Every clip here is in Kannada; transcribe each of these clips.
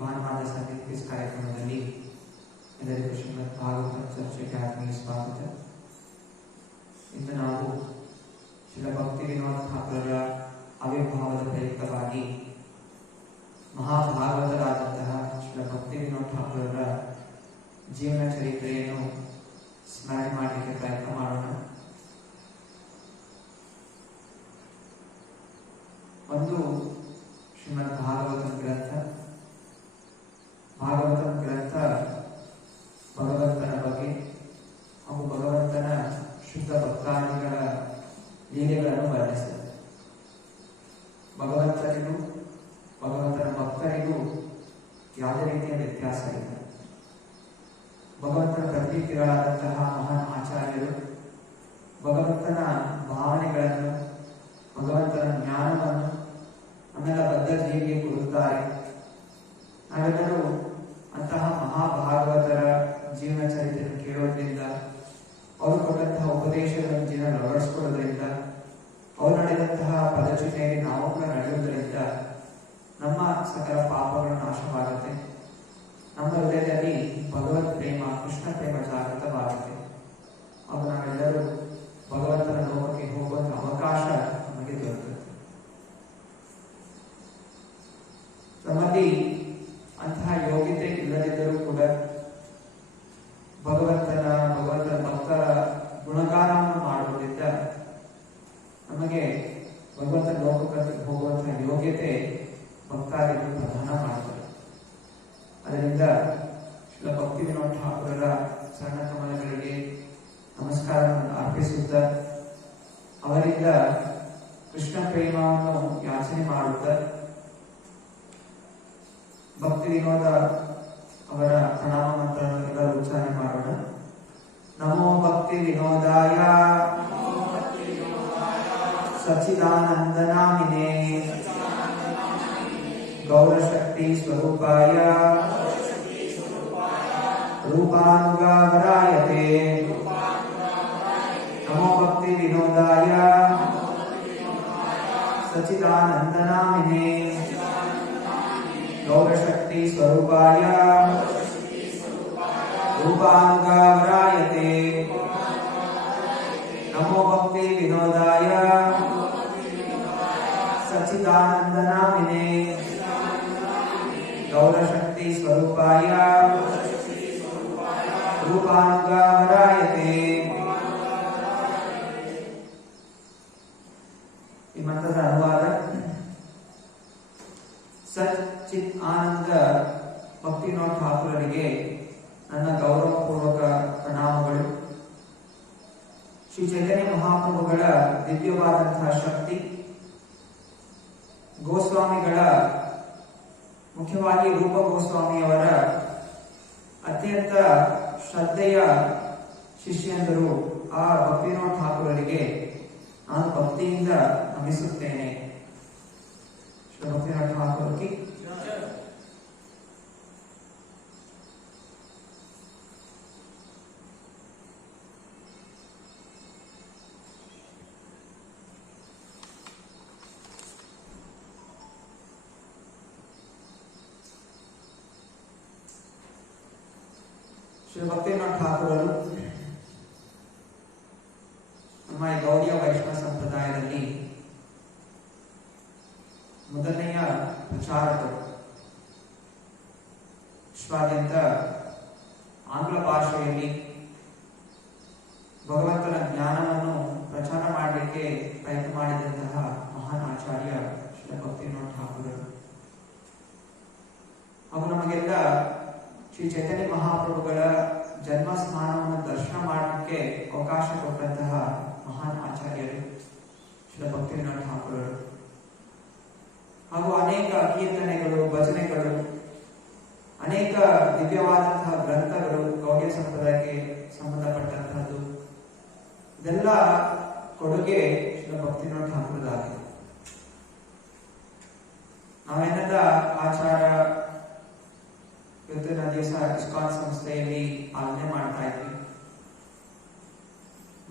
ಭಾನುವಾರದ ಸಂಗೀತ ಕ್ವಿಜ್ ಕಾರ್ಯಕ್ರಮದಲ್ಲಿ ಎಲ್ಲರಿಗೂ ಶ್ರೀಮದ್ ಭಾಗವತ ಚರ್ಚೆಗೆ ಆತ್ಮೀಯ ಸ್ವಾಗತ. ಇಂದು ನಾವು ಶ್ರೀಲ ಭಕ್ತಿ ವಿನೋದ ಠಾಕೂರರ ಆವಿರ್ಭಾವದ ಪ್ರಯುಕ್ತವಾಗಿ ಮಹಾಭಾಗವತರಾದಂತಹ ಶ್ರೀಲ ಭಕ್ತಿ ವಿನೋದ ಠಾಕೂರರ ಜೀವನ ಚರಿತ್ರೆಯನ್ನು ಸ್ಮರಣೆ ಮಾಡಲಿಕ್ಕೆ ಪ್ರಯತ್ನ ಮಾಡೋಣ. ಒಂದು ಶ್ರೀಮದ್ ಭಾಗವತಂ ಗ್ರಂಥ. ಭಾಗವತಂ ಗ್ರಂಥ ಭಗವಂತನ ಬಗ್ಗೆ ಹಾಗೂ ಭಗವಂತನ ಶುದ್ಧ ಭಕ್ತಾದಿಗಳ ಲೀಲೆಗಳನ್ನು ವರ್ಣಿಸುತ್ತದೆ. ಭಗವಂತನಿಗೂ ಭಗವಂತನ ಭಕ್ತರಿಗೂ ಯಾವುದೇ ರೀತಿಯ ವ್ಯತ್ಯಾಸ ಇಲ್ಲ. ಭಗವಂತನ ಪ್ರತೀಕಗಳಾದಂತಹ ಮಹಾನ್ ಆಚಾರ್ಯರು ಭಗವಂತನ ಭಾವನೆಗಳನ್ನು, ಭಗವಂತನ ಜ್ಞಾನವನ್ನು ನಮ್ಮೆಲ್ಲ ಬದ್ಧ ಜೀವಿಗೆ ಕೊಡುತ್ತಾರೆ. ನಾವೆಲ್ಲರೂ ಅಂತಹ ಮಹಾಭಾಗವತರ ಜೀವನ ಚರಿತ್ರೆಯನ್ನು ಕೇಳೋದ್ರಿಂದ, ಅವರು ಕೊಟ್ಟಂತಹ ಉಪದೇಶಗಳನ್ನು ಜೀವನ ಅಳವಡಿಸಿಕೊಳ್ಳೋದ್ರಿಂದ, ಅವರು ನಡೆದಂತಹ ಪದಚಿಹ್ನೆಯಲ್ಲಿ ನಾವು ಕೂಡ ನಡೆಯುವುದರಿಂದ ನಮ್ಮ ಸಕಲ ಪಾಪಗಳು ನಾಶವಾಗುತ್ತೆ. ನಮ್ಮ ಹೃದಯದಲ್ಲಿ ಭಗವತ್ ಪ್ರೇಮ, ಕೃಷ್ಣ ಪ್ರೇಮ ಜಾಗೃತವಾಗುತ್ತೆ. ಹಾಗೂ ನಾವೆಲ್ಲರೂ ಭಗವಂತನ ಲೋಕಕ್ಕೆ ಹೋಗುವಂತಹ ಅವಕಾಶ ನಮಗೆ ದೊರೆಯುತ್ತದೆ. ನಮ್ಮಲ್ಲಿ ಅಂತಹ ಯೋಗ್ಯತೆ ಇಲ್ಲದಿದ್ದರೂ ಕೂಡ ಭಗವಂತನ ಭಕ್ತರ ಗುಣಗಾನವನ್ನು ಮಾಡುವುದರಿಂದ ನಮಗೆ ಭಗವಂತನ ಲೋಕಕ್ಕೆ ಹೋಗುವಂತಹ ಯೋಗ್ಯತೆ ಭಕ್ತಾದಿಗಳು ಪ್ರದಾನ ಮಾಡುತ್ತಾರೆ. ಅದರಿಂದ ಶ್ರೀಲ ಭಕ್ತಿ ವಿನೋದ ಠಾಕೂರರ ಸಣ್ಣ ಕಮಲಗಳಿಗೆ ನಮಸ್ಕಾರವನ್ನು ಅರ್ಪಿಸುತ್ತ ಅವರಿಂದ ಕೃಷ್ಣ ಪ್ರೇಮವನ್ನು ಯಾಚನೆ ಮಾಡುತ್ತಾ ಭಕ್ತಿ ವಿನೋದ ಅವರ ಪ್ರಣಾಮ ಮಂತ್ರವನ್ನು ಎಲ್ಲರೂ ಉಚ್ಚಾರಣೆ ಮಾಡೋಣ. ನಮೋ ಭಕ್ತಿ ವಿನೋದಾಯ ಸಚ್ಚಿದಾನಂದನಾಮಿನೇ ಗೌರಶಕ್ತಿ ಸ್ವರೂಪಾಯ ರೂಪಾನುಗಾವರಾಯತೆ. ನಮೋ ಭಕ್ತಿ ವಿನೋದಾಯ ಸಚ್ಚಿದಾನಂದನಾಮಿನೇ ಗೌರಶಕ್ತಿ ಸ್ವರೂಪಾಯ ರೂಪಾನುಗಾವರಾಯತೆ. ನಮೋ ಭಕ್ತಿ ವಿನೋದಾಯ ಸಚ್ಚಿದಾನಂದನಾಮಿನೇ ಗೌರಶಕ್ತಿ ಸ್ವರೂಪಾಯ ರೂಪಾನುಗಾವರಾಯತೆ. ಈ ಮಂತ್ರದ ಅನುವಾದ. ಸಚ್ಚಿತ್ ಆನಂದ ಭಕ್ತಿ ವಿನೋದ ಠಾಕೂರರಿಗೆ ನನ್ನ ಗೌರವಪೂರ್ವಕ ಪ್ರಣಾಮಗಳು. ಶ್ರೀ ಚೈತನ್ಯ ಮಹಾಪ್ರಭುಗಳ ದಿವ್ಯವಾದಂತಹ ಶಕ್ತಿ, ಗೋಸ್ವಾಮಿಗಳ, ಮುಖ್ಯವಾಗಿ ರೂಪ ಗೋಸ್ವಾಮಿಯವರ ಅತ್ಯಂತ ಶ್ರದ್ಧೆಯ ಶಿಷ್ಯಂದರು ಆ ಭಕ್ತಿ ವಿನೋದ ಠಾಕೂರರಿಗೆ ನಾನು ಭಕ್ತಿಯಿಂದ ನಮಿಸುತ್ತೇನೆ. ಶ್ರೀ ಭಕ್ತಿ ವಿನೋದ ಠಾಕೂರ್ ಕಿ ಶ್ರೀ ಭಕ್ತಿ ವಿನೋದ ಠಾಕೂರರು ನಮ್ಮ ಈ ಗೌಡಿಯ ವೈಷ್ಣವ ಸಂಪ್ರದಾಯದಲ್ಲಿ ಮೊದಲನೆಯ ಪ್ರಚಾರಕರು. ವಿಶ್ವಾದ್ಯಂತ ಆಂಗ್ಲ ಭಾಷೆಯಲ್ಲಿ ಭಗವಂತನ ಜ್ಞಾನವನ್ನು ಪ್ರಚಾರ ಮಾಡಲಿಕ್ಕೆ ಪ್ರಯತ್ನ ಮಾಡಿದಂತಹ ಮಹಾನ್ ಆಚಾರ್ಯ ಶ್ರೀ ಭಕ್ತಿ ವಿನೋದ ಠಾಕೂರರು. ಹಾಗೂ ನಮಗೆಲ್ಲ ಶ್ರೀ ಚೈತನ್ಯ ಮಹಾಪ್ರಭುಗಳ ಜನ್ಮ ಸ್ಥಾನವನ್ನು ದರ್ಶನ ಮಾಡಲಿಕ್ಕೆ ಅವಕಾಶ ಕೊಟ್ಟಂತಹ ಮಹಾನ್ ಆಚಾರ್ಯರು ಶ್ರೀ ಭಕ್ತಿ ವಿನೋದ ಠಾಕೂರರು. ಹಾಗೂ ಅನೇಕ ಕೀರ್ತನೆಗಳು, ಭಜನೆಗಳು, ಅನೇಕ ದಿವ್ಯವಾದಂತಹ ಗ್ರಂಥಗಳು ಗೌಡಿಯ ಸಂಪ್ರದಾಯಕ್ಕೆ ಸಂಬಂಧಪಟ್ಟಂತಹದ್ದು. ಇದೆಲ್ಲ ಕೊಡುಗೆ ಶ್ರೀ ಭಕ್ತಿ ವಿನೋದ ಠಾಕೂರದಾಗಿದೆ. ನಾವೇನದ ಆಚಾರ ಇವತ್ತಿನ ದಿವಸ ಇಸ್ಕಾನ್ ಸಂಸ್ಥೆಯಲ್ಲಿ ಆಜ್ಞೆ ಮಾಡ್ತಾ ಇದ್ವಿ.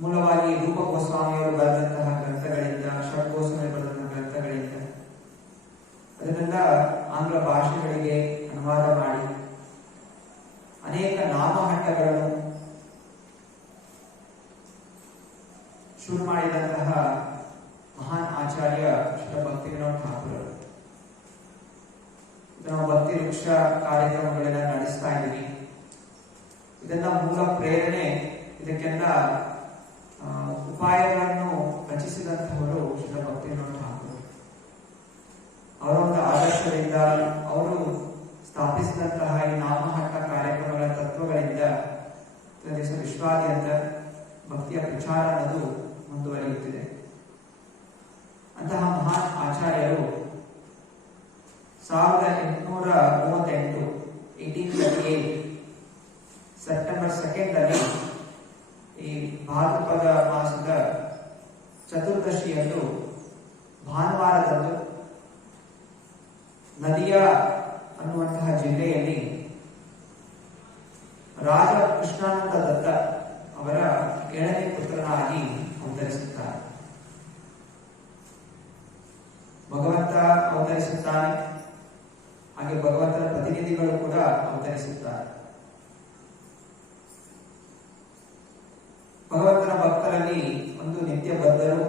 ಮೂಲವಾಗಿ ರೂಪ ಗೋಸ್ವಾಮಿಯವರು ಬರೆದಂತಹ ಗ್ರಂಥಗಳಿಂದ, ಷಡ್ ಗೋಸ್ವಾಮಿ ಬರೆದಂತಹ ಗ್ರಂಥಗಳಿಂದ, ಅದರಿಂದ ಆಂಗ್ಲ ಭಾಷೆಗಳಿಗೆ ಅನುವಾದ ಅನುವಾದ ಮಾಡಿ ಅನೇಕ ನಾಮಹಟ್ಟಗಳನ್ನು ಶುರು ಮಾಡಿದಂತಹ ಮಹಾನ್ ಆಚಾರ್ಯ ಶ್ರೀ ಭಕ್ತಿ ವಿನೋದ್ ಠಾಕೂರ್. ನಾವು ಭಕ್ತಿ ವೃಕ್ಷ ಕಾರ್ಯಕ್ರಮಗಳೆಲ್ಲ ನಡೆಸ್ತಾ ಇದ್ದೀವಿ. ಇದೆಲ್ಲ ಮೂಲ ಪ್ರೇರಣೆ, ಇದಕ್ಕೆಲ್ಲ ಉಪಾಯಗಳನ್ನು ರಚಿಸಿದಂತಹವರು ಶ್ರೀ ಭಕ್ತಿ ವಿನೋದ್ ಠಾಕೂರ್. ಅವರ ಒಂದು ಆದರ್ಶದಿಂದ, ಅವರು ಸ್ಥಾಪಿಸಿದಂತಹ ಈ ನಾಮಹಟ್ಟ ಕಾರ್ಯಕ್ರಮಗಳ ತತ್ವಗಳಿಂದ ದೇಶ ವಿಶ್ವಾದ್ಯಂತ ಭಕ್ತಿಯ ಪ್ರಚಾರ ಅನ್ನೋದು ಮುಂದುವರಿಯುತ್ತಿದೆ. ಅಂತಹ ಮಹಾನ್ ಆಚಾರ್ಯರು 1838 ಸೆಪ್ಟೆಂಬರ್ 2 ಈ ಭಾದ್ರಪದ ಮಾಸದ ಚತುರ್ದಶಿಯಂದು ಭಾನುವಾರದಂದು ನದಿಯಾ ಅನ್ನುವಂತಹ ಜಿಲ್ಲೆಯಲ್ಲಿ ರಾಜ ಕೃಷ್ಣಾನಂದ ದತ್ತ ಅವರ 7ನೇ ಪುತ್ರನಾಗಿ ಅವತರಿಸುತ್ತಾರೆ. ಭಗವಂತ ಅವತರಿಸುತ್ತಾನೆ, ಹಾಗೆ ಭಗವಂತನ ಪ್ರತಿನಿಧಿಗಳು ಕೂಡ ಅವತರಿಸುತ್ತಾರೆ. ಭಗವಂತನ ಭಕ್ತರಲ್ಲಿ ಒಂದು ನಿತ್ಯ ಬದ್ಧರು,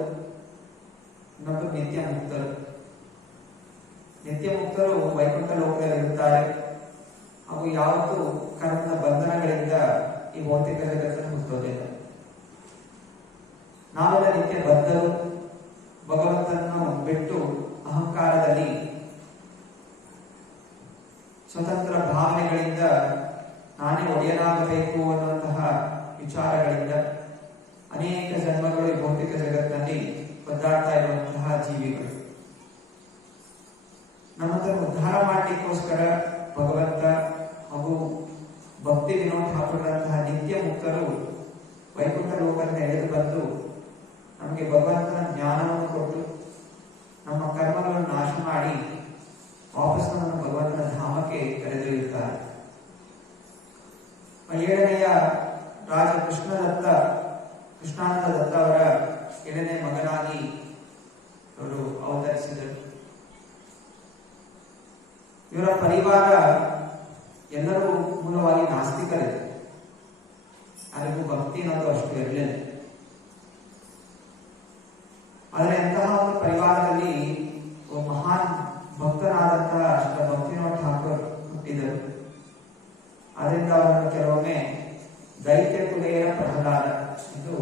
ಇನ್ನೊಬ್ಬರು ನಿತ್ಯ ಮುಕ್ತರು. ನಿತ್ಯ ಮುಕ್ತರು ವೈಕುಂಠ ಲೋಕದಲ್ಲಿರುತ್ತಾರೆ. ಅವು ಯಾವತ್ತೂ ಕರ್ಮದ ಬಂಧನಗಳಿಂದ ಈ ಭೌತಿಕ ಜಗತ್ತನ್ನು ಮುಕ್ತೋದಿಲ್ಲ. ನಾವೆಲ್ಲ ನಿತ್ಯ ಬದ್ಧರು, ಭಗವಂತನನ್ನು ಬಿಟ್ಟು ಅಹಂಕಾರದಲ್ಲಿ ಸ್ವತಂತ್ರ ಭಾವನೆಗಳಿಂದ ನಾನೇ ಒಡೆಯನಾಗಬೇಕು ಅನ್ನುವಂತಹ ವಿಚಾರಗಳಿಂದ ಅನೇಕ ಜನ್ಮಗಳು ಈ ಭೌತಿಕ ಜಗತ್ತಿನಲ್ಲಿ ಒದ್ದಾಡ್ತಾ ಇರುವಂತಹ ಜೀವಿಗಳು. ನಮ್ಮನ್ನು ಉದ್ಧಾರ ಮಾಡಲಿಕ್ಕೋಸ್ಕರ ಭಗವಂತ ಹಾಗೂ ಭಕ್ತಿ ವಿನೋದ್ ಠಾಕೂರ್ರಂತಹ ನಿತ್ಯ ಮುಕ್ತರು ವೈಕುಂಠ ಲೋಕದಿಂದ ಎಳೆದು ಬಂದು ನಮಗೆ ಭಗವಂತನ ಜ್ಞಾನವನ್ನು ಕೊಟ್ಟು ನಮ್ಮ ಕರ್ಮಗಳನ್ನು ನಾಶ ಮಾಡಿ ವಾಪಸ್ ನಮ್ಮನ್ನು ಭಗವಂತನ ಧಾಮಕ್ಕೆ ಕರೆದೊಯ್ಯುತ್ತಾರೆ. 7ನೇಯ ರಾಜ ಕೃಷ್ಣಾನಂದ ದತ್ತ ಅವರ 7ನೇ ಮಗನಾಗಿ ಅವರು ಅವತರಿಸಿದರು. ಇವರ ಪರಿವಾರ ಎಲ್ಲರೂ ಮೂಲವಾಗಿ ನಾಸ್ತಿಕರಿದೆ. ಯಾರಿಗೂ ಭಕ್ತಿ ಅನ್ನೋದು ಅಷ್ಟು ಇರಲಿಲ್ಲ. ಆದರೆ ಅಂತಹ ಒಂದು ಪರಿವಾರದಲ್ಲಿ ಒಬ್ಬ ಮಹಾನ್ ಭಕ್ತನಾದಂತಹ ಶ್ರೀ ಭಕ್ತಿ ವಿನೋದ್ ಠಾಕೂರ್ ಹುಟ್ಟಿದರು. ಅದರಿಂದ ಅವರನ್ನು ಕೆಲವೊಮ್ಮೆ ದೈತ್ಯ ಕುಲೆಯ ಪ್ರಹ್ಲಾದ ಎಂದು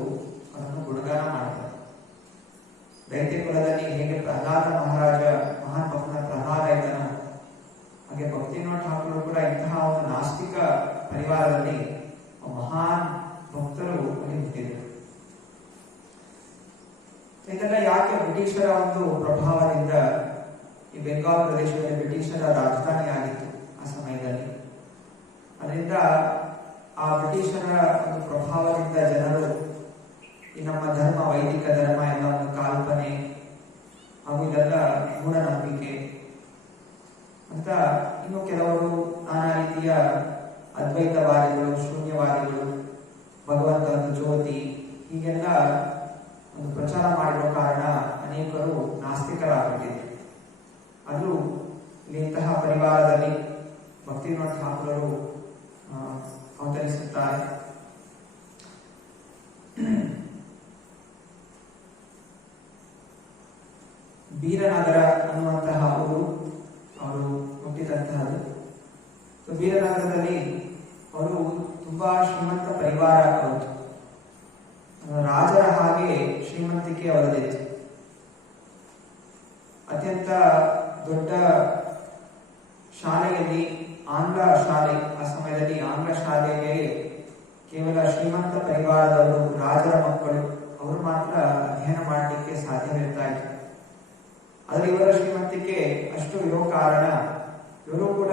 ಅವರನ್ನು ಗುಣಗಾನ ಮಾಡ್ತಾರೆ. ದೈತ್ಯ ಕುಲದಲ್ಲಿ ಹೇಗೆ ಪ್ರಹ್ಲಾದ ಮಹಾರಾಜ ಮಹಾನ್ ಭಕ್ತನ ಪ್ರಹ್ಲಾದ ಇದ್ದನು, ಹಾಗೆ ಭಕ್ತಿ ವಿನೋದ್ ಠಾಕೂರ್ ಕೂಡ ಇಂತಹ ಒಂದು ನಾಸ್ತಿಕ ಪರಿವಾರದಲ್ಲಿ ಮಹಾನ್ ಭಕ್ತರು ಹುಟ್ಟಿದರು. ಇದೆಲ್ಲ ಯಾಕೆ ಬ್ರಿಟಿಷರ ಒಂದು ಪ್ರಭಾವದಿಂದ, ಈ ಬೆಂಗಾಲ್ ಪ್ರದೇಶದಲ್ಲಿ ಬ್ರಿಟಿಷರ ರಾಜಧಾನಿ ಆಗಿತ್ತು ಆ ಸಮಯದಲ್ಲಿ. ಅದರಿಂದ ಆ ಬ್ರಿಟಿಷರ ಒಂದು ಪ್ರಭಾವದಿಂದ ಜನರು ಈ ನಮ್ಮ ಧರ್ಮ, ವೈದಿಕ ಧರ್ಮ ಎಲ್ಲ ಒಂದು ಕಾಲ್ಪನೆ ಹಾಗೂ ಇದೆಲ್ಲ ಮೂಢನಂಬಿಕೆ ಅಂತ ಇನ್ನು ಕೆಲವರು ನಾನಾ ರೀತಿಯ ಅದ್ವೈತವಾದಿಗಳು, ಶೂನ್ಯವಾದಿಗಳು, ಭಗವಂತ ಒಂದು ಜ್ಯೋತಿ, ಹೀಗೆಲ್ಲ ಒಂದು ಪ್ರಚಾರ ಮಾಡಿರೋ ಕಾರಣ ಅನೇಕರು ನಾಸ್ತಿಕರಾಗಿದ್ದಾರೆ. ಆದರೂ ಇಂತಹ ಪರಿವಾರದಲ್ಲಿ ಭಕ್ತಿ ವಿನೋದ್ ಠಾಕೂರರು ಅವತರಿಸುತ್ತಾರೆ. ಬೀರನಗರ ಅನ್ನುವಂತಹ ಊರು ಅವರು ಹುಟ್ಟಿದಂತಹದ್ದು. ಬೀರನಗರದಲ್ಲಿ ಅವರು ತುಂಬಾ ಶ್ರೀಮಂತ ಪರಿವಾರ ಆಯಿತು. ರಾಜರ ಹಾಗೆ ಶ್ರೀಮಂತಿಕೆ ಅವರದಿತ್ತು. ಅತ್ಯಂತ ದೊಡ್ಡ ಶಾಲೆಯಲ್ಲಿ ಆಂಗ್ಲ ಶಾಲೆ, ಆ ಸಮಯದಲ್ಲಿ ಆಂಗ್ಲ ಶಾಲೆಗೆ ಕೇವಲ ಶ್ರೀಮಂತ ಪರಿವಾರದವರು, ರಾಜರ ಮಕ್ಕಳು ಅವರು ಮಾತ್ರ ಅಧ್ಯಯನ ಮಾಡಲಿಕ್ಕೆ ಸಾಧ್ಯವಿರ್ತಾ ಇತ್ತು. ಆದರೆ ಇವರ ಶ್ರೀಮಂತಿಕೆ ಅಷ್ಟು ಇರೋ ಕಾರಣ ಇವರು ಕೂಡ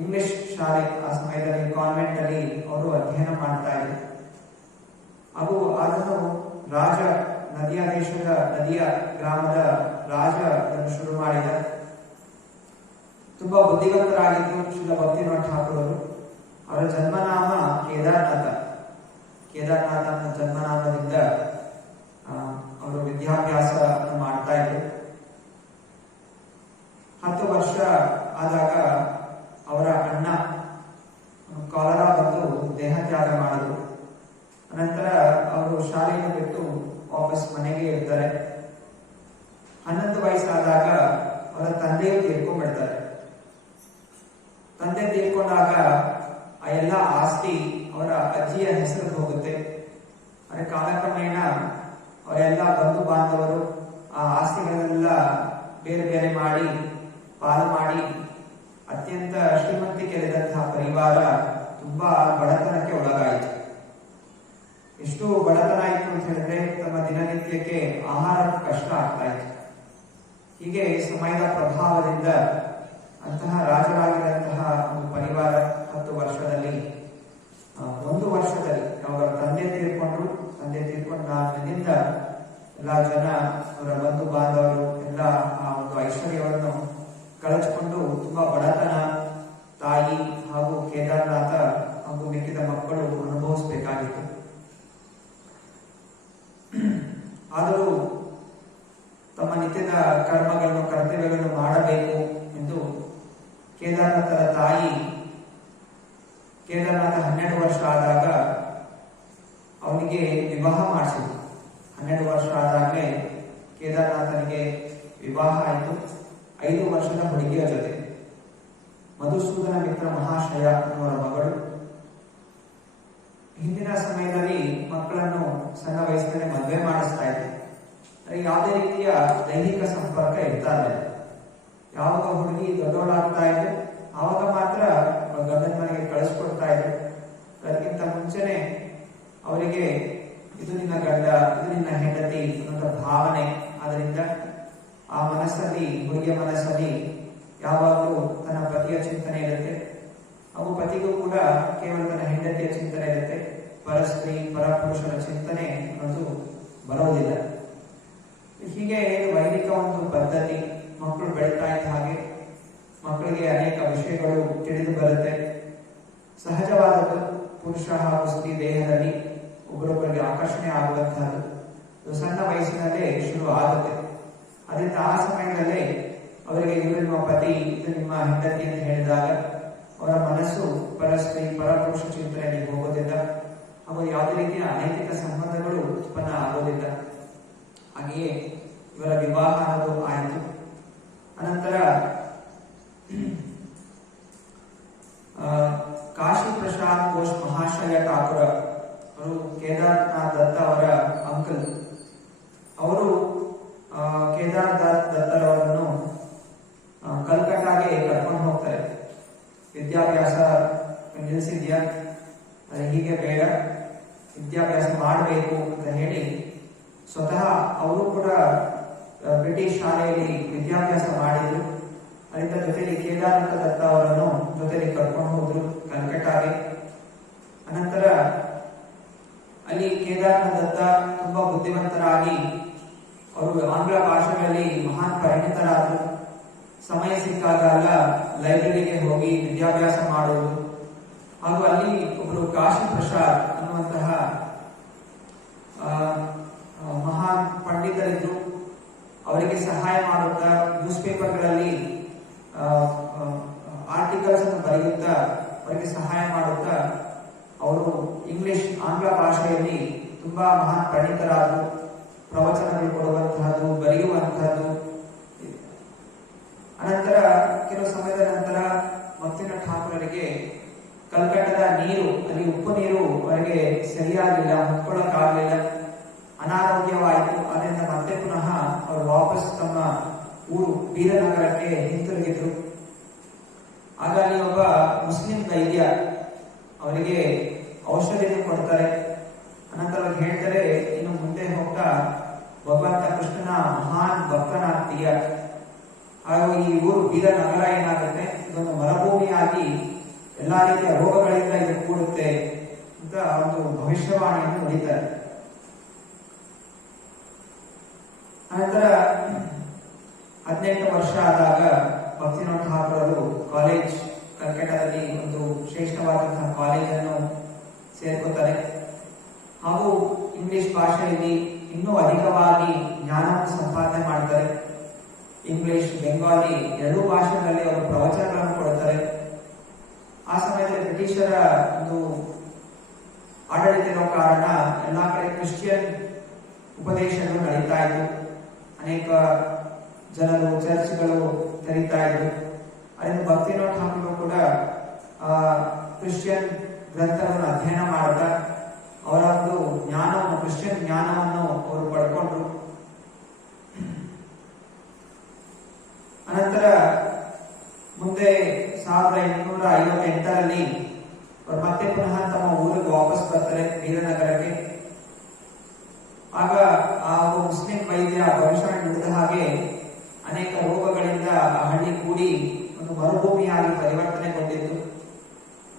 ಇಂಗ್ಲಿಷ್ ಶಾಲೆ, ಆ ಸಮಯದಲ್ಲಿ ಕಾನ್ವೆಂಟ್ ಅಲ್ಲಿ ಅವರು ಅಧ್ಯಯನ ಮಾಡ್ತಾ ಇದ್ರು. ಹಾಗೂ ಅದನ್ನು ರಾಜ ನದಿಯಾ ಗ್ರಾಮದ ರಾಜ ಅದನ್ನು ಶುರು ಮಾಡಿದ. ತುಂಬಾ ಬುದ್ಧಿವಂತರಾಗಿದ್ದು ಶ್ರೀ ಭಕ್ತಿ ವಿನೋದ್ ಠಾಕೂರ್ ಅವರು. ಅವರ ಜನ್ಮನಾಮ ಕೇದಾರನಾಥ ಅನ್ನೋ ಜನ್ಮನಾಮದಿಂದ ಅವರು ವಿದ್ಯಾಭ್ಯಾಸ ಮಾಡ್ತಾ ಇದ್ರು. 10 ವರ್ಷ ಆದಾಗ ಅವರ ಶಾಲೆಯನ್ನು ಬಿಟ್ಟು ವಾಪಸ್ ಮನೆಗೆ ಇರ್ತಾರೆ. 11 ವಯಸ್ಸಾದಾಗ ಅವರ ತಂದೆಯು ತೀರ್ಕೊಂಡ್ಬಿಡ್ತಾರೆ. ತಂದೆ ತೀರ್ಕೊಂಡಾಗ ಆ ಎಲ್ಲ ಆಸ್ತಿ ಅವರ ಅಜ್ಜಿಯ ಹೆಸರಿಗೆ ಹೋಗುತ್ತೆ. ಅದೇ ಕಾಲಕ್ರಮೇಣ ಅವರೆಲ್ಲ ಬಂಧು ಬಾಂಧವರು ಆ ಆಸ್ತಿಗಳನ್ನೆಲ್ಲ ಬೇರೆ ಬೇರೆ ಮಾಡಿ ಪಾಲು ಮಾಡಿ ಅತ್ಯಂತ ಶ್ರೀಮಂತಿಕೆಯಲ್ಲಿದ್ದಂತಹ ಪರಿವಾರ ತುಂಬಾ ಬಡತನಕ್ಕೆ ಒಳಗಾಯಿತು. ಎಷ್ಟು ಬಡತನ ಆಯಿತು ಅಂತ ಹೇಳಿದ್ರೆ ತಮ್ಮ ದಿನನಿತ್ಯಕ್ಕೆ ಆಹಾರ ಕಷ್ಟ ಆಗ್ತಾ ಇತ್ತು. ಹೀಗೆ ಸಮಯದ ಪ್ರಭಾವದಿಂದ ಅಂತಹ ರಾಜರಾಗಿರುವಂತಹ ಒಂದು ಪರಿವಾರ 10 ವರ್ಷದಲ್ಲಿ 1 ವರ್ಷದಲ್ಲಿ ಅವರ ತಂದೆ ತೀರ್ಕೊಂಡಾದ್ರಿಂದ ಎಲ್ಲ ಜನ ಅವರ ಬಂಧು ಬಾಂಧವರು ಎಲ್ಲ ಆ ಒಂದು ಐಶ್ವರ್ಯವನ್ನು ಕಳೆದುಕೊಂಡು ತುಂಬಾ ಬಡತನ ತಾಯಿ ಹಾಗೂ ಕೇದಾರನಾಥ ಹಾಗೂ ಮಿಕ್ಕಿದ ಮಕ್ಕಳು ಅನುಭವಿಸಬೇಕಾಗಿತ್ತು. ಆದರೂ ತಮ್ಮ ನಿತ್ಯದ ಕರ್ತವ್ಯಗಳನ್ನು ಮಾಡಬೇಕು ಎಂದು ಕೇದಾರನಾಥರ ತಾಯಿ ಕೇದಾರನಾಥ 12 ವರ್ಷ ಆದಾಗ ಅವನಿಗೆ ವಿವಾಹ ಮಾಡಿಸಿದ್ರು. 12 ವರ್ಷ ಆದಾಗಲೇ ಕೇದಾರನಾಥನಿಗೆ ವಿವಾಹ ಆಯಿತು. 5 ವರ್ಷದ ಹುಡುಗಿಯ ಜೊತೆ ಮಧುಸೂದನ ಮಿತ್ರ ಮಹಾಶಯ ಅನ್ನುವರ ಮಗಳು. ಹಿಂದಿನ ಸಮಯದಲ್ಲಿ ಮಕ್ಕಳನ್ನು ಸಣ್ಣ ವಯಸ್ಸಿನಲ್ಲಿ ಮದುವೆ ಮಾಡಿಸ್ತಾ ಇದ್ರು. ಯಾವುದೇ ರೀತಿಯ ದೈಹಿಕ ಸಂಪರ್ಕ ಇರ್ತಾ ಇರಲಿಲ್ಲ. ಯಾವಾಗ ಹುಡುಗಿ ದೊಡ್ಡವಳಾಗ್ತಾ ಇದ್ರು ಆವಾಗ ಮಾತ್ರ ಗಂಡನ ಮನೆಗೆ ಕಳಿಸ್ಕೊಡ್ತಾ ಇದ್ರು. ಅದಕ್ಕಿಂತ ಮುಂಚೆನೆ ಅವರಿಗೆ ಇದು ನಿನ್ನ ಗಂಡ, ಇದು ನಿನ್ನ ಹೆಂಡತಿ ಅನ್ನೋ ಭಾವನೆ. ಆದ್ದರಿಂದ ಆ ಮನಸ್ಸಲ್ಲಿ, ಹುಡುಗಿಯ ಮನಸ್ಸಲ್ಲಿ ಯಾವಾಗಲೂ ತನ್ನ ಪತಿಯ ಚಿಂತನೆ ಇರುತ್ತೆ. ಹಾಗೂ ಪತಿಗೂ ಕೂಡ ಕೇವಲ ತನ್ನ ಹೆಂಡತಿಯ ಚಿಂತನೆ ಇರುತ್ತೆ. ಪರಸ್ತ್ರೀ ಪರಪುರುಷರ ಚಿಂತನೆ ಅನ್ನೋದು ಬರೋದಿಲ್ಲ. ಹೀಗೆ ವೈದಿಕ ಒಂದು ಪದ್ಧತಿ. ಮಕ್ಕಳು ಬೆಳೀತಾ ಇದ್ದ ಹಾಗೆ ಮಕ್ಕಳಿಗೆ ಅನೇಕ ವಿಷಯಗಳು ತಿಳಿದು ಬರುತ್ತೆ. ಸಹಜವಾದದ್ದು ಪುರುಷ ಹಾಗೂ ಸ್ತ್ರೀ ದೇಹದಲ್ಲಿ ಒಬ್ಬರೊಬ್ಬರಿಗೆ ಆಕರ್ಷಣೆ ಆಗುವಂತಹದ್ದು ಸಣ್ಣ ವಯಸ್ಸಿನಲ್ಲೇ ಶುರು ಆಗುತ್ತೆ. ಅದರಿಂದ ಆ ಸಮಯದಲ್ಲೇ ಅವರಿಗೆ ಇವರು ನಿಮ್ಮ ಪತಿ, ಇದು ನಿಮ್ಮ ಹೆಂಡತಿ ಅಂತ ಹೇಳಿದಾಗ ಅವರ ಮನಸ್ಸು ಪರಸ್ತ್ರೀ ಪರಪುರುಷ ಚಿಂತನೆಗೆ ಹೋಗೋದಿಲ್ಲ. ಹಾಗೂ ಯಾವುದೇ ರೀತಿಯ ಅನೈತಿಕ ಸಂಬಂಧಗಳು ಉತ್ಪನ್ನ ಆಗೋದಿಲ್ಲ. ಹಾಗೆಯೇ ಇವರ ವಿವಾಹ ಅನ್ನೋದು ಆಯಿತು. ಅನಂತರ ಕಾಶಿ ಪ್ರಸಾದ್ ಘೋಷ್ ಮಹಾಶಯ ಠಾಕೂರ್ ಅವರು ಕೇದಾರನಾಥ್ ದತ್ತ ಅವರ ಅಂಕಲ್. ಅವರು ಕೇದಾರನಾಥ್ ದತ್ತರವರನ್ನು ಕಲ್ಕಟ್ಟಾಗೆ ಕರ್ಕೊಂಡು ಹೋಗ್ತಾರೆ. ವಿದ್ಯಾಭ್ಯಾಸ ನಿಲ್ಲಿಸಿದ್ಯಾ, ಹೀಗೆ ಬೇಡ, ವಿದ್ಯಾಭ್ಯಾಸ ಮಾಡಬೇಕು ಅಂತ ಹೇಳಿ ಸ್ವತಃ ಅವರು ಕೂಡ ಬ್ರಿಟಿಷ್ ಶಾಲೆಯಲ್ಲಿ ವಿದ್ಯಾಭ್ಯಾಸ ಮಾಡಿದ್ರು. ಅದರಿಂದ ಜೊತೆಲಿ ಕೇದಾರನಾಥ ದತ್ತ ಅವರನ್ನು ಜೊತೆಲಿ ಕರ್ಕೊಂಡು ಹೋದ್ರು ಕಲ್ಕಟ್ಟಾಗೆ. ಅನಂತರ ಅಲ್ಲಿ ಕೇದಾರನಾಥ ದತ್ತ ತುಂಬಾ ಬುದ್ಧಿವಂತರಾಗಿ ಅವರು ಆಂಗ್ಲ ಭಾಷೆಯಲ್ಲಿ ಮಹಾನ್ ಪರಿಣಿತರಾದರು. ಸಮಯ ಸಿಕ್ಕಾಗಲ್ಲ ಲೈಬ್ರರಿಗೆ ಹೋಗಿ ವಿದ್ಯಾಭ್ಯಾಸ ಮಾಡುವುದು. ಹಾಗೂ ಅಲ್ಲಿ ಒಬ್ಬರು ಕಾಶಿ ಪ್ರಸಾದ್ ಅನ್ನುವಂತಹ ಮಹಾನ್ ಪಂಡಿತರಿದ್ರು. ಅವರಿಗೆ ಸಹಾಯ ಮಾಡುತ್ತಾ ನ್ಯೂಸ್ ಪೇಪರ್ಗಳಲ್ಲಿ ಆರ್ಟಿಕಲ್ಸ್ ಅನ್ನು ಬರೆಯುತ್ತಾ ಅವರಿಗೆ ಸಹಾಯ ಮಾಡುತ್ತಾ ಅವರು ಆಂಗ್ಲ ಭಾಷೆಯಲ್ಲಿ ತುಂಬಾ ಮಹಾನ್ ಪಂಡಿತರಾದರು. ಪ್ರವಚನಗಳು ಕೊಡುವಂತಹದ್ದು, ಬರೆಯುವಂತಹದ್ದು. ಅನಂತರ ಕೆಲವು ಸಮಯದ ನಂತರ ಮತ್ತಿನ ಠಾಕೂರರಿಗೆ ಕಲ್ಕಟ್ಟದ ನೀರು, ಅಲ್ಲಿ ಉಪ್ಪು ನೀರು ಅವರಿಗೆ ಸರಿಯಾಗಿಲ್ಲ, ಹೊಂದ್ಕೊಳ್ಳಕ್ಕಾಗಲಿಲ್ಲ, ಅನಾರೋಗ್ಯವಾಯಿತು. ಅದರಿಂದ ಮತ್ತೆ ಪುನಃ ಅವರು ವಾಪಸ್ ತಮ್ಮ ಊರು ಬೀರನಗರಕ್ಕೆ ಹಿಂತಿರುಗಿದ್ರು. ಆಗ ಅಲ್ಲಿ ಒಬ್ಬ ಮುಸ್ಲಿಂ ವೈದ್ಯ ಅವರಿಗೆ ಔಷಧಿಯನ್ನು ಕೊಡ್ತಾರೆ. ಅನಂತರ ಅವ್ರಿಗೆ ಹೇಳ್ತಾರೆ, ಇನ್ನು ಮುಂದೆ ಹೋಗ್ತಾ ಭಗವಂತ ಕೃಷ್ಣನ ಮಹಾನ್ ಭಕ್ತನಾಗ್ತೀಯ. ಹಾಗೂ ಈ ಊರು ಬೀರನಗರ ಏನಾಗುತ್ತೆ, ಇದೊಂದು ಮರುಭೂಮಿಯಾಗಿ ಎಲ್ಲಾ ರೀತಿಯ ರೋಗಗಳಿಂದ ಇದು ಕೂಡುತ್ತೆ ಅಂತ ಒಂದು ಭವಿಷ್ಯವಾಣಿಯನ್ನು ನುಡಿತಾರೆ. ಅನಂತರ 18 ವರ್ಷ ಆದಾಗ ಭಕ್ತಿನಾಥ್ ಠಾಕೂರ್ ಅವರು ಕಾಲೇಜ್, ಕಲ್ಕಟ್ಟಾದಲ್ಲಿ ಒಂದು ಶ್ರೇಷ್ಠವಾದಂತಹ ಕಾಲೇಜನ್ನು ಸೇರ್ಕೋತಾರೆ. ಹಾಗೂ ಇಂಗ್ಲಿಷ್ ಭಾಷೆಯಲ್ಲಿ ಇನ್ನೂ ಅಧಿಕವಾಗಿ ಜ್ಞಾನವನ್ನು ಸಂಪಾದನೆ ಮಾಡ್ತಾರೆ. ಇಂಗ್ಲಿಷ್, ಬೆಂಗಾಲಿ ಎರಡೂ ಭಾಷೆಗಳಲ್ಲಿ ಅವರು ಪ್ರವಚನಗಳನ್ನು ಕೊಡುತ್ತಾರೆ. ಆ ಸಮಯದಲ್ಲಿ ಬ್ರಿಟಿಷರ ಒಂದು ಆಡಳಿತ ಇರೋ ಕಾರಣ ಎಲ್ಲಾ ಕಡೆ ಕ್ರಿಶ್ಚಿಯನ್ ಉಪದೇಶಗಳು ನಡೀತಾ ಇತ್ತು. ಅನೇಕ ಜನರು ಚರ್ಚ್ಗಳು ತೆರೀತಾ ಇದ್ರು. ಅದನ್ನು ಭಕ್ತಿವಿನೋದ ಠಾಕೂರ್ ಕೂಡ ಕ್ರಿಶ್ಚಿಯನ್ ಗ್ರಂಥಗಳನ್ನು ಅಧ್ಯಯನ ಮಾಡ್ತಾ ಅವರ ಒಂದು ಜ್ಞಾನವನ್ನು, ಕ್ರಿಶ್ಚಿಯನ್ ಜ್ಞಾನವನ್ನು ಅವರು ಪಡ್ಕೊಂಡ್ರು. ಅನಂತರ ಮುಂದೆ 1858ರಲ್ಲಿ ಅವರು ಮತ್ತೆ ಪುನಃ ತಮ್ಮ ಊರಿಗೆ ವಾಪಸ್ ಬರ್ತಾರೆ, ವೀರನಗರಕ್ಕೆ. ಆಗ ಆ ಮುಸ್ಲಿಂ ವೈದ್ಯ ಭವಿಷ್ಯವಾಣಿ ನುಡಿದ ಹಾಗೆ ಅನೇಕ ರೋಗಗಳಿಂದ ಆ ಹಳ್ಳಿ ಕೂಡಿ ಒಂದು ಮರುಭೂಮಿಯಾಗಿ ಪರಿವರ್ತನೆಗೊಂಡಿತ್ತು.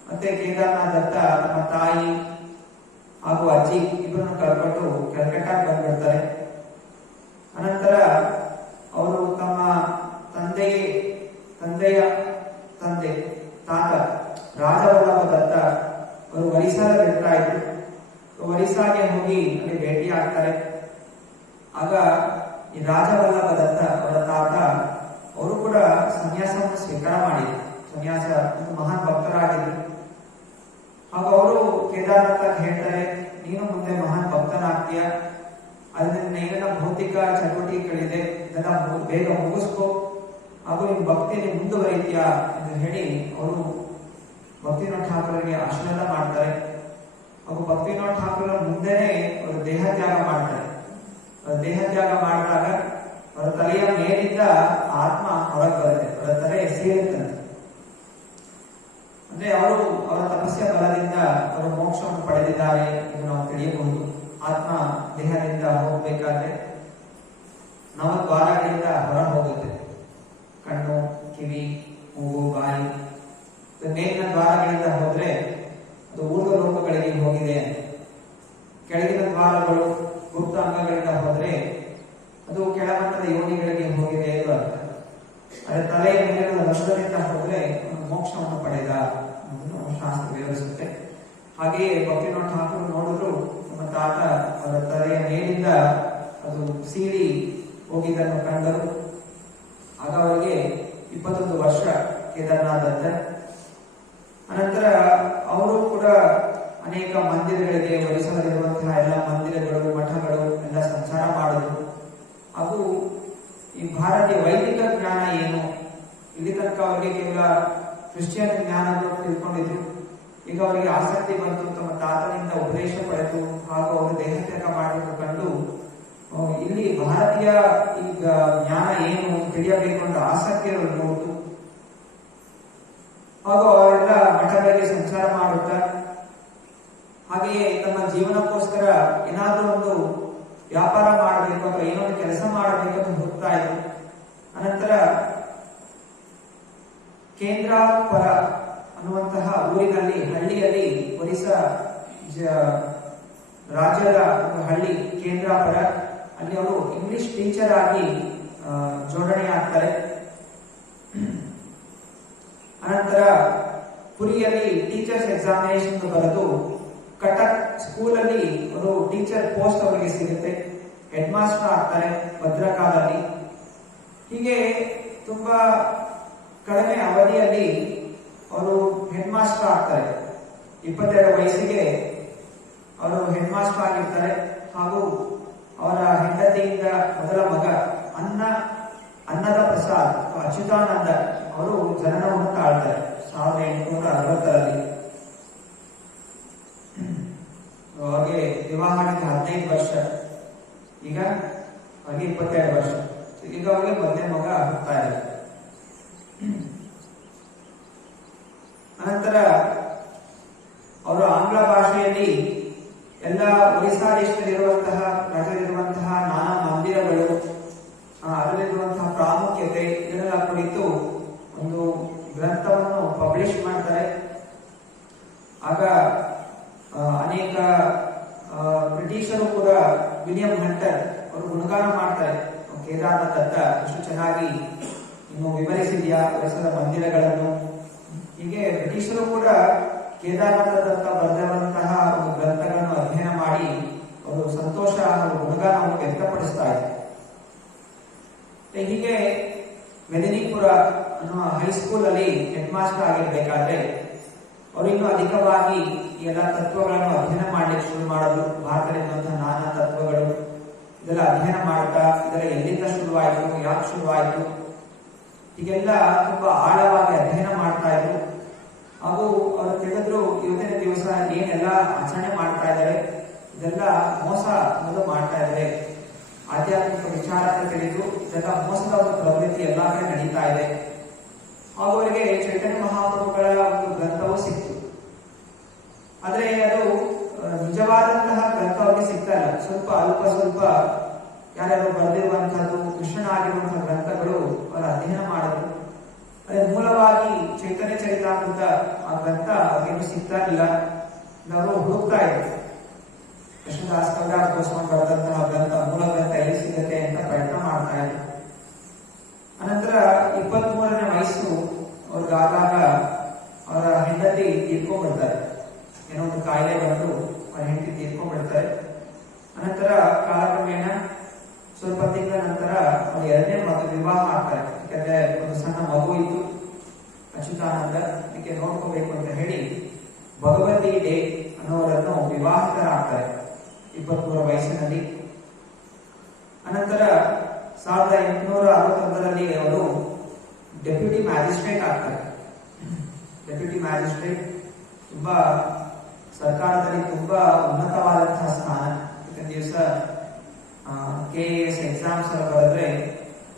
ಮತ್ತೆ ಕೇದಾರನಾಥ್ ದತ್ತ ತಮ್ಮ ತಾಯಿ ಹಾಗೂ ಅಜ್ಜಿ ಇಬ್ಬರನ್ನು ಕಳ್ಕೊಂಡು ಕಲ್ಕಟ್ಟಾಗೆ ಬಂದ್ಬಿಡ್ತಾರೆ. ಅನಂತರ ಅವರು ತಮ್ಮ ತಂದೆಯ ತಂದೆ ತಾತ ರಾಜವಲ್ಲಭ ದತ್ತ ಅವರು ಒರಿಸ್ಸಾದಲ್ಲಿ ಇರ್ತಾ ಇದ್ರು. ಒರಿಸ್ಸಾಗೆ ಹೋಗಿ ಅಲ್ಲಿ ಭೇಟಿ ಆಗ್ತಾರೆ. ಆಗ ಈ ರಾಜವಲ್ಲಭ ದತ್ತ ಅವರ ತಾತ ಅವರು ಕೂಡ ಸನ್ಯಾಸವನ್ನು ಸ್ವೀಕಾರ ಮಾಡಿದ್ರು. ಸನ್ಯಾಸ ಮಹಾನ್ ಭಕ್ತರಾಗಿದ್ರು. ಆಗ ಅವರು ಕೇದಾರನಾಥ ಹೇಳ್ತಾರೆ, ನೀನು ಮುಂದೆ ಮಹಾನ್ ಭಕ್ತನಾಗ್ತೀಯ, ಅದರಿಂದ ಏನೆಲ್ಲ ಭೌತಿಕ ಚಟುವಟಿಕೆಗಳಿದೆ ಇದೆಲ್ಲ ಬೇಗ ಮುಗಿಸ್ಕೋ, ಹಾಗೂ ನಿನ್ ಭಕ್ತಿಯಲ್ಲಿ ಮುಂದುವರಿತೀಯಾ ಎಂದು ಹೇಳಿ ಅವರು ಭಕ್ತಿವಿನೋದ ಠಾಕೂರರಿಗೆ ಆಶೀರ್ವಾದ ಮಾಡ್ತಾರೆ. ಹಾಗೂ ಭಕ್ತಿವಿನೋದ ಠಾಕೂರ ಮುಂದೆನೆ ಅವರು ದೇಹತ್ಯಾಗ ಮಾಡ್ತಾರೆ. ದೇಹತ್ಯಾಗ ಮಾಡಿದಾಗ ಅವರ ತಲೆಯ ಮೇಲಿದ್ದ ಆತ್ಮ ಹೊರಗೆ ಬರುತ್ತೆ, ಅವರ ತಲೆ ಸೇರುತ್ತಂತೆ. ಅಂದ್ರೆ ಅವರು ಅವರ ತಪಸ್ಸಿನ ಬಲದಿಂದ ಅವರು ಮೋಕ್ಷವನ್ನು ಪಡೆದಿದ್ದಾರೆ ಎಂದು ನಾವು ತಿಳಿಯಬಹುದು. ಆತ್ಮ ದೇಹದಿಂದ ಹೋಗ್ಬೇಕಾದ್ರೆ 4 ದ್ವಾರಗಳಿಂದ ಹೊರ ಹೋಗುತ್ತೆ. ಕಣ್ಣು, ಕಿವಿ, ಮೂಗು, ಬಾಯಿ. ಮೇಲಿನ ದ್ವಾರಗಳಿಂದ ಹೋದ್ರೆ ಅದು ಊರ್ಧ್ವ ಲೋಕಗಳಿಗೆ ಹೋಗಿದೆ. ಕೆಳಗಿನ ದ್ವಾರಗಳು ಗುಪ್ತ ಅಂಗಗಳಿಂದ ಹೋದ್ರೆ ಅದು ಕೆಳಮಟ್ಟದ ಯೋನಿಗಳಿಗೆ ಹೋಗಿದೆ ಎಂದು ಅರ್ಥ. ಅದೇ ತಲೆಯ ಮೇಲಿನ ರಸದಿಂದ ಹೋದ್ರೆ ಮೋಕ್ಷವನ್ನು ಪಡೆದ ಅನ್ನೋದನ್ನು ಶಾಸ್ತ್ರ ವಿವರಿಸುತ್ತೆ. ಹಾಗೆಯೇ ಭಕ್ತಿವಿನೋದ ಠಾಕೂರ್ ನೋಡಿದ್ರು ನಮ್ಮ ತಾತ ಅವರ ತಲೆಯ ಮೇಲಿಂದ ಅದು ಸೀಳಿ ಹೋಗಿದ್ದನ್ನು ಕಂಡರು. ಆಗ ಅವರಿಗೆ 21 ವರ್ಷ ಕೇದಾರನಾಥ್ ದತ್ತ. ಅನಂತರ ಅವರು ಕೂಡ ಅನೇಕ ಮಂದಿರಗಳಿಗೆ, ಒರಿಸ್ಸಾದಲ್ಲಿರುವಂತಹ ಎಲ್ಲ ಮಂದಿರಗಳು, ಮಠಗಳು ಎಲ್ಲ ಸಂಚಾರ ಮಾಡಿದ್ರು. ಹಾಗೂ ಈ ಭಾರತೀಯ ವೈದಿಕ ಜ್ಞಾನ ಏನು, ಇಲ್ಲಿ ತನಕ ಅವರಿಗೆ ಕೇವಲ ಕ್ರಿಶ್ಚಿಯನ್ ಜ್ಞಾನವನ್ನು ತಿಳ್ಕೊಂಡಿದ್ರು. ಈಗ ಅವರಿಗೆ ಆಸಕ್ತಿ ಬಂತು, ತಮ್ಮ ತಾತನಿಂದ ಉಪದೇಶ ಪಡೆದು ಹಾಗೂ ಅವರು ದೇಹತ್ಯಾಗ ಮಾಡಬೇಕು ಕಂಡು ಇಲ್ಲಿ ಭಾರತೀಯ ಈಗ ಜ್ಞಾನ ಏನು ತಿಳಿಯಬೇಕು ಅಂತ ಆಸಕ್ತಿ ಅವರು ನೋಡಿತು. ಹಾಗೂ ಅವರೆಲ್ಲ ಮಠಗಳಿಗೆ ಸಂಚಾರ ಮಾಡುತ್ತಾ ಹಾಗೆಯೇ ತಮ್ಮ ಜೀವನಕ್ಕೋಸ್ಕರ ಏನಾದರೂ ಒಂದು ವ್ಯಾಪಾರ ಮಾಡಬೇಕು ಅಥವಾ ಏನೋ ಒಂದು ಕೆಲಸ ಮಾಡಬೇಕು ಅಂತ ಹುಡುಕ್ತಾ ಇದ್ರು. ಅನಂತರ ಕೇಂದ್ರಾಪುರ ಅನ್ನುವಂತಹ ಊರಿನಲ್ಲಿ, ಹಳ್ಳಿಯಲ್ಲಿ, ಒರಿಸ್ಸಾ ರಾಜ್ಯದ ಒಂದು ಹಳ್ಳಿ ಕೇಂದ್ರಾಪುರ, ಅಲ್ಲಿ ಅವರು ಇಂಗ್ಲಿಷ್ ಟೀಚರ್ ಆಗಿ ಜೋಡಣೆ ಆಗ್ತಾರೆ. ಅನಂತರ ಪುರಿಯಲ್ಲಿ ಟೀಚರ್ಸ್ ಎಕ್ಸಾಮಿನೇಷನ್ ಬರೆದು ಕಟಕ್ ಸ್ಕೂಲಲ್ಲಿ ಅವರು ಟೀಚರ್ ಪೋಸ್ಟ್ ಅವರಿಗೆ ಸಿಗುತ್ತೆ. ಹೆಡ್ ಮಾಸ್ಟರ್ ಆಗ್ತಾರೆ ಭದ್ರಕಾದಲ್ಲಿ. ಹೀಗೆ ತುಂಬಾ ಕಡಿಮೆ ಅವಧಿಯಲ್ಲಿ ಅವರು ಹೆಡ್ ಮಾಸ್ಟರ್ ಆಗ್ತಾರೆ. 22 ವಯಸ್ಸಿಗೆ ಅವರು ಹೆಡ್ ಮಾಸ್ಟರ್ ಆಗಿರ್ತಾರೆ. ಹಾಗೂ ಅವರ ಹೆಂಡತಿಯಿಂದ ಮೊದಲ ಮಗ ಅನ್ನದ ಪ್ರಸಾದ್ ಅಚ್ಯುತಾನಂದ ಅವರು ಜನನವನ್ನು ತಾಳ್ತಾರೆ 1860ರಲ್ಲಿ. ಅವ್ರಿಗೆ ವಿವಾಹ ಆಗಿದ್ದು 15 ವರ್ಷ, ಈಗ ಅವ್ರಿಗೆ 22 ವರ್ಷ. ಈಗ ಅವ್ರಿಗೆ ಮಧ್ಯೆ ಮಗ ಹುಡ್ತಾ ಇದೆ. ಅನಂತರ ಅವರು ಆಂಗ್ಲ ಭಾಷೆಯಲ್ಲಿ ಎಲ್ಲ ಒರಿಸ್ಸಾ ದೇಶದಲ್ಲಿರುವಂತಹ ರಾಜ್ಯದಲ್ಲಿರುವಂತಹ ನಾನಾ ಮಂದಿರಗಳು, ಅದರಲ್ಲಿರುವಂತಹ ಪ್ರಾಮುಖ್ಯತೆ ಇದನ್ನೆಲ್ಲ ಕುರಿತು ಒಂದು ಗ್ರಂಥವನ್ನು ಪಬ್ಲಿಷ್ ಮಾಡ್ತಾರೆ. ಆಗ ಅನೇಕ ಬ್ರಿಟಿಷರು ಕೂಡ ವಿಲಿಯಂ ಹಂಟರ್ ಅವರು ಗುಣಗಾನ ಮಾಡ್ತಾರೆ, ಕೇದಾರನಾಥ್ ದತ್ತ ಎಷ್ಟು ಚೆನ್ನಾಗಿ ಇನ್ನು ವಿವರಿಸಿದ್ಯಾ ಒರಿಸ್ಸಾದ ಮಂದಿರಗಳನ್ನು. ಹೀಗೆ ಬ್ರಿಟಿಷರು ಕೂಡ ಕೇದಾರನಾಥ ದತ್ತ ಬರೆದಿರುವಂತಹ ಒಂದು ಗ್ರಂಥಗಳನ್ನು ಅಧ್ಯಯನ ಮಾಡಿ ಅವರು ಸಂತೋಷ ಹಾಗೂ ಗುಣಗಾನವನ್ನು ವ್ಯಕ್ತಪಡಿಸ್ತಾ ಇದ್ದಾರೆ. ಹೀಗೆ ಮೆದಿನಿಪುರ ಅನ್ನುವ ಹೈಸ್ಕೂಲ್ ಅಲ್ಲಿ ಹೆಡ್ ಮಾಸ್ಟರ್ ಆಗಿರ್ಬೇಕಾದ್ರೆ ಅವರು ಇನ್ನೂ ಅಧಿಕವಾಗಿ ಎಲ್ಲ ತತ್ವಗಳನ್ನು ಅಧ್ಯಯನ ಮಾಡಲಿಕ್ಕೆ ಶುರು ಮಾಡೋದು. ಭಾರತದಲ್ಲಿರುವಂತಹ ನಾನಾ ತತ್ವಗಳು ಇದೆಲ್ಲ ಅಧ್ಯಯನ ಮಾಡ್ತಾ ಇದೆಲ್ಲ ಎಲ್ಲಿಂದ ಶುರುವಾಯಿತು, ಯಾಕೆ ಶುರುವಾಯಿತು, ಹೀಗೆಲ್ಲ ತುಂಬಾ ಆಳವಾಗಿ ಅಧ್ಯಯನ ಮಾಡ್ತಾ ಇದ್ರು. ಹಾಗೂ ಅವರು ತಿಳಿದ್ರು ಇವತ್ತಿನ ದಿವಸ ಏನೆಲ್ಲ ಆಚರಣೆ ಮಾಡ್ತಾ ಇದ್ದಾರೆ ಇದೆಲ್ಲ ಮೋಸ ಅನ್ನೋದು ಮಾಡ್ತಾ ಇದ್ದಾರೆ. ಆಧ್ಯಾತ್ಮಿಕ ವಿಚಾರ ಅಂತ ತಿಳಿದು ಇದೆಲ್ಲ ಮೋಸದ ಒಂದು ಪ್ರವೃತ್ತಿ ಎಲ್ಲಾ ಕಡೆ ನಡೀತಾ ಇದೆ. ಹಾಗೂ ಅವರಿಗೆ ಚೈತನ್ಯ ಮಹಾಪ್ರಭುಗಳ ಒಂದು ಗ್ರಂಥವು ಸಿಕ್ತು. ಆದ್ರೆ ಅದು ನಿಜವಾದಂತಹ ಗ್ರಂಥ ಅವರಿಗೆ ಸಿಗ್ತಾ ಇಲ್ಲ. ಅಲ್ಪ ಸ್ವಲ್ಪ ಯಾರ್ಯಾರು ಬರೆದಿರುವಂತಹದ್ದು ಮಿಶ್ರಣ ಆಗಿರುವಂತಹ ಗ್ರಂಥಗಳು ಅವರ ಅಧ್ಯಯನ ಮಾಡಿದ್ರು. ಅದೇ ಮೂಲವಾಗಿ ಚೈತನ್ಯ ಚರಿತಾಮೃತ ಆ ಗ್ರಂಥ ಅವ್ರಿಗೇನು ಸಿಗ್ತಾ ಇಲ್ಲ. ಅವರು ಹುಡುಕ್ತಾ ಇದ್ರು. ಕೃಷ್ಣದಾಸ್ ಕವಿರಾಜ್ ಗೋಸ್ವಾಮಿ ಬರೆದಂತಹ ಗ್ರಂಥ ಮೂಲ ಗ್ರಂಥ ಎಲ್ಲಿ ಸಿಗುತ್ತೆ ಅಂತ ಪ್ರಯತ್ನ ಮಾಡ್ತಾ ಇದ್ರು. ಅನಂತರ 23ನೇ ವಯಸ್ಸು ಅವ್ರಿಗಾದಾಗ ಅವರ ಹೆಂಡತಿ ತೀರ್ಕೊಂಡ್ಬಿಡ್ತಾರೆ. ಏನೋ ಒಂದು ಕಾಯಿಲೆ ಬಂದು ಅವರ ಹೆಂಡತಿ ತೀರ್ಕೊಂಡ್ಬಿಡ್ತಾರೆ. ಅನಂತರ ಕಾಲಕ್ರಮೇಣ ಸ್ವಲ್ಪ ತಿಂಗಳ ನಂತರ ಅವ್ರ 2ನೇ ವಿವಾಹ ಆಗ್ತಾರೆ. ಯಾಕಂದ್ರೆ ಒಂದು ಸಣ್ಣ ಮಗು ಇತ್ತು, ಅಚ್ಯುತಾನಂದ, ಅದಕ್ಕೆ ನೋಡ್ಕೋಬೇಕು ಅಂತ ಹೇಳಿ ಭಗವತಿ ಡೇ ಅನ್ನೋರನ್ನು ವಿವಾಹಿತರಾಗ್ತಾರೆ 23 ವಯಸ್ಸಿನಲ್ಲಿ. ಅನಂತರ 1861ರಲ್ಲಿ ಅವರು ಡೆಪ್ಯೂಟಿ ಮ್ಯಾಜಿಸ್ಟ್ರೇಟ್ ಆಗ್ತಾರೆ. ಡೆಪ್ಯೂಟಿ ಮ್ಯಾಜಿಸ್ಟ್ರೇಟ್ ತುಂಬಾ ಸರ್ಕಾರದಲ್ಲಿ ತುಂಬಾ ಉನ್ನತವಾದಂತಹ ಸ್ಥಾನ. ಇವತ್ತಿನ ದಿವಸ KAS ಎಕ್ಸಾಮ್ಸ್ ಬರೆದ್ರೆ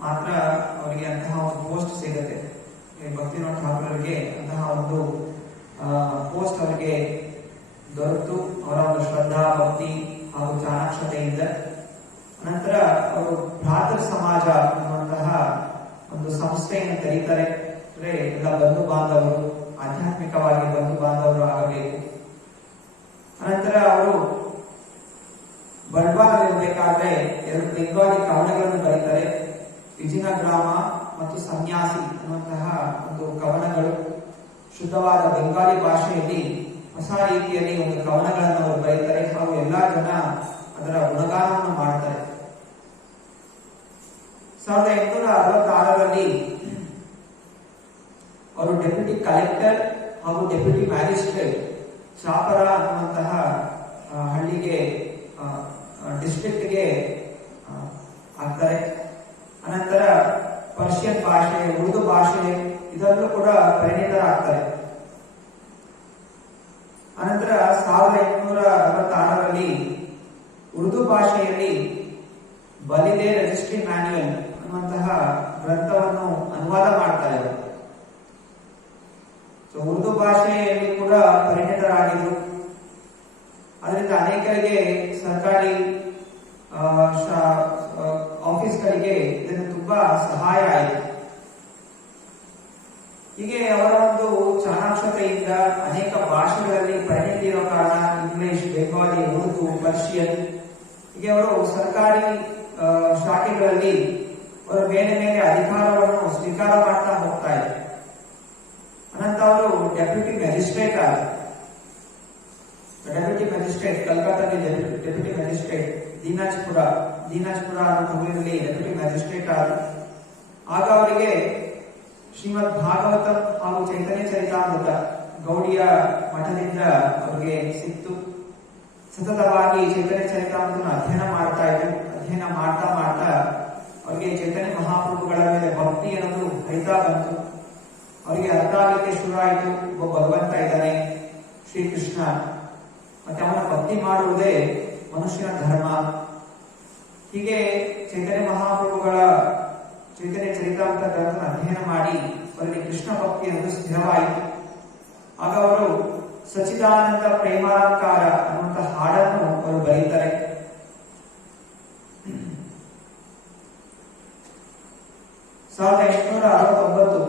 ಮಾತ್ರ ಅವರಿಗೆ ಅಂತಹ ಒಂದು ಪೋಸ್ಟ್ ಸಿಗುತ್ತೆ. ಭಕ್ತಿನಾಥ್ ಠಾಕೂರ್ ಅವರಿಗೆ ಅಂತಹ ಒಂದು ಪೋಸ್ಟ್ ಅವರಿಗೆ ದೊರೆತು ಅವರ ಒಂದು ಶ್ರದ್ಧಾ, ಭಕ್ತಿ ಹಾಗೂ ಚಾಣಾಕ್ಷತೆಯಿಂದ. ನಂತರ ಅವರು ಭ್ರಾತೃ ಸಮಾಜ ಅನ್ನುವಂತಹ ಒಂದು ಸಂಸ್ಥೆಯನ್ನು ತೆರೀತಾರೆ. ಅಂದ್ರೆ ಎಲ್ಲ ಬಂಧು ಬಾಂಧವರು, ಆಧ್ಯಾತ್ಮಿಕವಾಗಿ ಬಂಧು ಬಾಂಧವರು ಆಗಬೇಕು. ಅನಂತರ ಅವರು ಬಂಟ್ವಾಳದಲ್ಲಿರಬೇಕಾದ್ರೆ 2 ಬೆಂಗಾಲಿ ಕವನಗಳನ್ನು ಬರೀತಾರೆ. ವಿಜಿನ ಗ್ರಾಮ ಮತ್ತು ಸನ್ಯಾಸಿ ಅನ್ನುವಂತಹ ಒಂದು ಕವನಗಳು ಶುದ್ಧವಾದ ಬೆಂಗಾಲಿ ಭಾಷೆಯಲ್ಲಿ ಹೊಸ ರೀತಿಯಲ್ಲಿ ಒಂದು ಕವನಗಳನ್ನು ಅವರು ಬರೀತಾರೆ. ಹಾಗೂ ಎಲ್ಲಾ ಜನ ಅದರ ಗುಣಗಾನವನ್ನು ಮಾಡ್ತಾರೆ. 1866ರಲ್ಲಿ ಅವರು ಡೆಪ್ಯೂಟಿ ಕಲೆಕ್ಟರ್ ಹಾಗೂ ಡೆಪ್ಯೂಟಿ ಮ್ಯಾಜಿಸ್ಟ್ರೇಟ್ ಚಾಪರ ಅನ್ನುವಂತಹ ಹಳ್ಳಿಗೆ ಡಿಸ್ಟ್ರಿಕ್ಟ್ಗೆ ಆಗ್ತಾರೆ. ಅನಂತರ ಪರ್ಷಿಯನ್ ಭಾಷೆ, ಉರ್ದು ಭಾಷೆ ಇದರಲ್ಲೂ ಕೂಡ ಪರಿಣಿತರಾಗ್ತಾರೆ. ಅನಂತರ 1866ರಲ್ಲಿ ಉರ್ದು ಭಾಷೆಯಲ್ಲಿ ಬಲಿದೆ ರಿಜಿಸ್ಟ್ರಿ ಮ್ಯಾನ್ಯುಯಲ್ ಅನ್ನುವಂತಹ ಗ್ರಂಥವನ್ನು ಅನುವಾದ ಮಾಡ್ತಾ ಇದ್ದಾರೆ. ಉರ್ದು ಭಾಷೆಯಲ್ಲಿ ಕೂಡ ಪರಿಣಿತರಾಗಿದ್ರು. ಅದರಿಂದ ಅನೇಕರಿಗೆ ಸರ್ಕಾರಿ ಆಫೀಸ್ಗಳಿಗೆ ಇದನ್ನು ತುಂಬಾ ಸಹಾಯ ಆಯಿತು. ಹೀಗೆ ಅವರ ಒಂದು ಚಾಣಾಕ್ಷತೆಯಿಂದ ಅನೇಕ ಭಾಷೆಗಳಲ್ಲಿ ಪರಿಣಿತಿ ಇರೋ ಕಾರಣ ಇಂಗ್ಲಿಷ್, ಬೆಂಗಾಲಿ, ಉರ್ದು, ಪರ್ಷಿಯನ್ ಹೀಗೆ ಅವರು ಸರ್ಕಾರಿ ಶಾಖೆಗಳಲ್ಲಿ ಅವರು ಮೇಲೆ ಮೇಲೆ ಅಧಿಕಾರವನ್ನು ಸ್ವೀಕಾರ ಮಾಡ್ತಾ ಹೋಗ್ತಾ ಇದ್ದಾರೆ. ಅನಂತರ ಅವರು ಡೆಪ್ಯೂಟಿ ಮ್ಯಾಜಿಸ್ಟ್ರೇಟ್ ಆದರು. ಡೆಪ್ಯೂಟಿ ಮ್ಯಾಜಿಸ್ಟ್ರೇಟ್ ಕಲ್ಕತ್ತಾದಲ್ಲಿ ಡೆಪ್ಯೂಟಿ ಮ್ಯಾಜಿಸ್ಟ್ರೇಟ್, ದೀನಾಜ್ಪುರ ಅನ್ನೋ ಊರಿನಲ್ಲಿ ಡೆಪ್ಯೂಟಿ ಮ್ಯಾಜಿಸ್ಟ್ರೇಟ್ ಆದರು. ಆಗ ಅವರಿಗೆ ಶ್ರೀಮದ್ ಭಾಗವತಂ ಹಾಗೂ ಚೈತನ್ಯ ಚರಿತಾಮೃತ ಗೌಡಿಯ ಮಠದಿಂದ ಅವರಿಗೆ ಸಿಕ್ತು. ಸತತವಾಗಿ ಚೈತನ್ಯ ಚರಿತಾಮೃತ ಅಧ್ಯಯನ ಮಾಡ್ತಾ ಇದ್ರು. ಅಧ್ಯಯನ ಮಾಡ್ತಾ ಮಾಡ್ತಾ ಅವರಿಗೆ ಚೈತನ್ಯ ಮಹಾಪ್ರಭುಗಳ ಮೇಲೆ ಭಕ್ತಿ ಅನ್ನೋದು ಹರಿತಾ ಬಂತು. ಅವರಿಗೆ ಅರ್ಥ ಆಗಲಿಕ್ಕೆ ಶುರು ಆಯಿತು, ಒಬ್ಬ ಭಗವಂತ ಇದ್ದಾನೆ, ಶ್ರೀಕೃಷ್ಣ, ಮತ್ತೆ ಅವನ ಭಕ್ತಿ ಮಾಡುವುದೇ ಮನುಷ್ಯನ ಧರ್ಮ. ಹೀಗೆ ಚೈತನ್ಯ ಮಹಾಪ್ರಭುಗಳ ಚೈತನ್ಯ ಚರಿತಾಮೃತ ಗ್ರಂಥ ಅಧ್ಯಯನ ಮಾಡಿ ಅವರಿಗೆ ಕೃಷ್ಣ ಭಕ್ತಿ ಅನ್ನೋದು ಸ್ಥಿರವಾಯಿತು. ಆಗ ಅವರು ಸಚಿದಾನಂದ ಪ್ರೇಮಾಲಂಕಾರ ಅನ್ನುವಂತಹ ಹಾಡನ್ನು ಅವರು ಬರೀತಾರೆ. 1869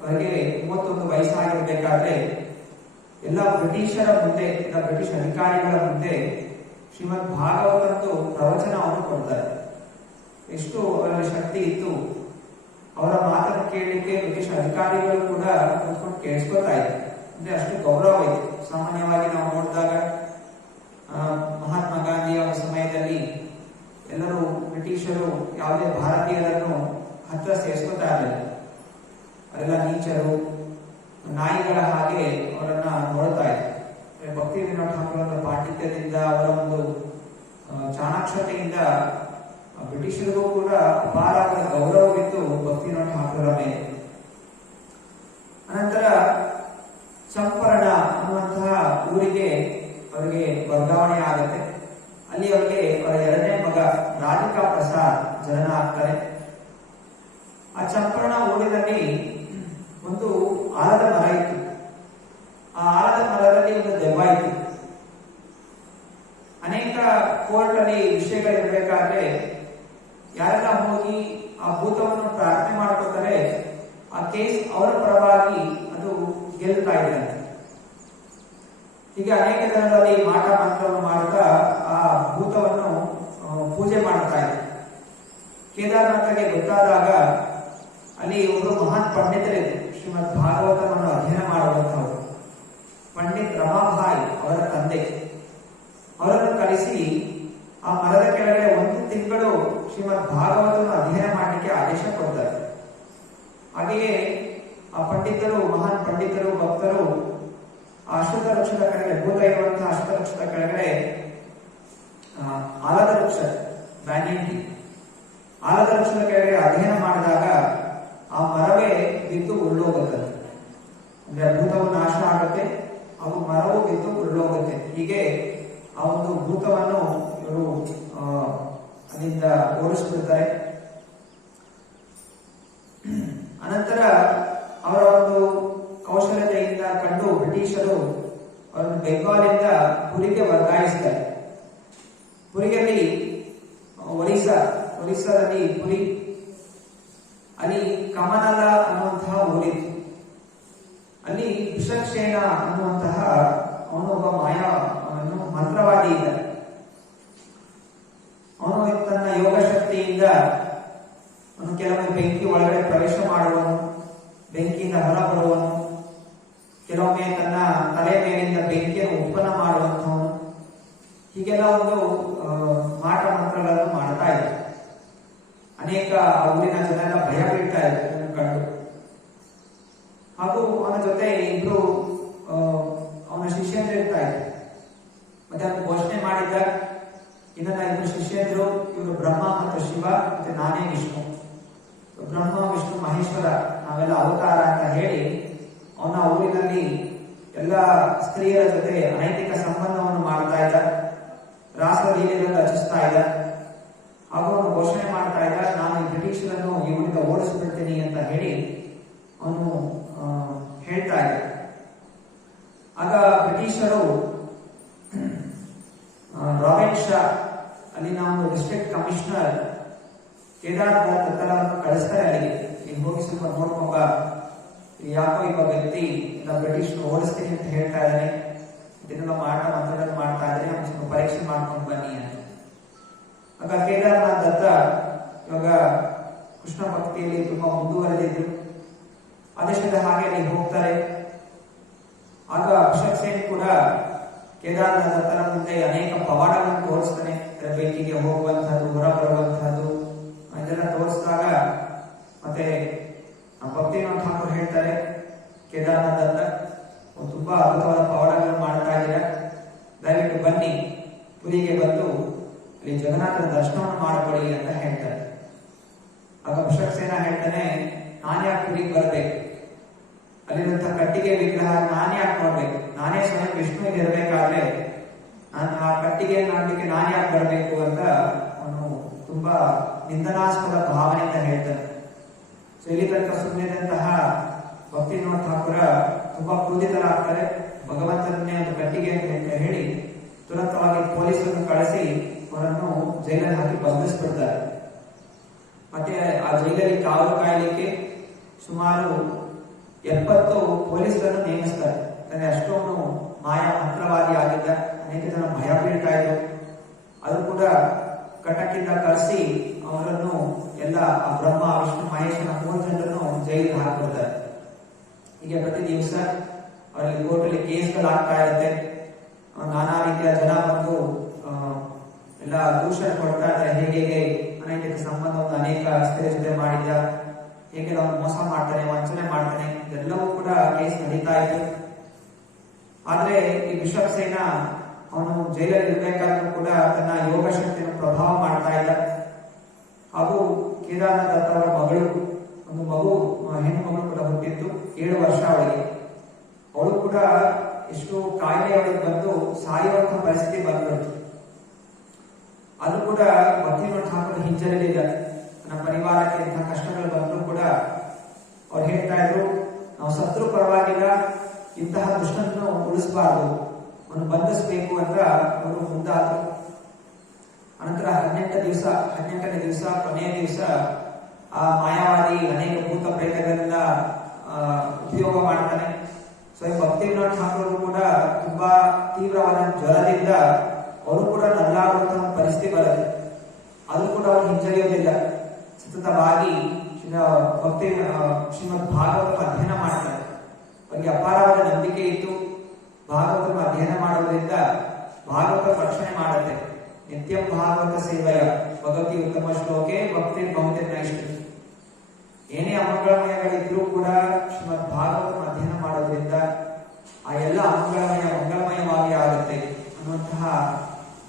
ಅವರಿಗೆ 31 ವಯಸ್ಸಾಗಿರ್ಬೇಕಾದ್ರೆ ಎಲ್ಲ ಬ್ರಿಟಿಷರ ಮುಂದೆ, ಎಲ್ಲ ಬ್ರಿಟಿಷ್ ಅಧಿಕಾರಿಗಳ ಮುಂದೆ ಶ್ರೀಮದ್ ಭಾಗವತಂದು ಪ್ರವಚನವನ್ನು ಕೊಡ್ತಾರೆ. ಎಷ್ಟು ಅವರಲ್ಲಿ ಶಕ್ತಿ ಇತ್ತು. ಅವರ ಮಾತನ್ನು ಕೇಳಲಿಕ್ಕೆ ಬ್ರಿಟಿಷ್ ಅಧಿಕಾರಿಗಳು ಕೂಡ ಕೂತ್ಕೊಂಡು ಕೇಳಿಸ್ಕೊತಾ ಇದ್ರು. ಅಂದ್ರೆ ಅಷ್ಟು ಗೌರವ ಇತ್ತು. ಸಾಮಾನ್ಯವಾಗಿ ನಾವು ನೋಡಿದಾಗ ಮಹಾತ್ಮ ಗಾಂಧಿ ಅವರ ಸಮಯದಲ್ಲಿ ಎಲ್ಲರೂ ಬ್ರಿಟಿಷರು ಯಾವುದೇ ಭಾರತೀಯರನ್ನು ಹತ್ರ ಸೇರಿಸ್ಕೊತಾ ಇರಲಿಲ್ಲ. ಅವರೆಲ್ಲ ನೀಚರು, ನಾಯಿಗಳ ಹಾಗೆ ಅವರನ್ನ ಬ್ರಿಟಿಷರಿಗೂ ಕೂಡ ಅಪಾರವಾದ ಗೌರವವಿತ್ತು ಭಕ್ತಿವಿನೋದ್ ಠಾಕೂರರ ಮೇಲೆ. ಅನಂತರ ಚಂಪರಣ ಅನ್ನುವಂತಹ ಊರಿಗೆ ಅವರಿಗೆ ವರ್ಗಾವಣೆ ಆಗುತ್ತೆ. ಅಲ್ಲಿ ಅವರಿಗೆ ಅವರ ಎರಡನೇ ಮಗ ರಾಧಿಕಾ ಪ್ರಸಾದ್ ಜನನ ಆಗ್ತಾರೆ. ಆ ಚಂಪರಣ ಊರಿನಲ್ಲಿ ಒಂದು ಆಲದ ಮರ ಇತ್ತು. ಆ ಆಲದ ಮರದಲ್ಲಿ ಒಂದು ದೆವ್ವ ಇತ್ತು. ಅನೇಕ ಕೋರ್ಟ್ ಅಲ್ಲಿ ವಿಷಯಗಳಿರಬೇಕಾದ್ರೆ ಯಾರೆಲ್ಲ ಹೋಗಿ ಆ ಭೂತವನ್ನು ಪ್ರಾರ್ಥನೆ ಮಾಡ್ಕೊತಾರೆ, ಆ ಕೇಸ್ ಅವರ ಪರವಾಗಿ ಅದು ಗೆಲ್ತಾ ಇದೆ. ಹೀಗೆ ಅನೇಕ ಜನರಲ್ಲಿ ಮಾಟ ಮಂತ್ರವನ್ನು ಮಾಡುತ್ತಾ ಆ ಭೂತವನ್ನು ಪೂಜೆ ಮಾಡ್ತಾ ಇದೆ. ಕೇದಾರನಾಥಗೆ ಗೊತ್ತಾದಾಗ ಅಲ್ಲಿ ಒಬ್ಬರು ಮಹಾನ್ ಪಂಡಿತರಿದ್ರು, ಶ್ರೀಮದ್ ಭಾಗವತವನ್ನು ಅಧ್ಯಯನ ಮಾಡುವಂತವರು ಪಂಡಿತ್ ರಮಾಭಾಯಿ ಅವರ ತಂದೆ. ಅವರನ್ನು ಕರೆಸಿ ಆ ಮರದ ಕೆಳಗಡೆ 1 ತಿಂಗಳು ಶ್ರೀಮದ್ ಭಾಗವತವನ್ನು ಅಧ್ಯಯನ ಮಾಡಲಿಕ್ಕೆ ಆದೇಶ ಕೊಡ್ತಾರೆ. ಹಾಗೆಯೇ ಆ ಪಂಡಿತರು, ಮಹಾನ್ ಪಂಡಿತರು, ಭಕ್ತರು ಆ ಅಶ್ವತ್ಥ ವೃಕ್ಷದ ಕೆಳಗಡೆ, ಭೂತ ಇರುವಂತಹ ಅಶ್ವತ್ಥ ವೃಕ್ಷದ ಕೆಳಗಡೆ ಆಲದ ವೃಕ್ಷ, ಬ್ಯಾನಿಯನ್ ಟ್ರೀ, ಆಲದ ವೃಕ್ಷದ ಕೆಳಗಡೆ ಅಧ್ಯಯನ ಮಾಡಿದಾಗ ಆ ಮರವೇ ಬಿದ್ದು ಉರುಳೋಗುತ್ತದೆ. ಅಂದ್ರೆ ಭೂತವು ನಾಶ ಆಗುತ್ತೆ, ಅವು ಮರವು ಬಿದ್ದು ಉರುಳೋಗುತ್ತೆ. ಹೀಗೆ ಆ ಒಂದು ಭೂತವನ್ನು ಇವರು ಅಲ್ಲಿಂದ ಓಡಿಸ್ಬಿಡ್ತಾರೆ. ಅನಂತರ ಅವರ ಒಂದು ಕೌಶಲ್ಯತೆಯಿಂದ ಕಂಡು ಬ್ರಿಟಿಷರು ಅವರನ್ನು ಬೆಂಗಾಲಿಂದ ಪುರಿಗೆ ವರ್ಗಾಯಿಸ್ತಾರೆ. ಪುರಿಯಲ್ಲಿ ಒರಿಸ್ಸಾದಲ್ಲಿ ಪುರಿ, ಅಲ್ಲಿ ಕಮನಲ ಅನ್ನುವಂತಹ ಊರಿತ್ತು. ಅಲ್ಲಿ ವಿಷಕ್ಷೇನ ಅನ್ನುವಂತಹ ಅವನು ಒಬ್ಬ ಮಂತ್ರವಾದಿ ಇದ್ದ. ಅವನು ತನ್ನ ಯೋಗ ಶಕ್ತಿಯಿಂದ ಅವನು ಕೆಲವೊಮ್ಮೆ ಬೆಂಕಿ ಒಳಗಡೆ ಪ್ರವೇಶ ಮಾಡುವನು, ಬೆಂಕಿಯಿಂದ ಹೊರ ಬರುವನು, ಕೆಲವೊಮ್ಮೆ ತನ್ನ ತಲೆ ಮೇಲಿಂದ ಬೆಂಕಿಯನ್ನು ಉತ್ಪನ್ನ ಮಾಡುವಂತವನು. ಹೀಗೆಲ್ಲ ಒಂದು ಮಾಟ ಮಂತ್ರಗಳನ್ನು ಮಾಡ್ತಾ ಇದ್ದ. ಅನೇಕ ಊರಿನ ಜನರ ಭಯ ಬೀಳ್ತಾ ಇದ್ರು ಕಂಡು. ಹಾಗೂ ಅವನ ಜೊತೆ ಇಬ್ರು ಅವನ ಶಿಷ್ಯಂದ್ರು ಇರ್ತಾ ಇದ್ರು. ಮತ್ತೆ ಅವನು ಘೋಷಣೆ ಮಾಡಿದ್ದ, ಇದನ್ನ ಇಬ್ರು ಶಿಷ್ಯಂದ್ರು, ಇವರು ಬ್ರಹ್ಮ ಮತ್ತು ಶಿವ, ಮತ್ತೆ ನಾನೇ ವಿಷ್ಣು. ಬ್ರಹ್ಮ ವಿಷ್ಣು ಮಹೇಶ್ವರ ನಾವೆಲ್ಲ ಅವತಾರ ಅಂತ ಹೇಳಿ ಅವನ ಊರಿನಲ್ಲಿ ಎಲ್ಲ ಸ್ತ್ರೀಯರ ಜೊತೆ ಅನೈತಿಕ ಸಂಬಂಧವನ್ನು ಮಾಡ್ತಾ ಇದ್ದ, ರಾಸಲೀಲೆಗಳನ್ನು ರಚಿಸ್ತಾ ಇದ್ದ. ಹಾಗೂ ಅವನು ಘೋಷಣೆ ಮಾಡ್ತಾ ಇದ್ದ, ನಾನು ಈ ಬ್ರಿಟಿಷರನ್ನು ಈ ಊರಿಂದ ಓಡಿಸ್ಬಿಡ್ತೀನಿ ಅಂತ ಹೇಳಿ ಅವನು ಹೇಳ್ತಾ ಇದ್ದ. ಆಗ ಬ್ರಿಟಿಷರು ರಾಬರ್ಟ್ ಶಾ ಅಲ್ಲಿನ ಒಂದು ಡಿಸ್ಟ್ರಿಕ್ಟ್ ಕಮಿಷನರ್ ಕೇದಾರನಾಥ್ ಉತ್ತರವನ್ನು ಕಳಿಸ್ತಾರೆ ಅಲ್ಲಿಗೆ. ನೀವು ಹೋಗಿ ಸ್ವಲ್ಪ ನೋಡ್ಕೊಂಬ, ಯಾಕೋ ಇವ ವ್ಯಕ್ತಿ ಬ್ರಿಟಿಷ್ ಓಡಿಸ್ತೀನಿ ಅಂತ ಹೇಳ್ತಾ ಇದ್ದಾನೆ, ಇದನ್ನೆಲ್ಲ ಮಾಟ ಮಂತ್ರಗಳನ್ನು ಮಾಡ್ತಾ ಇದ್ದಾನೆ, ಅವ್ನು ಸ್ವಲ್ಪ ಪರೀಕ್ಷೆ ಮಾಡ್ಕೊಂಡು ಬನ್ನಿ ಅಂತ. ಆಗ ಕೇದಾರನಾಥ್ ದತ್ತ ಇವಾಗ ಕೃಷ್ಣ ಭಕ್ತಿಯಲ್ಲಿ ತುಂಬಾ ಮುಂದುವರೆದಿದ್ರು. ಆದೇಶದ ಹಾಗೆ ಅಲ್ಲಿ ಹೋಗ್ತಾರೆ. ಆಗ ಅಭಿಷೇಕ್ ಸೇನ್ ಕೂಡ ಕೇದಾರನಾಥ್ ದತ್ತರ ಮುಂದೆ ಅನೇಕ ಪವಾಡಗಳನ್ನು ತೋರಿಸ್ತಾನೆ. ಬೆಂಕಿಗೆ ಹೋಗುವಂತಹದ್ದು, ಹೊರ ಬರುವಂತಹದ್ದು ಇದೆಲ್ಲ ತೋರಿಸಿದಾಗ ಮತ್ತೆ ಭಕ್ತಿವಿನೋದ್ ಠಾಕೂರ್ ಹೇಳ್ತಾರೆ, ಕೇದಾರನಾಥ್ ದತ್ತ ತುಂಬಾ ಅದ್ಭುತವಾದ ಪವಾಡಗಳನ್ನು ಮಾಡ್ತಾ ಇದ್ದೀರಾ, ದಯವಿಟ್ಟು ಬನ್ನಿ ಪುರಿಗೆ ಬಂದು ಅಲ್ಲಿ ಜಗನ್ನಾಥನ ದರ್ಶನವನ್ನು ಮಾಡಿಕೊಳ್ಳಿ ಅಂತ ಹೇಳ್ತಾರೆ. ಆಗ ಅಭಿಷೇಕ್ ಸೇನ ಹೇಳ್ತಾನೆ, ನಾನೇ ಯಾಕೆ ಪುರಿಗೆ ಬರಬೇಕು, ಅಲ್ಲಿರುವಂತಹ ಕಟ್ಟಿಗೆ ವಿಗ್ರಹ ನಾನೇ ಯಾಕೆ ನೋಡ್ಬೇಕು, ನಾನೇ ಸ್ವಯಂ ವಿಷ್ಣು ಇರಬೇಕಾದ್ರೆ ನಾನು ಆ ಕಟ್ಟಿಗೆ ನೋಡ್ಲಿಕ್ಕೆ ನಾನೇ ಯಾಕೆ ಬರಬೇಕು ಅಂತ ಅವನು ತುಂಬಾ ನಿಂದನಾಸ್ಪದ ಭಾವನೆಯಿಂದ ಹೇಳ್ತಾನೆ. ಸೊ ಇಲ್ಲಿ ತನಕ ಸುಮ್ಮನಿದಂತಹ ಭಕ್ತಿವಿನೋದ್ ಠಾಕೂರ ತುಂಬಾ ಕ್ರೋಧಿತರಾಗ್ತಾರೆ. ಭಗವಂತನನ್ನೇ ಒಂದು ಕಟ್ಟಿಗೆ ಅಂತ ಹೇಳಿ ತುರಂತವಾಗಿ ಪೊಲೀಸರನ್ನು ಕಳಿಸಿ ಅವರನ್ನು ಜೈಲಲ್ಲಿ ಹಾಕಿ ಬಂಧಿಸ್ಬಿಡ್ತಾರೆ. ಮತ್ತೆ ಆ ಜೈಲಲ್ಲಿ ಕಾವಲು ಕಾಯಲಿಕ್ಕೆ ಸುಮಾರು 70 ಪೊಲೀಸರನ್ನು ನೇಮಿಸ್ತಾರೆ. ಯಾಕಂದ್ರೆ ಅಷ್ಟೊಂದು ಮಾಯಾ ಮಂತ್ರವಾದಿ ಆಗಿದ್ದ, ಅನೇಕ ಜನ ಭಯ ಬೀಳ್ತಾ ಇದ್ರು. ಅದು ಕೂಡ ಕಟಕಿಂದ ಕರೆಸಿ ಅವರನ್ನು ಎಲ್ಲ ಆ ಬ್ರಹ್ಮ ವಿಷ್ಣು ಮಹೇಶನ 3 ಜನರನ್ನು ಜೈಲಿಗೆ ಹಾಕ್ಬಿಡ್ತಾರೆ. ಹೀಗೆ ಪ್ರತಿ ದಿವಸ ಅವರಲ್ಲಿ ಕೋರ್ಟಲ್ಲಿ ಕೇಸ್ಗಳಾಗ್ತಾ ಇರುತ್ತೆ. ನಾನಾ ರೀತಿಯ ಜನ ಬಂದು ಎಲ್ಲ ದೂಷಣೆ ಕೊಡ್ತಾ ಇದ್ದಾರೆ, ಹೇಗೆ ಅನೈತಿಕ ಸಂಬಂಧವನ್ನು ಅನೇಕ ಸ್ತ್ರೀಯ ಜೊತೆ ಮಾಡಿದ್ದ, ಹೇಗೆ ನಾವು ಮೋಸ ಮಾಡ್ತಾನೆ, ವಂಚನೆ ಮಾಡ್ತಾನೆ, ಇದೆಲ್ಲವೂ ಕೂಡ ಕೇಸ್ ನಡೀತಾ ಇತ್ತು. ಆದ್ರೆ ಈ ಅಭಿಷೇಕ್ ಸೇನ ಅವನು ಜೈಲಲ್ಲಿ ಇರಬೇಕಾದ್ರೂ ಕೂಡ ತನ್ನ ಯೋಗ ಶಕ್ತಿಯನ್ನು ಪ್ರಭಾವ ಮಾಡ್ತಾ ಇದ್ದ. ಹಾಗೂ ಕೇದಾರನಾಥ್ ದತ್ತ ಅವರ ಮಗಳು, ಒಂದು ಮಗು, ಹೆಣ್ಣು ಮಗಳು ಕೂಡ ಹುಟ್ಟಿದ್ದು, 7 ವರ್ಷ ಅವಳಿಗೆ. ಅವಳು ಕೂಡ ಎಷ್ಟು ಕಾಯಿಲೆ ಅವಳಿಗೆ ಬಂದು ಸಾಯುವಂತಹ ಪರಿಸ್ಥಿತಿ ಬಂದ್ಬಿಡ್ತು. ಅದು ಕೂಡ ಭಕ್ತಿವಿನೋದ್ ಠಾಕೂರ್ ಹಿಂಜರಿಲಿಲ್ಲ. ನನ್ನ ಪರಿವಾರಕ್ಕೆ ಇಂತಹ ಕಷ್ಟಗಳು ಬಂದರೂ ಕೂಡ ಅವ್ರು ಹೇಳ್ತಾ ಇದ್ರು, ನಾವು ಸತ್ರು ಪರವಾಗಿಲ್ಲ, ಇಂತಹ ದುಷ್ಟನ್ನು ಉಳಿಸಬಾರ್ದು, ಅವನು ಬಂಧಿಸಬೇಕು ಅಂತ ಅವರು ಮುಂದಾದರು. ಅನಂತರ 18ನೇ ದಿವಸ ಕೊನೆಯ ದಿವಸ ಆ ಮಾಯಾವಾದಿ ಅನೇಕ ಭೂತ ಪ್ರೇತಗಳನ್ನ ಉಪಯೋಗ ಮಾಡ್ತಾನೆ. ಸ್ವಯಂ ಭಕ್ತಿವಿನೋದ್ ಠಾಕೂರ್ ಕೂಡ ತುಂಬಾ ತೀವ್ರವಾದ ಜ್ವರದಿಂದ ಅವರು ಕೂಡ ನರಳಾಡುವಂತಹ ಪರಿಸ್ಥಿತಿ ಬರುತ್ತೆ. ಅದು ಕೂಡ ಅವರು ಹಿಂಜರಿಯೋದಿಲ್ಲ. ಸತತವಾಗಿ ಶ್ರೀಮದ್ ಭಾಗವತ ಅಧ್ಯಯನ ಮಾಡ್ತಾರೆ. ಅವರಿಗೆ ಅಪಾರವಾದ ನಂಬಿಕೆ ಇತ್ತು. ಭಾಗವತ ಅಧ್ಯಯನ ಮಾಡೋದ್ರಿಂದ ಭಾಗವತ ರಕ್ಷಣೆ ಮಾಡುತ್ತೆ. ನಿತ್ಯ ಭಾಗವತ ಸೇವೆಯ ಭಗವತಿ ಉತ್ತಮ ಶ್ಲೋಕೆ ಭಕ್ತಿ ಬಹುತೇಕ ನೈಷ್ಠ. ಏನೇ ಅಮಂಗಳಮಯಗಳಿದ್ರೂ ಕೂಡ ಶ್ರೀಮದ್ ಭಾಗವತ ಅಧ್ಯಯನ ಮಾಡೋದ್ರಿಂದ ಆ ಎಲ್ಲ ಮಂಗಳಮಯವಾಗಿ ಆಗುತ್ತೆ ಅನ್ನುವಂತಹ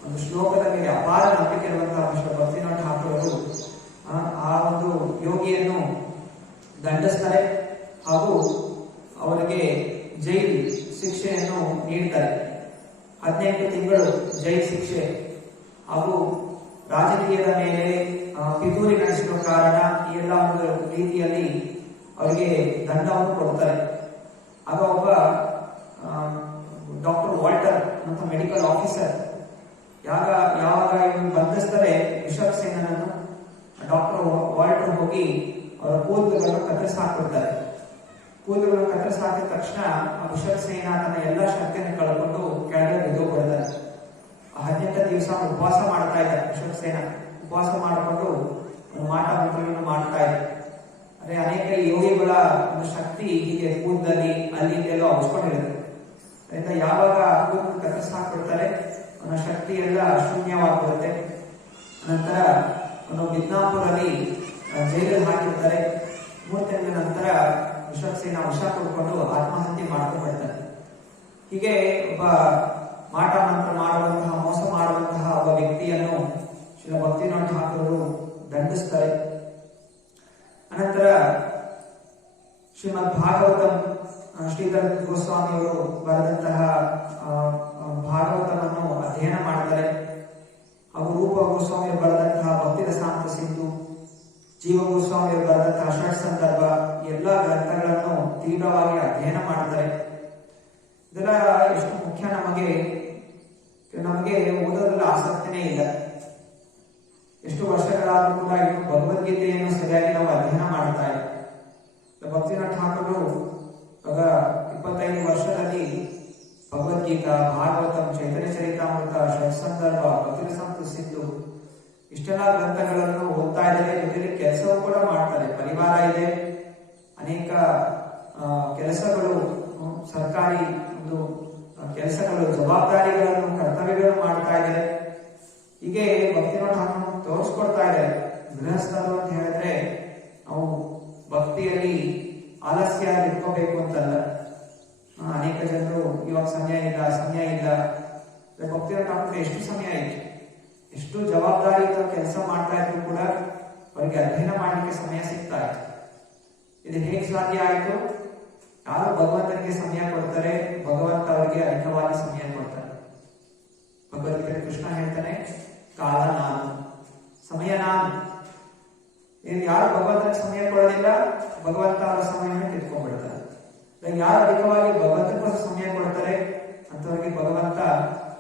ಒಂದು ಶ್ಲೋಕದ ಮೇಲೆ ಅಪಾರ ನಂಬಿಕೆ ಇರುವಂತಹ ಭಕ್ತಿವಿನೋದ್ ಠಾಕೂರ್ ಅವರು ಆ ಒಂದು ಯೋಗಿಯನ್ನು ದಂಡಿಸ್ತಾರೆ ಹಾಗೂ ಅವರಿಗೆ ಜೈಲು ಶಿಕ್ಷೆಯನ್ನು ನೀಡ್ತಾರೆ. 18 ತಿಂಗಳು ಜೈಲು ಶಿಕ್ಷೆ ಹಾಗೂ ರಾಜಕೀಯದ ಮೇಲೆ ಪಿತೂರಿ ನಡೆಸಿರುವ ಕಾರಣ ಈ ಎಲ್ಲ ಒಂದು ರೀತಿಯಲ್ಲಿ ಅವರಿಗೆ ದಂಡವನ್ನು ಕೊಡ್ತಾರೆ. ಆಗ ಒಬ್ಬ ಡಾಕ್ಟರ್ ವಾಲ್ಟರ್ ಅಂತ ಮೆಡಿಕಲ್ ಆಫೀಸರ್ ಯಾವಾಗ ಇವನು ಬಂಧಿಸ್ತಾರೆ ರಿಷಬ್ ಸೇನನನ್ನು, ಡಾಕ್ಟರ್ ವಾಲ್ಟರ್ ಹೋಗಿ ಅವರ ಕೂದಲುಗಳನ್ನು ಕತ್ತರಿಸಿ ಹಾಕ್ಬಿಡ್ತಾರೆ. ಕೂದಲುಗಳನ್ನು ಕತ್ತರಿಸಿ ಹಾಕಿದ ತಕ್ಷಣ ರಿಷಬ್ ಸೇನ ತನ್ನ ಎಲ್ಲ ಶಕ್ತಿಯನ್ನು ಕಳ್ಕೊಂಡು ಕೆಳಗೆ ಬಿದ್ದು ಬಿಡ್ತಾರೆ. 18 ದಿವಸ ಉಪವಾಸ ಮಾಡ್ತಾ ಇದ್ದ ರಿಷಬ್ ಸೇನ. ಉಪವಾಸ ಮಾಡಿಕೊಂಡು ಮಾಟ ಮಂತ್ರಗಳನ್ನು ಮಾಡ್ತಾ ಇದ್ದ. ಅದೇ ಅನೇಕ ಯೋಗಿಗಳ ಒಂದು ಶಕ್ತಿ ಹೀಗೆ ಕೂದಲಲ್ಲಿ ಅಲ್ಲಿಂದೆಲ್ಲೋ ಅವಸ್ಕೊಂಡಿರುತ್ತೆ. ಅದರಿಂದ ಯಾವಾಗ ಕೂದಲು ಕತ್ತರಿಸಿ ಹಾಕ್ಬಿಡ್ತಾರೆ ಅವನ ಶಕ್ತಿ ಎಲ್ಲ ಶೂನ್ಯವಾಗ್ಬಿಡುತ್ತೆ. ನಂತರ ಅವನು ಮಿದ್ನಾಪುರಲ್ಲಿ ಜೈಲಲ್ಲಿ ಹಾಕಿರ್ತಾರೆ. 3 ತಿಂಗಳ ನಂತರ ರಿಷಬ್ ಸೇನ ವಿಷ ಕೊಡ್ಕೊಂಡು ಆತ್ಮಹತ್ಯೆ ಮಾಡ್ಕೊಂಡ್ಬಿಡ್ತಾರೆ. ಹೀಗೆ ಒಬ್ಬ ಮಾಟ ಮಂತ್ರ ಮಾಡುವಂತಹ, ಮೋಸ ಮಾಡುವಂತಹ ಒಬ್ಬ ವ್ಯಕ್ತಿಯನ್ನು ಶ್ರೀ ಭಕ್ತಿವಿನೋದ್ ಠಾಕೂರ್ ದಂಡಿಸ್ತಾರೆ. ಅನಂತರ ಶ್ರೀಮದ್ ಭಾಗವತಂ ಶ್ರೀಧರ ಗೋಸ್ವಾಮಿ ಅವರು ಬರೆದಂತಹ ಭಾಗವತವನ್ನು ಅಧ್ಯಯನ ಮಾಡ್ತಾರೆ. ಹಾಗೂ ರೂಪ ಗೋಸ್ವಾಮಿ ಅವರು ಬರೆದಂತಹ ಭಕ್ತಿ ರಸಾಮೃತ ಸಿಂಧು, ಜೀವ ಗೋಸ್ವಾಮಿ ಅವರು ಬರೆದಂತಹ ಷಟ್ ಸಂದರ್ಭ, ಎಲ್ಲ ಗ್ರಂಥಗಳನ್ನು ತೀವ್ರವಾಗಿ ಅಧ್ಯಯನ ಮಾಡ್ತಾರೆ. ಇದೆಲ್ಲ ಎಷ್ಟು ಮುಖ್ಯ. ನಮಗೆ ಓದೋದ್ರಲ್ಲಿ ಆಸಕ್ತಿನೇ ಇಲ್ಲ. ಎಷ್ಟು ವರ್ಷಗಳಾದ್ರೂ ಕೂಡ ಭಗವದ್ಗೀತೆಯನ್ನು ಸರಿಯಾಗಿ ನಾವು ಅಧ್ಯಯನ ಮಾಡ್ತಾ ಇದ್ದೀವಿ. ಭಕ್ತಿವಿನೋದ್ ಠಾಕೂರ್ ಆಗ 25 ವರ್ಷದಲ್ಲಿ ಭಗವದ್ಗೀತಾ, ಭಾಗವತಂ, ಚೈತನ್ಯ ಚರಿತಾಮೃತ, ಷಟ್ ಸಂದರ್ಭ, ಭಕ್ತಿ ರಸಾಮೃತ ಸಿಂಧು ಇಷ್ಟೆಲ್ಲ ಗ್ರಂಥಗಳನ್ನು ಓದ್ತಾ ಇದ್ದಾರೆ. ಜೊತೆಲಿ ಕೆಲಸವೂ ಕೂಡ ಮಾಡ್ತಾರೆ. ಪರಿವಾರ ಇದೆ, ಅನೇಕ ಕೆಲಸಗಳು, ಸರ್ಕಾರಿ ಒಂದು ಕೆಲಸಗಳು, ಜವಾಬ್ದಾರಿಗಳನ್ನು, ಕರ್ತವ್ಯಗಳನ್ನು ಮಾಡ್ತಾ ಇದ್ದಾರೆ. ಹೀಗೆ ಭಕ್ತಿವಿನೋದ್ ಠಾಕೂರ್ ತೋರಿಸ್ಕೊಡ್ತಾ ಇದ್ದಾರೆ. ಗೃಹಸ್ಥರು ಅಂತ ಹೇಳಿದ್ರೆ ನಾವು ಭಕ್ತಿಯಲ್ಲಿ ಆಲಸ್ಯ ಇಟ್ಕೋಬೇಕು ಅಂತಲ್ಲ. ಅನೇಕ ಜನರು ಇವಾಗ ಸಮಯ ಇಲ್ಲ. ಭಕ್ತಿವಿನೋದ್ ಠಾಕೂರ್ ಎಷ್ಟು ಸಮಯ ಇತ್ತು, ಎಷ್ಟು ಜವಾಬ್ದಾರಿಯುತ ಕೆಲಸ ಮಾಡ್ತಾ ಇದ್ರು ಕೂಡ ಅವರಿಗೆ ಅಧ್ಯಯನ ಮಾಡಲಿಕ್ಕೆ ಸಮಯ ಸಿಗ್ತಾ ಇತ್ತು. ಇದು ಹೇಗೆ ಸಾಧ್ಯ ಆಯಿತು? ಯಾರು ಭಗವಂತನಿಗೆ ಸಮಯ ಕೊಡ್ತಾರೆ, ಭಗವಂತ ಅವರಿಗೆ ಅಧಿಕವಾದ ಸಮಯ ಕೊಡ್ತಾರೆ. ಭಗವದ್ಗೀತೆ ಕೃಷ್ಣ ಹೇಳ್ತಾನೆ, ಕಾಲ ನಾನು, ಸಮಯ ನಾನು. ಯಾರು ಭಗವಂತನಿಗೆ ಸಮಯ ಕೊಡೋದಿಲ್ಲ, ಭಗವಂತ ಅವರ ಸಮಯವನ್ನು ಕಿತ್ಕೊಂಡ್ಬಿಡ್ತಾರೆ. ಯಾರು ಅಧಿಕವಾಗಿ ಭಗವಂತನಿಗೋಸ್ಕರ ಸಮಯ ಕೊಡ್ತಾರೆ ಅಂತವರಿಗೆ ಭಗವಂತ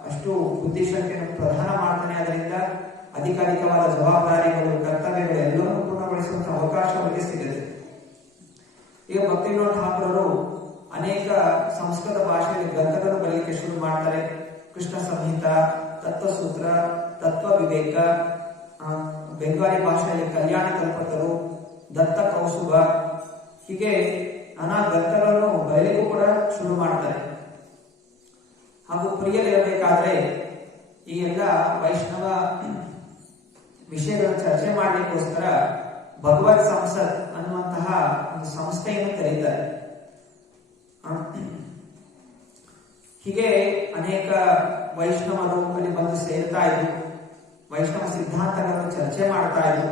ಅಷ್ಟು ಬುದ್ಧಿಶಕ್ತಿಯನ್ನು ಪ್ರದಾನ ಮಾಡ್ತಾನೆ. ಅದರಿಂದ ಅಧಿಕವಾದ ಜವಾಬ್ದಾರಿಗಳು, ಕರ್ತವ್ಯಗಳು ಎಲ್ಲವನ್ನೂ ಪೂರ್ಣಗೊಳಿಸುವಂತಹ ಅವಕಾಶ ಅವರಿಗೆ ಸಿಗುತ್ತೆ. ಈಗ ಭಕ್ತಿವಿನೋದ್ ಠಾಕೂರ್ ಅವರು ಅನೇಕ ಸಂಸ್ಕೃತ ಭಾಷೆಯಲ್ಲಿ ಗ್ರಂಥಗಳನ್ನು ಬರೆಯಲಿಕ್ಕೆ ಶುರು ಮಾಡ್ತಾರೆ. ಕೃಷ್ಣ ಸಂಹಿತ, ತತ್ವಸೂತ್ರ, ತತ್ವ ವಿವೇಕ, ಬೆಂಗಾಲಿ ಭಾಷೆಯಲ್ಲಿ ಕಲ್ಯಾಣ ಕಲ್ಪತರು, ದತ್ತ ಕೌಸುಭ, ಹೀಗೆ ನಾನಾ ಗ್ರಂಥಗಳನ್ನು ಬರೆಯಲಿಕ್ಕೂ ಕೂಡ ಶುರು ಮಾಡ್ತಾರೆ. ಹಾಗೂ ಪ್ರಿಯರಿರಬೇಕಾದ್ರೆ ಈ ಎಲ್ಲ ವೈಷ್ಣವ ವಿಷಯಗಳನ್ನು ಚರ್ಚೆ ಮಾಡಲಿಕ್ಕೋಸ್ಕರ ಭಗವತ್ ಸಂಸತ್ ಅನ್ನುವಂತಹ ಒಂದು ಸಂಸ್ಥೆಯನ್ನು ತೆರೀತಾರೆ. ಹೀಗೆ ಅನೇಕ ವೈಷ್ಣವರು ಅಲ್ಲಿ ಬಂದು ಸೇರ್ತಾ ಇದ್ರು. ವೈಷ್ಣವ ಸಿದ್ಧಾಂತಗಳನ್ನು ಚರ್ಚೆ ಮಾಡ್ತಾ ಇದ್ರು.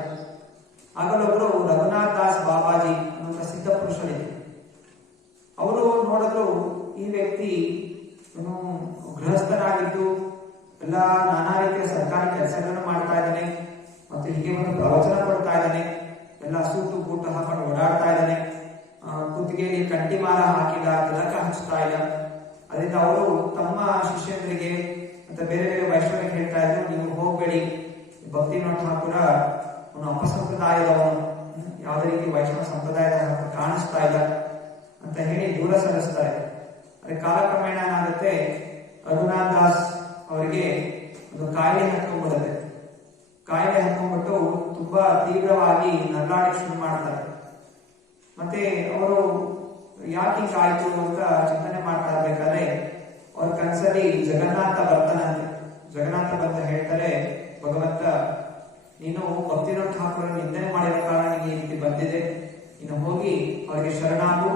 ಆಗಲೊಬ್ರು ರಘುನಾಥ್ ದಾಸ್ ಬಾಬಾಜಿ ಅನ್ನುವಂಥ ಸಿದ್ಧ ಪುರುಷರಿದೆ. ಅವರು ನೋಡಿದ್ರು ಈ ವ್ಯಕ್ತಿ ಗೃಹಸ್ಥನಾಗಿದ್ದು ಎಲ್ಲ ನಾನಾ ರೀತಿಯ ಸರ್ಕಾರಿ ಕೆಲಸಗಳನ್ನು ಮಾಡ್ತಾ ಇದ್ದಾನೆ, ಮತ್ತು ಹೀಗೆ ಒಂದು ಪ್ರವಚನ ಕೊಡ್ತಾ ಇದ್ದಾನೆ, ಎಲ್ಲ ಸೂಟು ಬೂಟು ಹಾಕೊಂಡು ಓಡಾಡ್ತಾ ಇದ್ದಾನೆ, ಕುತ್ತಿಗೆಯಲ್ಲಿ ಕಂಟಿಮಾಲ ಹಾಕಿಲ್ಲ, ತಿಲಕ ಹಚ್ತಾ ಇಲ್ಲ. ಅದರಿಂದ ಅವರು ತಮ್ಮ ಶಿಷ್ಯಂದ್ರಿಗೆ ಮತ್ತೆ ಬೇರೆ ಬೇರೆ ವೈಷ್ಣವರಿಗೆ ಹೇಳ್ತಾ ಇದ್ರು, ನೀವು ಹೋಗಬೇಡಿ, ಭಕ್ತಿವಿನೋದ್ ಠಾಕೂರ ಅವನು ಅಪಸಂಪ್ರದಾಯದವನು, ಯಾವುದೇ ರೀತಿ ವೈಷ್ಣವ ಸಂಪ್ರದಾಯದ ಕಾಣಿಸ್ತಾ ಇಲ್ಲ ಅಂತ ಹೇಳಿ ದೂರ ಸರಿಸ್ತಾರೆ. ಅದೇ ಕಾಲಕ್ರಮೇಣ ಏನಾಗುತ್ತೆ, ರಘುನಾಥ್ ದಾಸ್ ಅವರಿಗೆ ಒಂದು ಕಾಯಿಲೆ ಹತ್ಕೊಂಡ್ಬಿಡುತ್ತೆ. ಕಾಯಿಲೆ ಹತ್ಕೊಂಡ್ಬಿಟ್ಟು ತುಂಬಾ ತೀವ್ರವಾಗಿ ನರಳಾಡಕ್ಕೆ ಶುರು ಮಾಡ್ತಾರೆ. ಮತ್ತೆ ಅವರು ಯಾಕೆ ಹಿಂಗಾಯ್ತು ಅಂತ ಚಿಂತನೆ ಮಾಡ್ತಾ ಇರ್ಬೇಕಾದ್ರೆ ಅವ್ರ ಕನಸಲ್ಲಿ ಜಗನ್ನಾಥ ಬರ್ತಾನಂತೆ. ಜಗನ್ನಾಥ ಬಂತ ಹೇಳ್ತಾರೆ, ಭಗವಂತ ನೀನು ಭಕ್ತಿವಿನೋದ್ ಠಾಕೂರ್ ನಿಂದನೆ ಮಾಡಿರೋ ಕಾರಣ ನಿಮಗೆ ಈ ರೀತಿ ಬಂದಿದೆ, ಇನ್ನು ಹೋಗಿ ಅವರಿಗೆ ಶರಣಾಗು,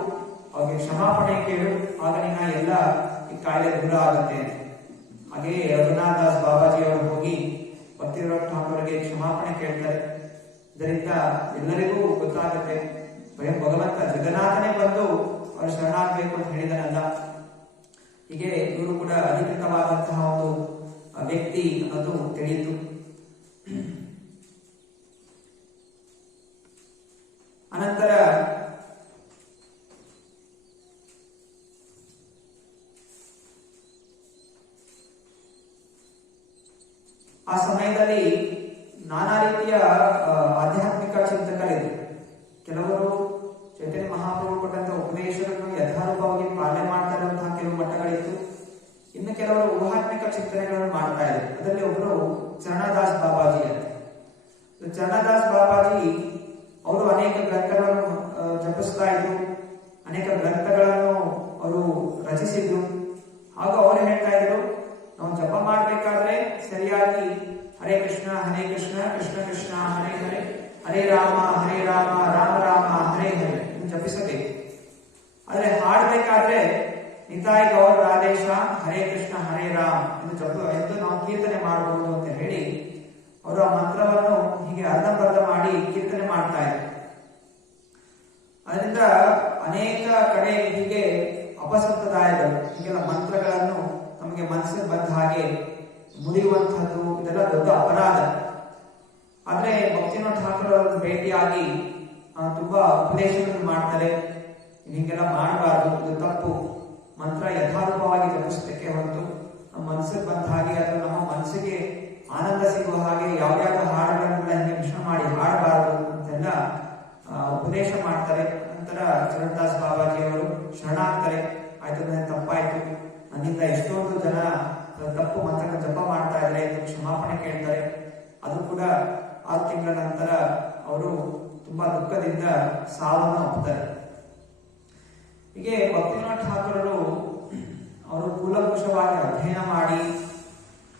ಅವ್ರಿಗೆ ಕ್ಷಮಾಪಣೆ ಕೇಳು, ಆಗ ನಿನ್ನ ಎಲ್ಲ ಈ ಕಾಯಿಲೆ ದೂರ ಆಗುತ್ತೆ. ಹಾಗೆ ರಘುನಾಥ್ ದಾಸ್ ಬಾಬಾಜಿ ಅವರು ಹೋಗಿ ಭಕ್ತಿವಿನೋದ್ ಠಾಕೂರ್ಗೆ ಕ್ಷಮಾಪಣೆ ಕೇಳ್ತಾರೆ. ಇದರಿಂದ ಎಲ್ಲರಿಗೂ ಗೊತ್ತಾಗುತ್ತೆ ಭಗವಂತ ಜಗನ್ನಾಥನೇ ಬಂದು ಅವರು ಶರಣಾಗಬೇಕು ಅಂತ ಹೇಳಿದನಲ್ಲ. ಹೀಗೆ ಇವರು ಕೂಡ ಅಧಿಕೃತವಾದಂತಹ ಒಂದು ವ್ಯಕ್ತಿ ಅನ್ನೋದು ತಿಳಿಯಿತು. ಅನಂತರ ಆ ಸಮಯದಲ್ಲಿ ನಾನಾ ರೀತಿಯ ಆಧ್ಯಾತ್ಮಿಕ ಚಿಂತಕರಿದ್ರು. ಕೆಲವರು ಚೈತನ್ಯ ಮಹಾಪ್ರಭು ಕೊಟ್ಟಂತ ಉಪದೇಶಗಳನ್ನು ಯಥಾರೂಪವಾಗಿ ಪಾಲನೆ ಮಾಡ್ತಾ ಇರುವಂತಹ ಕೆಲವು ಮಠಗಳಿತ್ತು. ಇನ್ನು ಕೆಲವರು ಊಹಾತ್ಮಿಕ ಚಿಂತನೆಗಳನ್ನು ಮಾಡ್ತಾ ಇದ್ರು. ಅದರಲ್ಲಿ ಒಬ್ಬರು ಚರಣದಾಸ್ ಬಾಬಾಜಿ ಅಂತ. ಚರಣದಾಸ್ ಬಾಬಾಜಿ ಅವರು ಅನೇಕ ಗ್ರಂಥಗಳನ್ನು ಜಪಿಸ್ತಾ ಇದ್ರು, ಅನೇಕ ಗ್ರಂಥಗಳನ್ನು ಅವರು ರಚಿಸಿದ್ರು. ಹಾಗೂ ಅವರು ಹೇಳ್ತಾ ಇದ್ರು, ನಾವು ಜಪ ಮಾಡ್ಬೇಕಾದ್ರೆ ಸರಿಯಾಗಿ ಹರೇ ಕೃಷ್ಣ ಕೃಷ್ಣ ಕೃಷ್ಣ ಹರೇ ಹರೇ, ಹರೇ ರಾಮ ರಾಮ ರಾಮ ಹರೇ ಹರೇ ಜಪಿಸಬೇಕು. ಆದ್ರೆ ಹಾಡಬೇಕಾದ್ರೆ ನಿತಾಯ್ ಗೌರ್ ರಾಧೇಶ ಹರೇ ಕೃಷ್ಣ ಹರೇ ರಾಮ್ ಎಂದು ನಾವು ಕೀರ್ತನೆ ಮಾಡಬಹುದು ಅಂತ ಹೇಳಿ ಅವರು ಆ ಮಂತ್ರವನ್ನು ಹೀಗೆ ಅರ್ಧಂಬರ್ಧ ಮಾಡಿ ಕೀರ್ತನೆ ಮಾಡ್ತಾ ಇದ್ದಾರೆ. ಅದರಿಂದ ಅನೇಕ ಕಡೆ ಹೀಗೆ ಅಪಸಂಪ್ರದಾಯಗಳು, ಹೀಗೆಲ್ಲ ಮಂತ್ರಗಳನ್ನು ನಮಗೆ ಮನಸ್ಸಿಗೆ ಬಂದ ಹಾಗೆ ಮುರಿಯುವಂತಹದ್ದು, ಇದೆಲ್ಲ ದೊಡ್ಡ ಅಪರಾಧ. ಆದ್ರೆ ಭಕ್ತಿವಿನೋದ್ ಠಾಕೂರ್ ಅವರನ್ನು ಭೇಟಿಯಾಗಿ ತುಂಬಾ ಉಪದೇಶಗಳನ್ನು ಮಾಡ್ತಾರೆ. ಹೀಗೆಲ್ಲ ಮಾಡಬಾರ್ದು, ಇದು ತಪ್ಪು. ಮಂತ್ರ ಯಥಾರೂಪವಾಗಿ ಜಪಿಸಬೇಕೆ ಹೊರತು ನಮ್ಮ ಮನಸ್ಸಿಗೆ ಬಂದ ಹಾಗೆ ಅಥವಾ ನಮ್ಮ ಮನಸ್ಸಿಗೆ ಆನಂದ ಸಿಗುವ ಹಾಗೆ ಯಾವ್ಯಾವ ಹಾಡುಗಳನ್ನೆಲ್ಲ ಹಿಂಗೆ ಮಿಶ್ರಣ ಮಾಡಿ ಹಾಡಬಾರದು ಅಂತೆಲ್ಲ ಉಪದೇಶ ಮಾಡ್ತಾರೆ. ನಂತರ ಚರಣದಾಸ್ ಬಾಬಾಜಿ ಅವರು ಶರಣಾಗ್ತಾರೆ. ಆಯ್ತು, ನನ್ನ ತಪ್ಪಾಯ್ತು, ನನ್ನಿಂದ ಎಷ್ಟೊಂದು ಜನ ತಪ್ಪು ಮಂತ್ರಕ್ಕೆ ಜಪ ಮಾಡ್ತಾ ಇದ್ದಾರೆ ಅಂತ ಕ್ಷಮಾಪಣೆ ಕೇಳ್ತಾರೆ. ಅದು ಕೂಡ 6 ತಿಂಗಳ ನಂತರ ಅವರು ತುಂಬಾ ದುಃಖದಿಂದ ಸಾವನ್ನು ಒಪ್ತಾರೆ. ಹೀಗೆ ಭಕ್ತಿವಿನೋದ್ ಠಾಕೂರರು ಅವರು ಕೂಲಂಕುಷವಾಗಿ ಅಧ್ಯಯನ ಮಾಡಿ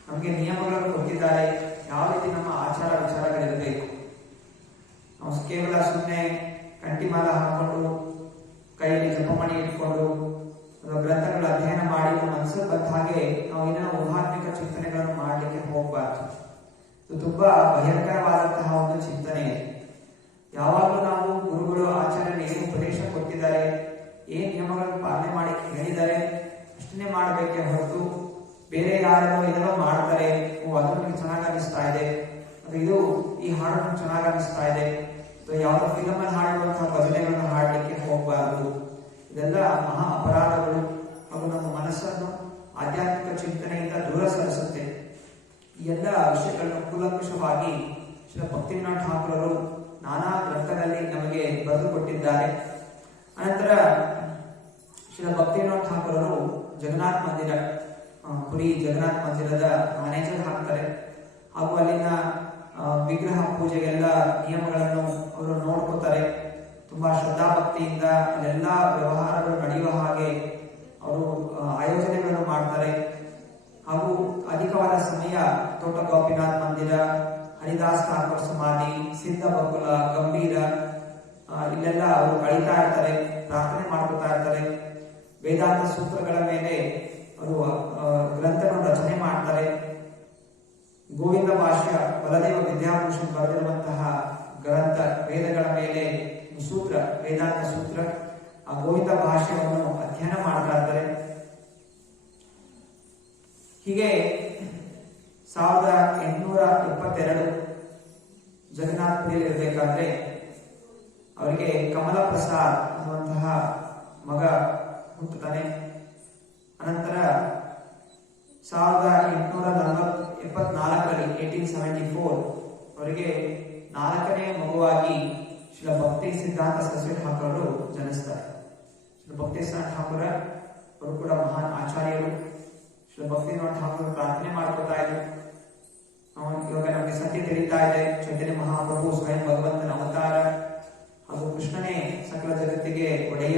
ನಮಗೆ ನಿಯಮಗಳನ್ನು ಕೊಟ್ಟಿದ್ದಾರೆ. ಯಾವ ರೀತಿ ನಮ್ಮ ಆಚಾರ ವಿಚಾರಗಳಿರಬೇಕು. ನಾವು ಕೇವಲ ಸುಮ್ಮನೆ ಕಂಟಿಮಾಲ ಹಾಕೊಂಡು ಕೈಯಲ್ಲಿ ಜಪಮಣಿ ಇಟ್ಕೊಂಡು ಗ್ರಂಥಗಳ ಅಧ್ಯಯನ ಮಾಡಿ ಮನಸ್ಸಿಗೆ ಬಂದ ಹಾಗೆ ನಾವು ಏನೇನೋ ಊಹಾತ್ಮಿಕ ಚಿಂತನೆಗಳನ್ನು ಮಾಡಲಿಕ್ಕೆ ಹೋಗಬಾರ್ದು. ಇದು ತುಂಬಾ ಭಯಂಕರವಾದಂತಹ ಒಂದು ಚಿಂತನೆ ಇದೆ. ಯಾವಾಗಲೂ ನಾವು ಗುರುಗಳು ಆಚಾರ್ಯರು ಏನು ಉಪದೇಶ ಕೊಟ್ಟಿದ್ದಾರೆ, ಏನ್ ನಿಯಮಗಳನ್ನು ಪಾಲನೆ ಮಾಡಿ ಹೇಳಿದ್ದಾರೆ ಅಷ್ಟನ್ನೇ ಮಾಡಬೇಕೆ ಹೊರತು ಬೇರೆ ಯಾರೋ ಏನೋ ಮಾಡ್ತಾರೆ, ಅದು ನಿಮ್ಗೆ ಚೆನ್ನಾಗಿ ಅನಿಸ್ತಾ ಇದೆ, ಅದು ಇದು ಈ ಹಾಡು ಚೆನ್ನಾಗಿ ಅನಿಸ್ತಾ ಇದೆ, ಯಾವುದೋ ಫಿಲಮ್ ಅಲ್ಲಿ ಹಾಡುವಂತಹ ಭಜನೆಗಳನ್ನು ಹಾಡಲಿಕ್ಕೆ ಹೋಗಬಾರದು. ಇದೆಲ್ಲ ಮಹಾ ಅಪರಾಧಗಳು ಹಾಗೂ ನಮ್ಮ ಮನಸ್ಸನ್ನು ಆಧ್ಯಾತ್ಮಿಕ ಚಿಂತನೆಯಿಂದ ದೂರ ಸರಿಸುತ್ತೆ. ಈ ಎಲ್ಲ ವಿಷಯಗಳನ್ನು ಕೂಲಂಕುಷವಾಗಿ ಶ್ರೀ ಭಕ್ತಿವಿನೋದ್ ಠಾಕೂರರು ನಾನಾ ಗ್ರಂಥಗಳಲ್ಲಿ ನಮಗೆ ಬರೆದುಕೊಟ್ಟಿದ್ದಾರೆ. ಅನಂತರ ಶ್ರೀ ಭಕ್ತಿವಿನೋದ್ ಠಾಕೂರರು ಜಗನ್ನಾಥ್ ಮಂದಿರ, ಪುರಿ ಜಗನ್ನಾಥ್ ಮಂದಿರದ ಮ್ಯಾನೇಜರ್ ಆಗ್ತಾರೆ. ಹಾಗೂ ಅಲ್ಲಿನ ವಿಗ್ರಹ ಪೂಜೆಗೆಲ್ಲ ನಿಯಮಗಳನ್ನು ಅವರು ನೋಡ್ಕೋತಾರೆ. ತುಂಬಾ ಶ್ರದ್ಧಾಭಕ್ತಿಯಿಂದ ಅಲ್ಲೆಲ್ಲ ವ್ಯವಹಾರಗಳು ನಡೆಯುವ ಹಾಗೆ ಅವರು ಆಯೋಜನೆಗಳನ್ನು ಮಾಡ್ತಾರೆ. ಹಾಗೂ ಅಧಿಕವಾದ ಸಮಯ ತೋಟ ಗೋಪಿನಾಥ್ ಮಂದಿರ, ಹರಿದಾಸ್ ಠಾಕೂರ್ ಸಮಾಧಿ, ಸಿದ್ಧ ಬಕುಲ, ಗಂಭೀರ ಇಲ್ಲೆಲ್ಲ ಅವರು ಕಳೀತಾ ಇರ್ತಾರೆ, ಪ್ರಾರ್ಥನೆ ಮಾಡ್ಕೊತಾ ಇರ್ತಾರೆ. ವೇದಾಂತ ಸೂತ್ರಗಳ ಮೇಲೆ ಅವರು ಗ್ರಂಥಗಳನ್ನು ರಚನೆ ಮಾಡ್ತಾರೆ. ಗೋವಿಂದ ಭಾಷ್ಯ ಬಲದೇವ ವಿದ್ಯಾಭೂಷಣ್ ಬರೆದಿರುವಂತಹ ಗ್ರಂಥ ವೇದಗಳ ಮೇಲೆ ಸೂತ್ರ, ವೇದಾಂತ ಸೂತ್ರ, ಆ ಗೋವಿಂದ ಭಾಷ್ಯವನ್ನು ಅಧ್ಯಯನ ಮಾಡ್ತಾ ಇರ್ತಾರೆ. ಹೀಗೆ 1872 ಜಗನ್ನಾಥಪುರಿಯಲ್ಲಿ ಇರಬೇಕಾದ್ರೆ ಅವರಿಗೆ ಕಮಲ ಪ್ರಸಾದ್ ಅನ್ನುವಂತಹ ಮಗ ಹುಟ್ಟುತ್ತಾನೆ. ಅನಂತರ 1874ರಲ್ಲಿ 1874 ಅವರಿಗೆ 4ನೇ ಮಗುವಾಗಿ ಶ್ರೀಲ ಭಕ್ತಿ ಸಿದ್ಧಾಂತ ಸರಸ್ವತಿ ಠಾಕೂರರು ಜನಿಸ್ತಾರೆ. ಶ್ರೀಲ ಭಕ್ತಿ ಸಿದ್ಧಾಂತ ಠಾಕೂರ ಅವರು ಕೂಡ ಮಹಾನ್ ಆಚಾರ್ಯರು. ಶ್ರೀಲ ಭಕ್ತಿನಾಥ ಠಾಕೂರ್ ಪ್ರಾರ್ಥನೆ ಮಾಡ್ಕೊತಾ ಇದ್ರು. ಇವಾಗ ನಮಗೆ ಸತ್ಯ ತಿಳಿತಾ ಇದೆ, ಚೈತನ್ಯ ಮಹಾಪ್ರಭು ಸ್ವಯಂ ಭಗವಂತನ ಅವತಾರ ಹಾಗೂ ಕೃಷ್ಣನೇ ಸಕಲ ಜಗತ್ತಿಗೆ ಒಡೆಯ.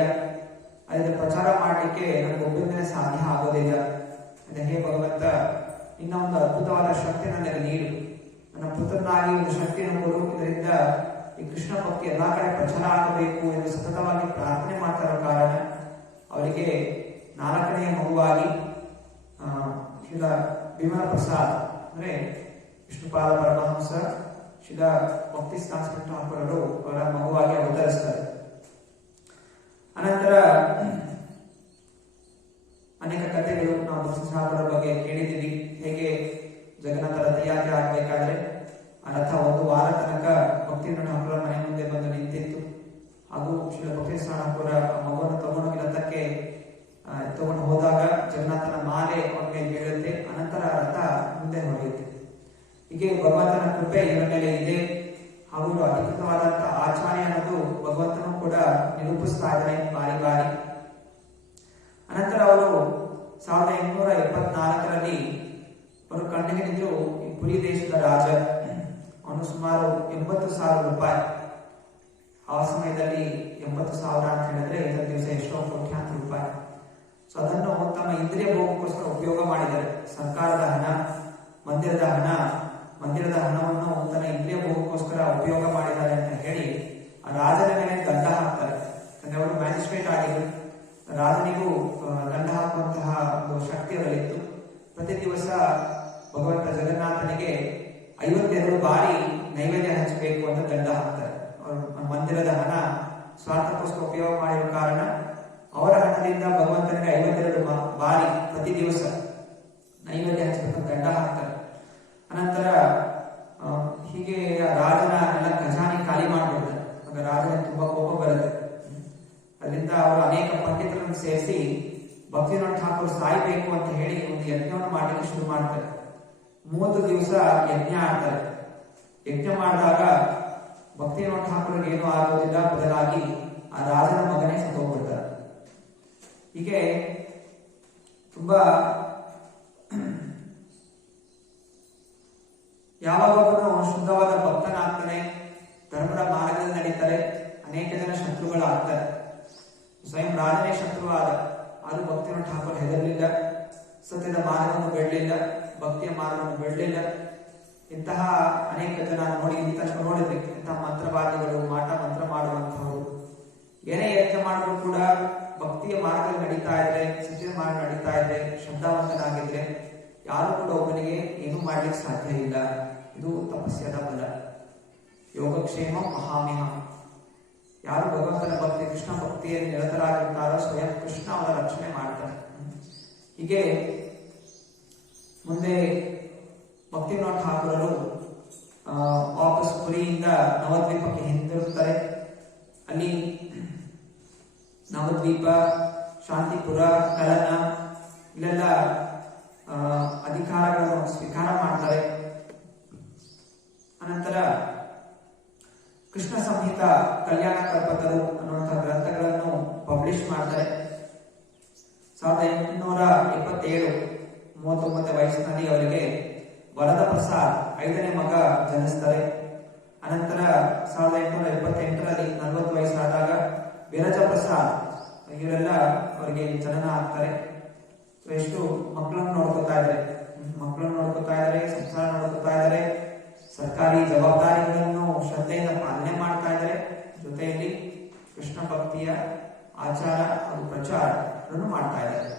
ಅದರ ಪ್ರಚಾರ ಮಾಡಲಿಕ್ಕೆ ನನಗೆ ಒಬ್ಬರಿಂದಲೇ ಸಾಧ್ಯ ಆಗೋದಿಲ್ಲ. ಹೇ ಭಗವಂತ, ಇನ್ನ ಒಂದು ಅದ್ಭುತವಾದ ಶಕ್ತಿ ನನಗೆ ನೀಡು, ನನ್ನ ಪುತ್ರನಾಗಿ ಒಂದು ಶಕ್ತಿಯನ್ನು ಕೊಡು, ಇದರಿಂದ ಈ ಕೃಷ್ಣ ಭಕ್ತಿ ಎಲ್ಲಾ ಕಡೆ ಪ್ರಚಾರ ಆಗಬೇಕು ಎಂದು ಸತತವಾಗಿ ಪ್ರಾರ್ಥನೆ ಮಾಡ್ತಾ ಇರೋ ಕಾರಣ ಅವರಿಗೆ 4ನೇ ಮಗುವಾಗಿ ಶ್ರೀಲ ವಿಮಲ ಪ್ರಸಾದ್ ಅಂದ್ರೆ ವಿಷ್ಣುಪಾದ ಪರಮಹಂಸ ಶ್ರೀಲ ಭಕ್ತಿ ಸಿದ್ಧಾಂತ ಠಾಕೂರರು ಅವರ ಮಗುವಾಗಿ ಅವತರಿಸ್ತಾರೆ. ಅನಂತರ ಅನೇಕ ಕಥೆಗಳು ನಾವು ಭಕ್ತಿ ಠಾಕೂರರ ಬಗ್ಗೆ ಕೇಳಿದ್ದೀವಿ. ಹೇಗೆ ಜಗನ್ನಾಥ ರಥಯಾತ್ರೆ ಆಗಬೇಕಾದ್ರೆ ಆ ರಥ 1 ವಾರ ತನಕ ಭಕ್ತಿ ಠಾಕೂರ ಮನೆ ಮುಂದೆ ಬಂದು ನಿಂತಿತ್ತು. ಹಾಗೂ ಶ್ರೀಲ ಭಕ್ತಿ ಠಾಕೂರ ಮಗುವನ್ನು ತಗೊಂಡೋಗಿ ರಥಕ್ಕೆ ತಗೊಂಡು ಹೋದಾಗ ಜಗನ್ನಾಥನ ಮಾಲೆ ಅವನ ಮೇಲೆ ಬೀಳುತ್ತೆ. ಅನಂತರ ರಥ ಮುಂದೆ ಹೊಡೆಯುತ್ತೆ. ಹೀಗೆ ಭಗವಂತನ ಕೃಪೆ ಇವರ ಮೇಲೆ ಇದೆ. ಹಾಗೂ ಅಧಿಕೃತವಾದಂತಹ ಆಚಾರ್ಯ ಅನ್ನೋದು ಭಗವಂತನು ಕೂಡ ನಿರೂಪಿಸ್ತಾ ಇದ್ದಾನೆ ಬಾರಿ ಬಾರಿ. ಅನಂತರ ಅವರು 1874ರಲ್ಲಿ ಅವರು ಕಂಡುಹಿಡಿದ್ರು ಈ ಪುರಿ ದೇಶದ ರಾಜ, ಅವನು ಸುಮಾರು 80,000 ರೂಪಾಯಿ, ಆ ಸಮಯದಲ್ಲಿ 80,000 ಅಂತ ಹೇಳಿದ್ರೆ ಇದರ ದಿವಸ ಎಷ್ಟೋ ಕೋಟ್ಯಾಂತರ ರೂಪಾಯಿ. ಸೊ ಅದನ್ನು ತಮ್ಮ ಇಂದ್ರಿಯ ಭೋಗಕ್ಕೋಸ್ಕರ ಉಪಯೋಗ ಮಾಡಿದ್ದಾರೆ. ಸರ್ಕಾರದ ಹಣ, ಮಂದಿರದ ಹಣವನ್ನು ತನ್ನ ಇಂದ್ರಿಯ ಭೋಗಕ್ಕೋಸ್ಕರ ಉಪಯೋಗ ಮಾಡಿದ್ದಾರೆ ಅಂತ ಹೇಳಿ ಆ ರಾಜನ ಮೇಲೆ ದಂಡ ಹಾಕ್ತಾರೆ. ಅಂದ್ರೆ ಅವರು ಮ್ಯಾಜಿಸ್ಟ್ರೇಟ್ ಆಗಿದ್ರು. ರಾಜನಿಗೂ ದಂಡ ಹಾಕುವಂತಹ ಒಂದು ಶಕ್ತಿ ಅವರಲ್ಲಿತ್ತು. ಪ್ರತಿ ದಿವಸ ಭಗವಂತ ಜಗನ್ನಾಥನಿಗೆ 52 ಬಾರಿ ನೈವೇದ್ಯ ಹಂಚಬೇಕು ಅಂತ ದಂಡ ಹಾಕ್ತಾರೆ. ಮಂದಿರದ ಹಣ ಸ್ವಾರ್ಥಕ್ಕೋಸ್ಕರ ಉಪಯೋಗ ಮಾಡಿರೋ ಕಾರಣ ಅವರ ಹಣದಿಂದ ಭಗವಂತನಿಗೆ 52 ಬಾರಿ ಪ್ರತಿ ದಿವಸ ನೈವೇದ್ಯ ಹಂಚಬೇಕು ದಂಡ ಹಾಕ್ತಾರೆ. ಅನಂತರ ಹೀಗೆ ರಾಜನ ಎಲ್ಲ ಖಜಾನೆ ಖಾಲಿ ಮಾಡಿಬಿಡ್ತಾರೆ. ಆಗ ರಾಜನಿಗೆ ತುಂಬಾ ಕೋಪ ಬರುತ್ತೆ. ಅದರಿಂದ ಅವರು ಅನೇಕ ಪಂಡಿತರನ್ನು ಸೇರಿಸಿ ಭಕ್ತಿನಾಥ ಠಾಕೂರ್ ಸಾಯ್ಬೇಕು ಅಂತ ಹೇಳಿ ಒಂದು ಯಜ್ಞವನ್ನು ಮಾಡಲಿಕ್ಕೆ ಶುರು ಮಾಡ್ತಾರೆ. 30 ದಿವಸ ಯಜ್ಞ ಆಡ್ತಾರೆ. ಯಜ್ಞ ಮಾಡಿದಾಗ ಭಕ್ತಿನಾಥ ಠಾಕೂರ್ಗೆ ಏನೂ ಆಗೋದಿಲ್ಲ, ಬದಲಾಗಿ ಆ ರಾಜನ ಮಗನೇ ಸತ್ತೋಗ್ಬಿಡ್ತಾರೆ. ಹೀಗೆ ತುಂಬಾ ಯಾವಾಗಲೂ ಶುದ್ಧವಾದ ಭಕ್ತನಾಗ್ತಾನೆ, ಧರ್ಮದ ಮಾರ್ಗದಲ್ಲಿ ನಡೀತಾರೆ, ಅನೇಕ ಜನ ಶತ್ರುಗಳು ಆಗ್ತಾರೆ. ಸ್ವಯಂ ರಾಜನೇ ಶತ್ರು ಆದ, ಆದರೂ ಭಕ್ತಿನಾಥ ಠಾಕೂರ್ ಹೆದರಲಿಲ್ಲ, ಸತ್ಯದ ಮಾರ್ಗವನ್ನು ಬಿಡಲಿಲ್ಲ, ಭಕ್ತಿಯ ಮಾರ್ಗವನ್ನು ಬಿಡಲಿಲ್ಲ. ಇಂತಹ ಅನೇಕ ಜನ ನೋಡಿದ್ವಿ. ಇಂತಹ ಮಂತ್ರವಾದಿಗಳು, ಮಾಟ ಮಂತ್ರ ಮಾಡುವಂತಹವರು ಏನೇ ಯತ್ನ ಮಾಡಿದ್ರು ಕೂಡ ಭಕ್ತಿಯ ಮಾರ್ಗದಲ್ಲಿ ನಡೀತಾ ಇದ್ರೆ, ಸತ್ಯದ ಮಾರ್ಗ ನಡೀತಾ ಇದ್ರೆ, ಶ್ರದ್ಧಾವಂತನಾಗಿದ್ರೆ ಯಾರು ಕೂಡ ಒಬ್ಬನಿಗೆ ಏನೂ ಮಾಡ್ಲಿಕ್ಕೆ ಸಾಧ್ಯ ಇಲ್ಲ. ಇದು ತಪಸ್ಯದ ಬಲ. ಯೋಗಕ್ಷೇಮ ಮಹಾಮಿಹ. ಯಾರು ಭಗವಂತನ ಭಕ್ತಿ, ಕೃಷ್ಣ ಭಕ್ತಿಯಲ್ಲಿ ನಿರತರಾಗಿರ್ತಾರೋ ಸ್ವಯಂ ಕೃಷ್ಣ ಅವರ ರಕ್ಷಣೆ ಮಾಡ್ತಾರೆ. ಹೀಗೆ ಮುಂದೆ ಭಕ್ತಿನಾಥ ಠಾಕೂರರು ವಾಪಸ್ ಪುರಿಯಿಂದ ನವದ್ವೀಪಕ್ಕೆ ಹಿಂದಿರುತ್ತಾರೆ. ಅಲ್ಲಿ ನವದ್ವೀಪ, ಶಾಂತಿಪುರ, ಕಲನ ಇಲ್ಲೆಲ್ಲ ಅಧಿಕಾರಗಳನ್ನು ಸ್ವೀಕಾರ ಮಾಡ್ತಾರೆ. ಅನಂತರ ಕೃಷ್ಣ ಸಂಹಿತ, ಕಲ್ಯಾಣ ಕಲ್ಪತರು ಅನ್ನುವಂತಹ ಗ್ರಂಥಗಳನ್ನು ಪಬ್ಲಿಷ್ ಮಾಡ್ತಾರೆ. 1877 39 ವಯಸ್ಸಿನಲ್ಲಿ ಅವರಿಗೆ ವರದ ಪ್ರಸಾದ್ 5ನೇ ಮಗ ಜನಿಸ್ತಾರೆ. ಅನಂತರ 1878ರಲ್ಲಿ 40 ವಯಸ್ಸಾದಾಗ ವಿರಜ ಪ್ರಸಾದ್ ಇವರೆಲ್ಲ ಅವರಿಗೆ ಜನನ ಆಗ್ತಾರೆ. ಎಷ್ಟು ಮಕ್ಕಳನ್ನು ನೋಡ್ಕೊತಾ ಇದ್ದಾರೆ, ಸಂಸಾರ ನೋಡ್ಕೊತಾ ಇದ್ದಾರೆ, ಸರ್ಕಾರಿ ಜವಾಬ್ದಾರಿಗಳನ್ನು ಶ್ರದ್ಧೆಯಿಂದ ಪಾಲನೆ ಮಾಡ್ತಾ ಇದ್ದಾರೆ. ಜೊತೆಯಲ್ಲಿ ಕೃಷ್ಣ ಭಕ್ತಿಯ ಆಚಾರ ಹಾಗೂ ಪ್ರಚಾರವನ್ನು ಮಾಡ್ತಾ ಇದ್ದಾರೆ.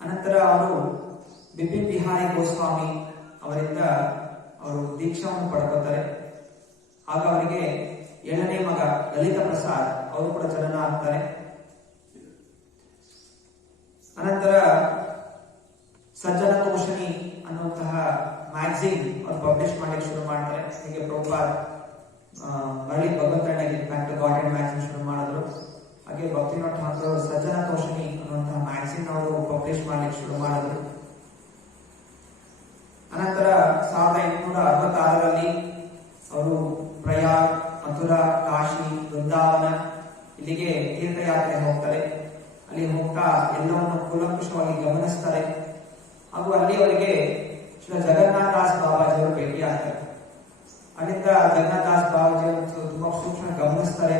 ಅನಂತರ ಅವರು ಬಿಪಿನ್ ಬಿಹಾರಿ ಗೋಸ್ವಾಮಿ ಅವರಿಂದ ಅವರು ದೀಕ್ಷಾವನ್ನು ಪಡ್ಕೋತಾರೆ. ಆಗ ಅವರಿಗೆ 7ನೇ ಮಗ ಲಲಿತ ಪ್ರಸಾದ್ ಅವರು ಕೂಡ ಜನನ ಆಗ್ತಾರೆ. ಅನಂತರ ಸಜ್ಜನ ತೋಷಣಿ ಅನ್ನುವಂತಹ ಮ್ಯಾಗಝಿನ್ ಅವರು ಪಬ್ಲಿಷ್ ಮಾಡಲಿಕ್ಕೆ ಶುರು ಮಾಡ್ತಾರೆ. ಹೀಗೆ ಪ್ರಭುಪಾದ್ ಮರಳಿ ಭಗವಂತನಿಗೆ back to God and magazine ಶುರು ಮಾಡಿದ್ರು. ಹಾಗೆ ಭಕ್ತಿನಾಥ್ ಠಾಕೂರ್ ಸಜ್ಜನ ತೋಷಣಿ ಅನ್ನುವಂತಹ ಮ್ಯಾಗಝಿನ್ ಅವರು ಪಬ್ಲಿಷ್ ಮಾಡಲಿಕ್ಕೆ ಶುರು ಮಾಡಿದ್ರು. ಅನಂತರ 1866ರಲ್ಲಿ ಅವರು ಪ್ರಯಾಗ್, ಮಥುರಾ, ಕಾಶಿ, ವೃಂದಾವನ ಇಲ್ಲಿಗೆ ತೀರ್ಥಯಾತ್ರೆ ಹೋಗ್ತಾರೆ. ಅಲ್ಲಿ ಹೋಗ್ತಾ ಎಲ್ಲವನ್ನು ಕೂಲಂಕುಷವಾಗಿ ಗಮನಿಸ್ತಾರೆ. ಹಾಗೂ ಅಲ್ಲಿ ಅವರಿಗೆ ಶ್ರೀ ಜಗನ್ನಾಥ ದಾಸ್ ಬಾಬಾಜಿಯವರು ಭೇಟಿಯಾಗ್ತಾರೆ. ಅಲ್ಲಿಂದ ಜಗನ್ನಾಥ ದಾಸ್ ಬಾಬಾಜಿ ತುಂಬಾ ಸೂಕ್ಷ್ಮ ಗಮನಿಸ್ತಾರೆ.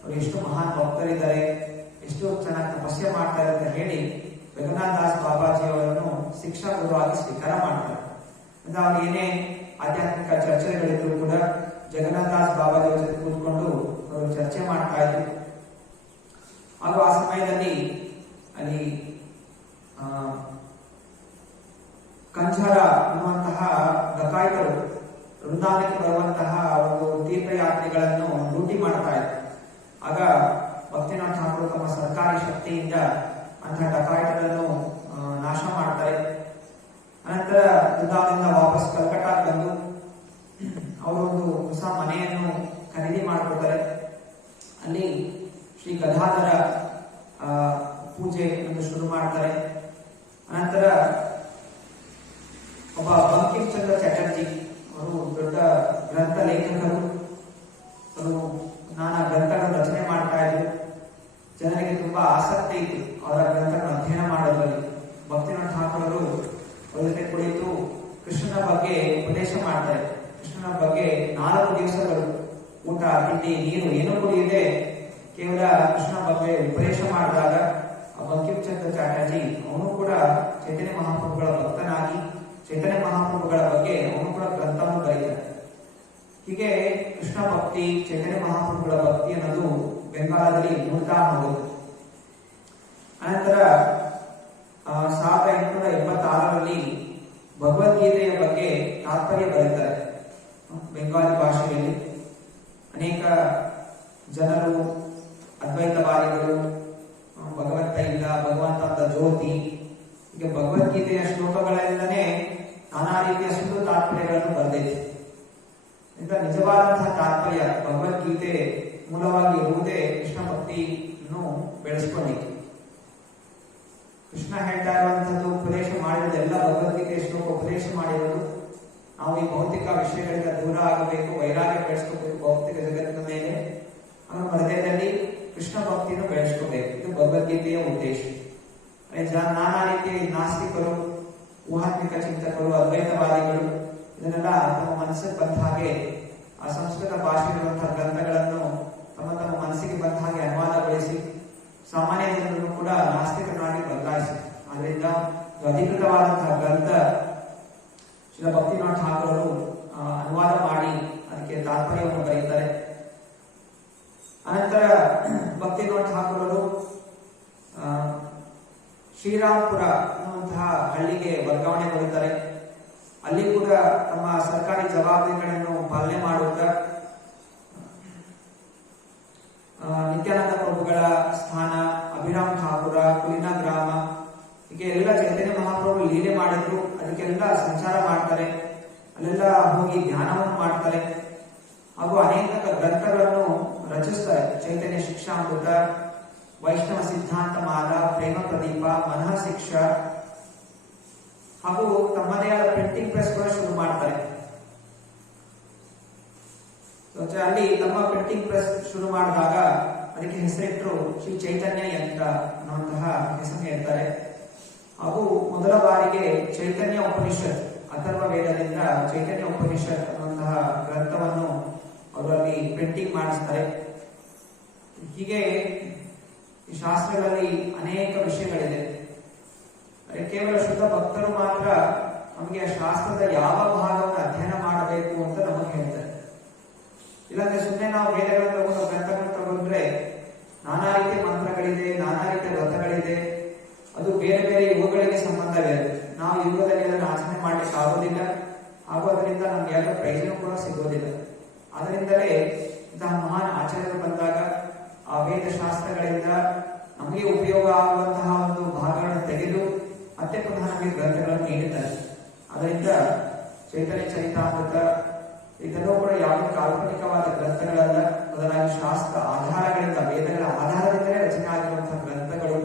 ಅವರು ಎಷ್ಟು ಮಹಾನ್ ಭಕ್ತರಿದ್ದಾರೆ, ಎಷ್ಟು ಚೆನ್ನಾಗಿ ತಪಸ್ಸೆ ಮಾಡ್ತಾರೆ ಅಂತ ಹೇಳಿ ಜಗನ್ನಾಥ ದಾಸ್ ಬಾಬಾಜಿ ಅವರನ್ನು ಶಿಕ್ಷಾ ಗುರುವಾಗಿ ಸ್ವೀಕಾರ ಮಾಡ್ತಾರೆ. ಅಂದ್ರೆ ಅವ್ರು ಏನೇ ಆಧ್ಯಾತ್ಮಿಕ ಚರ್ಚೆಗಳಿದ್ರು ಕೂಡ ಜಗನ್ನಾಥ ದಾಸ್ ಬಾಬಾಜಿ ಅವರ ಜೊತೆ ಕೂತ್ಕೊಂಡು ಅವರು ಚರ್ಚೆ ಮಾಡ್ತಾ ಇದ್ರು. ಹಾಗೂ ಆ ಸಮಯದಲ್ಲಿ ಅಲ್ಲಿ ಕಂಜಾರ ಅನ್ನುವಂತಹ ಡಕಾಯಿತರು ವೃಂದಾವನಕ್ಕೆ ಬರುವಂತಹ ಒಂದು ತೀರ್ಥಯಾತ್ರಿಗಳನ್ನು ಲೂಟಿ ಮಾಡ್ತಾ ಇದ್ರು. ಆಗ ಭಕ್ತಿನಾಥ್ ಠಾಕೂರ್ ತಮ್ಮ ಸರ್ಕಾರಿ ಶಕ್ತಿಯಿಂದ ಅಂತಹ ಡಕಾಯಿತರನ್ನು ನಾಶ ಮಾಡ್ತಾರೆ. ಅನಂತರ ವೃಂದಾವನದಿಂದ ವಾಪಸ್ ಕಲ್ಕಟ್ಟಾಗೆ ಬಂದು ಅವರೊಂದು ಹೊಸ ಮನೆಯನ್ನು ಖರೀದಿ ಮಾಡಿಕೊಡ್ತಾರೆ. ಅಲ್ಲಿ ಶ್ರೀ ಗದಾಧರ ಪೂಜೆ ಎಂದು ಶುರು ಮಾಡ್ತಾರೆ. ಅನಂತರ ಒಬ್ಬ ಬಂಕಿಮ್ ಚಂದ್ರ ಚಟರ್ಜಿ ಅವರು ದೊಡ್ಡ ಗ್ರಂಥ ಲೇಖಕರು. ಅವರು ನಾನಾ ಗ್ರಂಥಗಳನ್ನು ರಚನೆ ಮಾಡ್ತಾ ಇದ್ರು. ಜನರಿಗೆ ತುಂಬಾ ಆಸಕ್ತಿ ಇತ್ತು ಅವರ ಗ್ರಂಥಗಳನ್ನು ಅಧ್ಯಯನ ಮಾಡೋದ್ರಲ್ಲಿ. ಭಕ್ತಿನಾಥ್ ಠಾಕೂರ್ ಅವರು ಅವರ ಜೊತೆ ಕುಳಿತು ಕೃಷ್ಣನ ಬಗ್ಗೆ ಉಪದೇಶ ಮಾಡ್ತಾರೆ. ಕೃಷ್ಣನ ಬಗ್ಗೆ 4 ದಿವಸಗಳು ಊಟ, ತಿಂಡಿ, ನೀರು ಏನೂ ಕುಡಿಯದೆ ಕೇವಲ ಕೃಷ್ಣ ಬಗ್ಗೆ ಉಪದೇಶ ಮಾಡಿದಾಗ ಬಂಕಿಮ್ ಚಂದ್ರ ಚಾಟರ್ಜಿ ಅವನು ಕೂಡ ಚೈತನ್ಯ ಮಹಾಪ್ರಭುಗಳ ಭಕ್ತನಾಗಿ ಚೈತನ್ಯ ಮಹಾಪ್ರಭುಗಳ ಬಗ್ಗೆ ಅವನು ಕೂಡ ಗ್ರಂಥವನ್ನು ಬರೀತಾರೆ. ಹೀಗೆ ಕೃಷ್ಣ ಭಕ್ತಿ, ಚೈತನ್ಯ ಮಹಾಪ್ರಭುಗಳ ಭಕ್ತಿ ಅನ್ನೋದು ಬೆಂಗಾಲದಲ್ಲಿ ಮೂಡ್ತಾ ಹೋಗುತ್ತೆ. ಅನಂತರ 1886ರಲ್ಲಿ ಭಗವದ್ಗೀತೆಯ ಬಗ್ಗೆ ತಾತ್ಪರ್ಯ ಬರೀತಾರೆ ಬೆಂಗಾಲಿ ಭಾಷೆಯಲ್ಲಿ. ಅನೇಕ ಜನರು ಅದ್ವೈತವಾದಿಗಳು, ಭಗವಂತ ಇಲ್ಲ, ಭಗವಂತ ಅಂತ ಜ್ಯೋತಿ, ಹೀಗೆ ಭಗವದ್ಗೀತೆಯ ಶ್ಲೋಕಗಳಿಂದನೇ ನಾನಾ ರೀತಿಯ ಸುಂದರ ತಾತ್ಪರ್ಯಗಳನ್ನು ಬರೆದಿದೆ. ನಿಜವಾದಂತಹ ತಾತ್ಪರ್ಯ ಭಗವದ್ಗೀತೆ ಮೂಲವಾಗಿ ಇರುವುದೇ ಕೃಷ್ಣ ಭಕ್ತಿಯನ್ನು ಬೆಳೆಸ್ಕೊಳ್ಳಿಕ್ಕೆ. ಕೃಷ್ಣ ಹೇಳ್ತಾ ಇರುವಂತದ್ದು ಉಪದೇಶ ಮಾಡಿರೋದೆಲ್ಲ ಭಗವದ್ಗೀತೆ ಶ್ಲೋಕ ಉಪದೇಶ ಮಾಡಿರೋದು ನಾವು ಈ ಭೌತಿಕ ವಿಷಯಗಳಿಂದ ದೂರ ಆಗಬೇಕು, ವೈರಾಗ್ಯ ಬೆಳೆಸ್ಕೋಬೇಕು ಭೌತಿಕ ಜಗತ್ತಿನ ಮೇಲೆ. ನಮ್ಮ ಹೃದಯದಲ್ಲಿ ಕೃಷ್ಣ ಭಕ್ತಿಯನ್ನು ಬೆಳೆಸ್ಕೋಬೇಕು. ಇದು ಭಗವದ್ಗೀತೆಯ ಉದ್ದೇಶ. ನಾನಾ ರೀತಿಯ ನಾಸ್ತಿಕರು, ಊಹಾತ್ಮಿಕ ಚಿಂತಕರು, ಅದ್ವೈತವಾದಿಗಳು ಇದನ್ನೆಲ್ಲ ತಮ್ಮ ಮನಸ್ಸಿಗೆ ಬಂದ ಹಾಗೆ ಆ ಸಂಸ್ಕೃತ ಭಾಷೆಯಿರುವಂತಹ ಗ್ರಂಥಗಳನ್ನು ತಮ್ಮ ತಮ್ಮ ಮನಸ್ಸಿಗೆ ಬಂದ ಹಾಗೆ ಅನುವಾದಗೊಳಿಸಿ ಸಾಮಾನ್ಯ ಜನರನ್ನು ಕೂಡ ನಾಸ್ತಿಕರನ್ನಾಗಿ ಬದಲಾಯಿಸಿ. ಅದರಿಂದ ಅಧಿಕೃತವಾದಂತಹ ಗ್ರಂಥ ಶ್ರೀ ಭಕ್ತಿನಾಥ್ ಠಾಕೂರ್ ಅವರು ಅನುವಾದ ಮಾಡಿ ಅದಕ್ಕೆ ತಾತ್ಪರ್ಯವನ್ನು ಬರೆಯುತ್ತಾರೆ. ಅನಂತರ ಭಕ್ತಿನಾಥ್ ಠಾಕೂರ್ ಅವರು ಶ್ರೀರಾಮ್ಪುರ ಅನ್ನುವಂತಹ ಹಳ್ಳಿಗೆ ವರ್ಗಾವಣೆಗೊಳ್ಳುತ್ತಾರೆ. ಅಲ್ಲಿ ಕೂಡ ತಮ್ಮ ಸರ್ಕಾರಿ ಜವಾಬ್ದಾರಿಗಳನ್ನು ಪಾಲನೆ ಮಾಡುತ್ತಾ ನಿತ್ಯಾನಂದ ಪ್ರಭುಗಳ ಸ್ಥಾನ, ಅಭಿರಾಮ್ ಠಾಕೂರ, ಕುಲಿನ ಗ್ರಾಮ, ಹೀಗೆ ಎಲ್ಲ ಚೈತನ್ಯ ಮಹಾಪ್ರಭು ಲೀಲೆ ಮಾಡಿದ್ರು ಅದಕ್ಕೆಲ್ಲ ಸಂಚಾರ ಮಾಡ್ತಾರೆ. ಅಲ್ಲೆಲ್ಲ ಹೋಗಿ ಧ್ಯಾನವನ್ನು ಮಾಡ್ತಾರೆ. ಹಾಗೂ ಅನೇಕ ಗ್ರಂಥಗಳನ್ನು ರಚಿಸ್ತಾರೆ. ಚೈತನ್ಯ ಶಿಕ್ಷಾಮೃತ, ವೈಷ್ಣವ ಸಿದ್ಧಾಂತ ಮಾಲ, ಪ್ರೇಮ ಪ್ರದೀಪ, ಮನಃ ಶಿಕ್ಷಾ, ಹಾಗೂ ತಮ್ಮದೇ ಆದ ಪ್ರಿಂಟಿಂಗ್ ಪ್ರೆಸ್ ಕೂಡ ಶುರು ಮಾಡ್ತಾರೆ. ಅಲ್ಲಿ ತಮ್ಮ ಪ್ರಿಂಟಿಂಗ್ ಪ್ರೆಸ್ ಶುರು ಮಾಡಿದಾಗ ಅದಕ್ಕೆ ಹೆಸರಿಟ್ಟರು ಶ್ರೀ ಚೈತನ್ಯ ಯಂತ್ರ ಅನ್ನುವಂತಹ ಹೆಸರನ್ನು ಇರ್ತಾರೆ. ಹಾಗೂ ಮೊದಲ ಬಾರಿಗೆ ಚೈತನ್ಯ ಉಪನಿಷತ್, ಅಥರ್ವ ವೇದದಿಂದ ಚೈತನ್ಯ ಉಪನಿಷತ್ ಅನ್ನುವಂತಹ ಗ್ರಂಥವನ್ನು ಅವರಲ್ಲಿ ಪ್ರಿಂಟಿಂಗ್ ಮಾಡಿಸ್ತಾರೆ. ಹೀಗೆ ಈ ಶಾಸ್ತ್ರಗಳಲ್ಲಿ ಅನೇಕ ವಿಷಯಗಳಿದೆ. ಕೇವಲ ಶುದ್ಧ ಭಕ್ತರು ಮಾತ್ರ ನಮಗೆ ಶಾಸ್ತ್ರದ ಯಾವ ಭಾಗವನ್ನು ಅಧ್ಯಯನ ಮಾಡಬೇಕು ಅಂತ ನಮಗೆ ಹೇಳ್ತಾರೆ. ಇಲ್ಲಾಂದ್ರೆ ಸುಮ್ಮನೆ ನಾವು ವೇದಗಳನ್ನು ತಗೊಂಡು ಗ್ರಂಥಗಳನ್ನು ತಗೊಂಡ್ರೆ ನಾನಾ ರೀತಿಯ ಮಂತ್ರಗಳಿದೆ, ನಾನಾ ರೀತಿಯ ವ್ರತಗಳಿದೆ, ಅದು ಬೇರೆ ಬೇರೆ ಯುಗಗಳಿಗೆ ಸಂಬಂಧವಿದೆ. ನಾವು ಯುಗದಲ್ಲಿ ಅದನ್ನು ಆಚರಣೆ ಮಾಡ್ಲಿಕ್ಕೆ ಆಗೋದಿಲ್ಲ, ಹಾಗೂ ಅದರಿಂದ ನಮ್ಗೆ ಯಾವ ಪ್ರಯೋಜನ ಕೂಡ ಸಿಗೋದಿಲ್ಲ. ಅದರಿಂದಲೇ ಭಗವದ್ಗೀತಾ ಶಾಸ್ತ್ರಗಳಿಂದ ನಮಗೆ ಉಪಯೋಗ ಆಗುವಂತಹ ಒಂದು ಭಾಗಗಳನ್ನು ತೆಗೆದು ಮತ್ತೆ ಪುನಃ ನಮಗೆ ಗ್ರಂಥಗಳನ್ನು ನೀಡಿದ್ದಾರೆ. ಅದರಿಂದ ಚೈತನ್ಯ ಚರಿತಾಮೃತ ಇದೆಲ್ಲವೂ ಕೂಡ ಯಾವುದೇ ಕಾಲ್ಪನಿಕವಾದ ಗ್ರಂಥಗಳಲ್ಲ, ಬದಲಾಗಿ ಶಾಸ್ತ್ರ ಆಧಾರಗಳಿಂದ, ವೇದಗಳ ಆಧಾರದಿಂದಲೇ ರಚನೆ ಆಗಿರುವಂತಹ ಗ್ರಂಥಗಳು.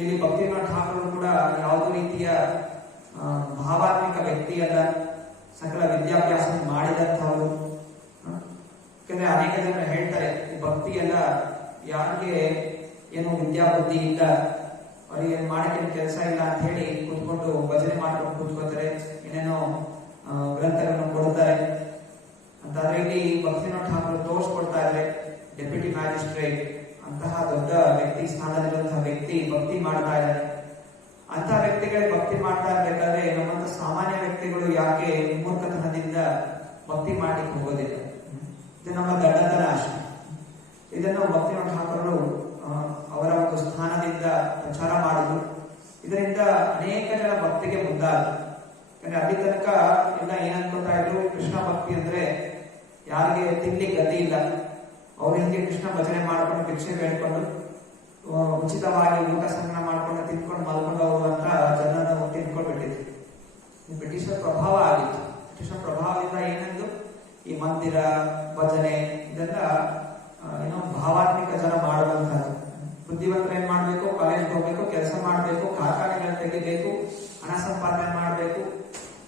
ಇಲ್ಲಿ ಭಕ್ತಿವಿನೋದ ಠಾಕೂರರು ಕೂಡ ಯಾವುದೇ ರೀತಿಯ ಭಾವಾತ್ಮಿಕ ವ್ಯಕ್ತಿಯಲ್ಲ, ಸಕಲ ವಿದ್ಯಾಭ್ಯಾಸ ಮಾಡಿದಂಥವರು. ಯಾಕಂದ್ರೆ ಅನೇಕ ಜನ ಹೇಳ್ತಾರೆ ಭಕ್ತಿ ಎಲ್ಲ ಯಾರಿಗೆ ಏನು ವಿದ್ಯಾಬುದ್ಧಿ ಇಲ್ಲ, ಅವರಿಗೆ ಮಾಡಕ್ಕೆ ಕೆಲಸ ಇಲ್ಲ ಅಂತ ಹೇಳಿ ಕೂತ್ಕೊಂಡು ಭಜನೆ ಮಾಡ್ಕೊಂಡು ಕೂತ್ಕೋತಾರೆ, ಏನೇನೋ ಗ್ರಂಥಗಳನ್ನು ಕೊಡ್ತಾರೆ ಅಂತಾದ್ರೆ ಇಲ್ಲಿ ಭಕ್ತಿವಿನೋದ ಠಾಕೂರ್ ತೋರಿಸ್ಕೊಡ್ತಾ ಇದ್ರೆ ಡೆಪ್ಯೂಟಿ ಮ್ಯಾಜಿಸ್ಟ್ರೇಟ್ ಅಂತಹ ದೊಡ್ಡ ವ್ಯಕ್ತಿ ಸ್ಥಾನದಲ್ಲಿರುವಂತಹ ವ್ಯಕ್ತಿ ಭಕ್ತಿ ಮಾಡ್ತಾ ಇದ್ದಾರೆ. ಅಂತಹ ವ್ಯಕ್ತಿಗಳಿಗೆ ಭಕ್ತಿ ಮಾಡ್ತಾ ಇರ್ಬೇಕಾದ್ರೆ ನಮ್ಮಂತ ಸಾಮಾನ್ಯ ವ್ಯಕ್ತಿಗಳು ಯಾಕೆ ಮೂರ್ಖತನದಿಂದ ಭಕ್ತಿ ಮಾಡ್ಲಿಕ್ಕೆ ಹೋಗೋದಿಲ್ಲ? ಇದು ನಮ್ಮ ದಡ್ಡತನ ಅಷ್ಟೇ. ಇದನ್ನು ಭಕ್ತಿವಿನೋದ ಠಾಕೂರರು ಅವರ ಒಂದು ಸ್ಥಾನದಿಂದ ಪ್ರಚಾರ ಮಾಡಿದ್ರು. ಇದರಿಂದ ಅನೇಕ ಜನ ಭಕ್ತಿಗೆ ಮುಂದಾದ್ರು. ಯಾಕಂದ್ರೆ ಅಲ್ಲಿ ತನಕ ಎಲ್ಲ ಏನ್ ಅನ್ಕೊತಾ ಇದ್ರು, ಕೃಷ್ಣ ಭಕ್ತಿ ಅಂದ್ರೆ ಯಾರಿಗೆ ತಿನ್ಲಿ ಗತಿ ಇಲ್ಲ, ಅವ್ರ ಹಿಂದೆ ಕೃಷ್ಣ ಭಜನೆ ಮಾಡ್ಕೊಂಡು ಭಿಕ್ಷೆ ಬೇಡ್ಕೊಂಡು ಉಚಿತವಾಗಿ ಊಟ ಸಂಗ್ರಹ ಮಾಡ್ಕೊಂಡು ತಿನ್ಕೊಂಡು ಮಲ್ಕೊಂಡು ಹೋಗುವಂತ ಜನರನ್ನು ತಿನ್ಕೊಂಡ್ಬಿಟ್ಟಿದ್ರು. ಬ್ರಿಟಿಷರ ಪ್ರಭಾವ ಆಗಿತ್ತು. ಬ್ರಿಟಿಷರ ಪ್ರಭಾವದಿಂದ ಏನಂದು ಈ ಮಂದಿರ ಭಜನೆ ಇದೆಲ್ಲ ಏನೋ ಭಾವಾತ್ಮಿಕ ಜನ ಮಾಡುವಂತಹದ್ದು. ಬುದ್ಧಿವಂತರು ಏನ್ ಮಾಡ್ಬೇಕು, ಕಾಲೇಜ್ಗೆ ಹೋಗ್ಬೇಕು, ಕೆಲಸ ಮಾಡ್ಬೇಕು, ಕಾರ್ಖಾನೆಗಳು ತೆಗಿಬೇಕು, ಹಣ ಸಂಪಾದನೆ ಮಾಡ್ಬೇಕು,